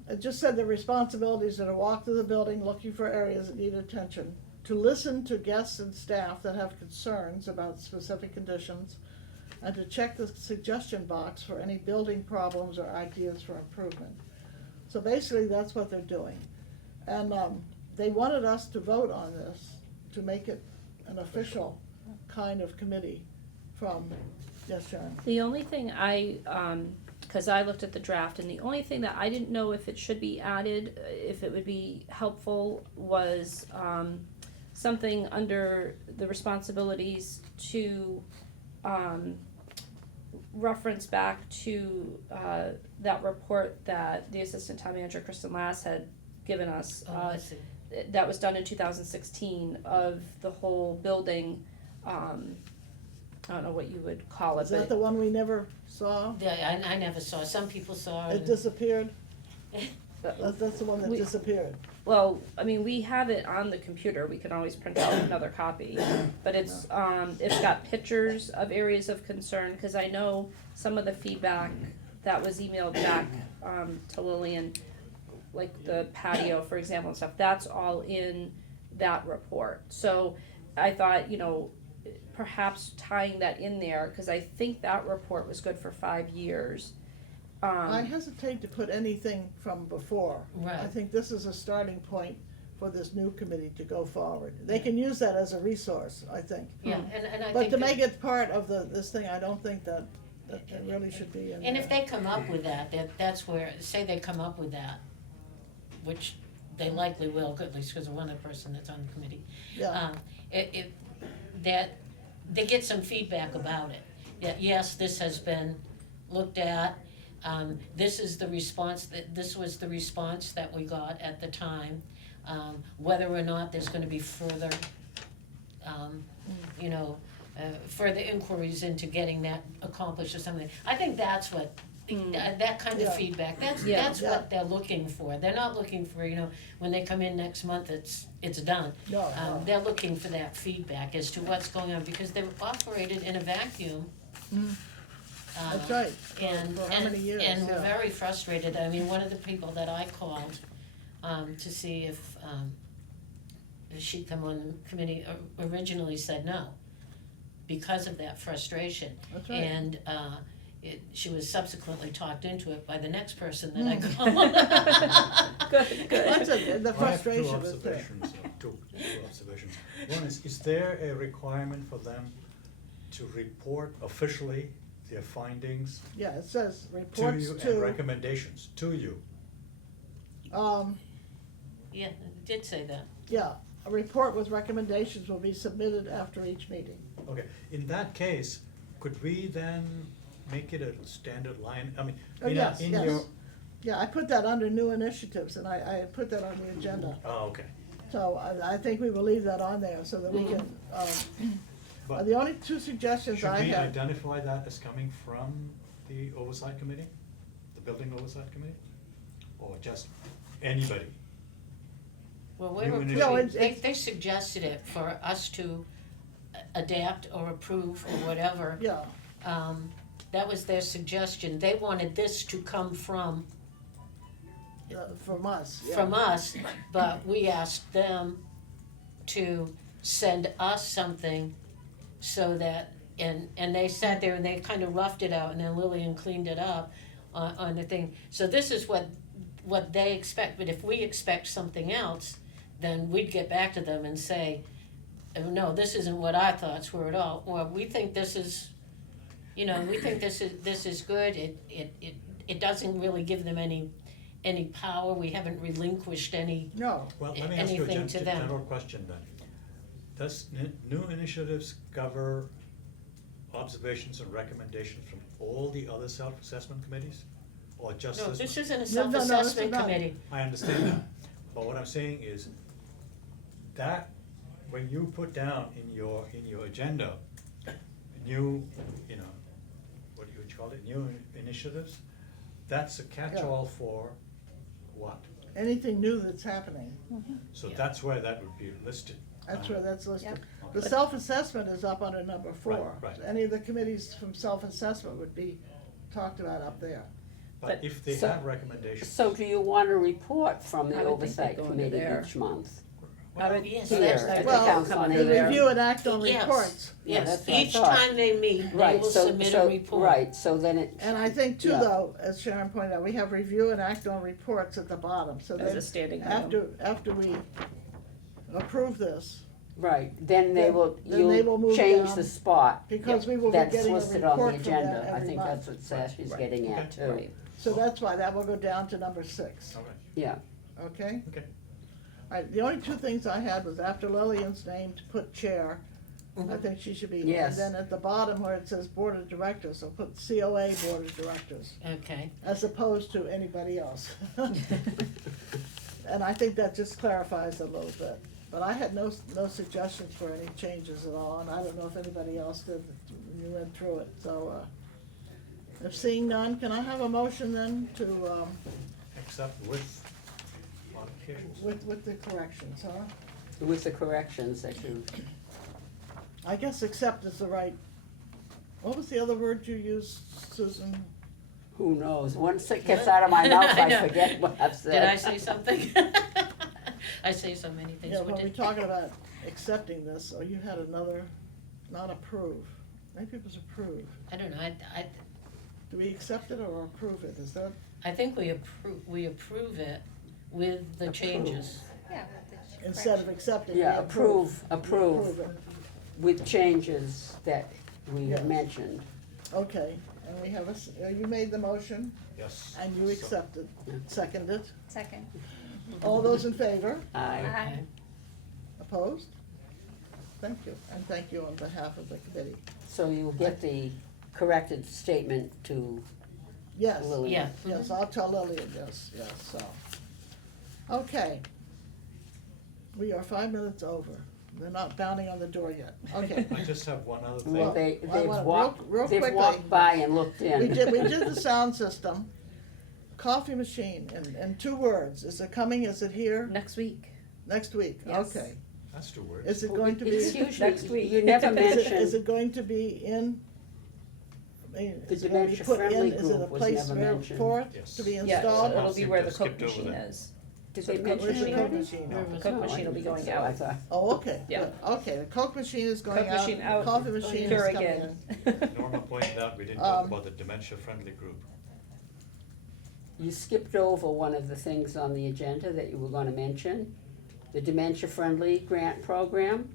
it just said the responsibilities are to walk through the building looking for areas that need attention, to listen to guests and staff that have concerns about specific conditions, and to check the suggestion box for any building problems or ideas for improvement. So basically, that's what they're doing. And, they wanted us to vote on this, to make it an official kind of committee from, yes, Sharon? The only thing cause I looked at the draft, and the only thing that I didn't know if it should be added, if it would be helpful, was, something under the responsibilities to, reference back to, that report that the Assistant Town Manager, Kristen Lass, had given us, I see. that was done in 2016 of the whole building, I don't know what you would call it, Is that but the one we never saw? Yeah, I never saw, some people saw it. It disappeared? but- That's the one that We- disappeared. well, I mean, we have it on the computer, we can always print out another copy. But it's got pictures of areas of concern, cause I know some of the feedback that was emailed back, to Lillian, like the patio, for example, and stuff, that's all in that report. So I thought, you know, perhaps tying that in there, cause I think that report was good for 5 years. I hesitate to put anything from before. I Right. think this is a starting point for this new committee to go forward. They can use that as a resource, I think. Yeah, and I But think to that- make it part of this thing, I don't think that it really should be in there. And if they come up with that's where, say they come up with that, which they likely will, at least because of one person that's on the committee. Yeah, That they get some feedback about it. That yes, this has been looked at, this is the response, this was the response that we got at the time. Whether or not there's gonna be further, you know, further inquiries into getting that accomplished or something. I think that's what, that kind of Yeah. feedback, that's Yeah. what they're looking for. They're not looking for, you know, when they come in next month, it's done. no. They're looking for that feedback as to what's going on, because they've operated in a vacuum. Mm. uh, That's right, And, for how many years, and we're yeah. very frustrated. I mean, one of the people that I called, to see if she'd come on the committee, originally said no, because of that frustration. That's right. And, she was subsequently talked into it by the next person that Mm. I called. Good, good. That's the I have frustration is there. two observations. One is there a requirement for them to report officially their findings Yeah, it says to reports you and to, recommendations to you? Yeah, it did say that. yeah, a report with recommendations will be submitted after each meeting. Okay, in that case, could we then make it a standard line? I mean, Oh, yes, in yes. your, Yeah, I put that under new initiatives, and I put that on the agenda. oh, okay. So I think we will leave that on there so that we can, But the only two suggestions should I we have, identify that as coming from the Oversight Committee, the Building Oversight Committee? Or just anybody? Well, we're New approving, initiative. No, it's- they suggested it for us to adapt or approve or whatever. yeah, That was their suggestion. They wanted this to come from from us, yeah. from us, but we asked them to send us something so that, and they sat there and they kind of roughed it out, and then Lillian cleaned it up on the thing. So this is what they expect, but if we expect something else, then we'd get back to them and say, oh, no, this isn't what our thoughts were at all, or we think this is, you know, we think this is good, it doesn't really give them any power, we haven't relinquished any, No, Well, let me ask you a anything to them. general question then. Does new initiatives cover observations and recommendations from all the other self-assessment committees? or just No, this? this isn't a No, no, no, this is self-assessment not. committee. I understand that, but what I'm saying is that when you put down in your agenda, new, you know, what do you call it, new initiatives, that's a catch-all for what? Anything new that's happening, So Yeah. that's where that would be listed. that's where that's listed. Yep. The self-assessment is up under number 4. Right, right. So any of the committees from self-assessment would be talked about up there. But if they So- have recommendations. So do you want a report from I the would think Oversight they'd go into Committee there. each month? I would, Yes, Here, that's- at the Well, Council on the Aging. review and act on Yes. reports. Yeah, Yes, that's what I each thought. time they meet, they Right, will so, submit a so, report. right, so then it. And I think too, Yeah. though, as Sharon pointed out, we have review and act on reports at the bottom, so as a that standing item. after we approve this, Right, then they Then- will, then they will you'll move change down, the spot. because we will be That's getting a listed on report the from them agenda, I every think month. that's what Sashi's Right. getting at Okay. too. Right. So that's why that will go down to number 6, All right, Yeah, okay? okay. All right, the only 2 things I had was after Lillian's name to put chair, I Mhm. think she should be. Yes. And then at the bottom where it says board of directors, so put COA board of directors, Okay. as opposed to anybody else. And I think that just clarifies a little bit. But I had no suggestions for any changes at all, and I don't know if anybody else did, when you went through it, so, if seeing none, can I have a motion then to, Except with modifications. with the corrections, huh? with the corrections that you, I guess accept is the right, what was the other word you used, Susan? who knows, once it gets out of my mouth, I I know. forget what I've said. Did I say something? I say so many things. Yeah, What when we're did- talking about accepting this, or you had another, not approve, maybe it was approve. I don't know, Do we accept it or approve it, is that, I think we approve it with the Approve. changes. Yeah. instead of accepting, we Yeah, approve? approve We it. with changes that we Yes. have mentioned. Okay, and we have you made the motion, Yes. and you So- accepted, seconded. Second. All those in favor? Aye. Aye. Opposed? Thank you, and thank you on behalf of the committee. So you'll get the corrected statement to Yes, Lillian. Yeah. yes, I'll tell Lillian, yes, so. Okay. We are 5 minutes over. They're not pounding on the door yet. Okay. I just have one other thing. Well, I they've wanna- walked, real they've quickly. walked by and looked in. We did the sound system. Coffee machine, in 2 words. Is it coming, is it here? Next week. Next week, Yes. okay. That's 2 words. Is it going to be? It's Next usually, week. you never Is mention, it going to be in? I mean, The is it gonna be dementia put in? friendly Is it a group was place never where mentioned. for it Yes. to be Yeah, installed? it'll be where the Skipped Coke over machine that. is. did so they the mention Where's the it Coke already? machine? Where The was Coke No, I machine will be didn't think going so. I out. thought, Oh, okay, Yeah. good. Okay, the Coke machine is going Coke out. machine out. Coffee machine is Keurig coming in. in. Norma pointed out we didn't talk Um, about the dementia-friendly group. you skipped over one of the things on the agenda that you were gonna mention, the dementia-friendly grant program.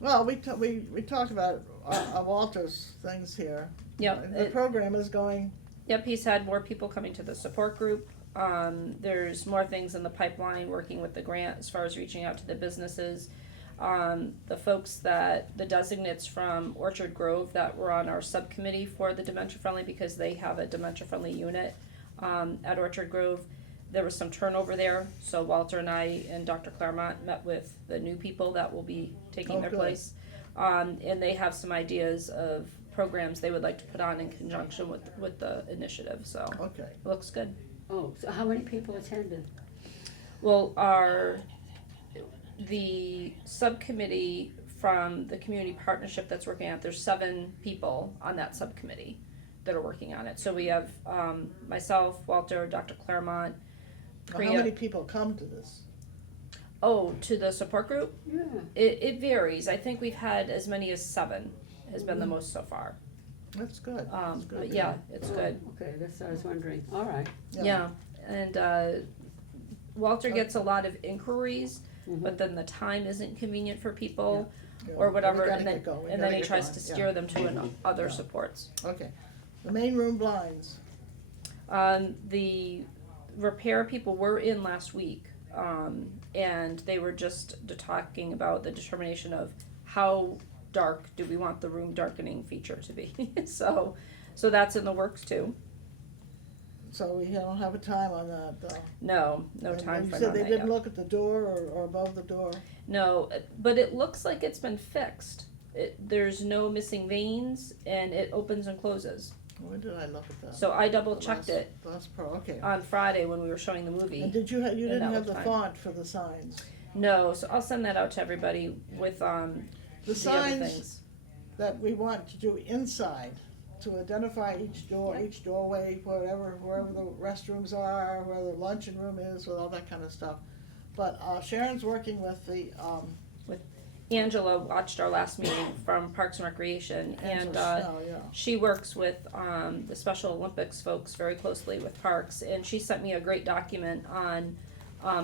Well, we talked about Walter's things here. Yep, The program is going, yep, he's had more people coming to the support group. There's more things in the pipeline, working with the grant as far as reaching out to the businesses. The folks the designates from Orchard Grove that were on our subcommittee for the dementia friendly, because they have a dementia friendly unit, at Orchard Grove. There was some turnover there, so Walter and I and Dr. Claremont met with the new people that will be taking Oh, their good. place. And they have some ideas of programs they would like to put on in conjunction with the initiative, so okay. it looks good. Oh, so how many people attended? Well, the subcommittee from the community partnership that's working on it, there's 7 people on that subcommittee that are working on it. So we have, myself, Walter, Dr. Claremont, Now, how many people come to this? Oh, to the support group? Yeah. It varies. I think we've had as many as 7 has been the most so far. That's good, that's good. But yeah, it's good. Oh, okay, that's what I was wondering, all right. Yeah, and Walter gets a lot of inquiries, Mhm. but then the time isn't convenient for people Yeah, or we whatever, gotta and then get going, we and gotta then he get tries going, to yeah. steer them to other Yeah. supports. Okay. The main room blinds, The repair people were in last week, and they were just talking about the determination of how dark do we want the room darkening feature to be. So that's in the works too. So we don't have a time on that, though. No And time you frame said on they that didn't yet. look at the door or above the door. No, but it looks like it's been fixed. There's no missing veins, and it opens and closes. When did I look at that? So I double The checked last- it Last pro, okay. on Friday when we were showing the movie. And did you you and didn't that have the looked fine. font for the signs? No, so I'll send that out to everybody with The the other signs things. that we want to do inside, to identify each door, each doorway, wherever the restrooms are, where the luncheon room is, with all that kind of stuff. But Sharon's working with the, Angela watched our last meeting from Parks and Recreation, and Angela Snell, yeah. she works with the Special Olympics folks very closely with Parks, and she sent me a great document on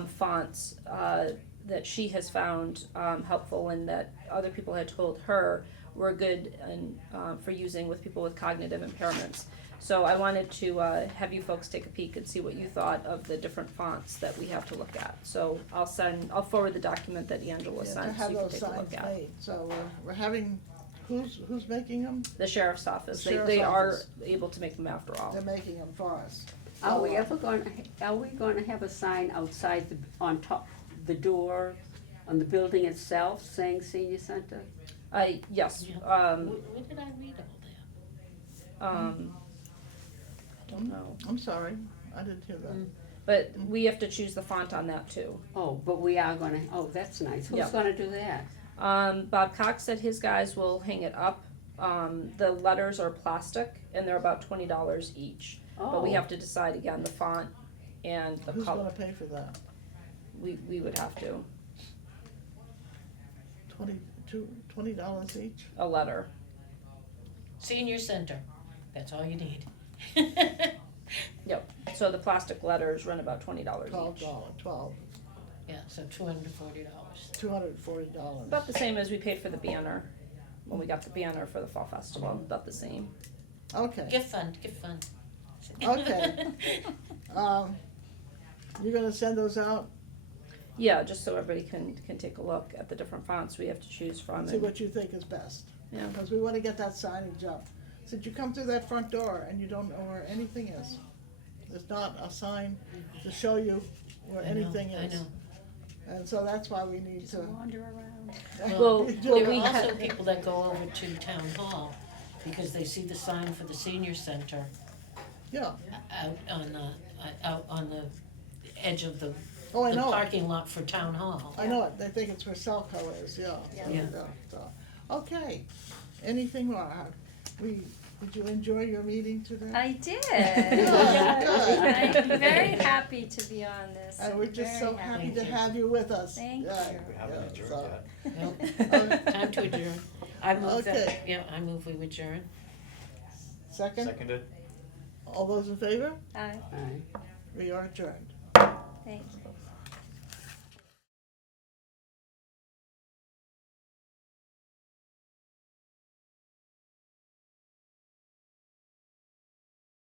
fonts that she has found helpful and that other people had told her were good and for using with people with cognitive impairments. So I wanted to have you folks take a peek and see what you thought of the different fonts that we have to look at. So I'll forward the document that Angela To sent so have you can those take a signs look at. made, so we're having, who's making them? The sheriff's office, The they sheriff's are office. able to make them after all. They're making them for us. Are we gonna have a sign outside on top, the door, on the building itself saying senior center? Yes, Where did I read all that? don't know, I'm sorry, I didn't hear that. but we have to choose the font on that too. Oh, but we are gonna, oh, that's nice. Who's Yep. gonna do that? Bob Cox said his guys will hang it up. The letters are plastic and they're about $20 each. But we Oh. have to decide again the font and the Who's color. gonna pay for that? We would have to, $20 each? a letter. Senior center, that's all you need. Yep, so the plastic letters run about $20 each. Yeah, so $240. $240. About the same as we paid for the banner, when we got the banner for the fall festival, about the same. Okay, Gift fund, gift fund. Okay. You're gonna send those out, Yeah, just so everybody can take a look at the different fonts we have to choose from. see and- what you think is best. Yeah. Because we wanna get that signage up. Since you come through that front door and you don't know where anything is, there's not a sign to show you where I know, anything is. I know. And so that's why we need to. Wander around. Well, Do There it. are we also had- people that go over to town hall because they see the sign for the senior center Yeah, out on the edge of the oh, I the know it, parking lot for town hall. I know it, they think it's where Selco is, yeah. Yeah. So, okay, anything more? Did you enjoy your meeting today? I did. Good. I'm very happy to be on this. And we're just so Very happy Thank to you. have you with us. Thank Yeah, you. We haven't yeah, adjourned so- yet. Nope. Time to adjourn. I move that, Okay. yeah, I move we adjourn. Second, Seconded? all those in favor? Hi, Aye. We are adjourned. thank you.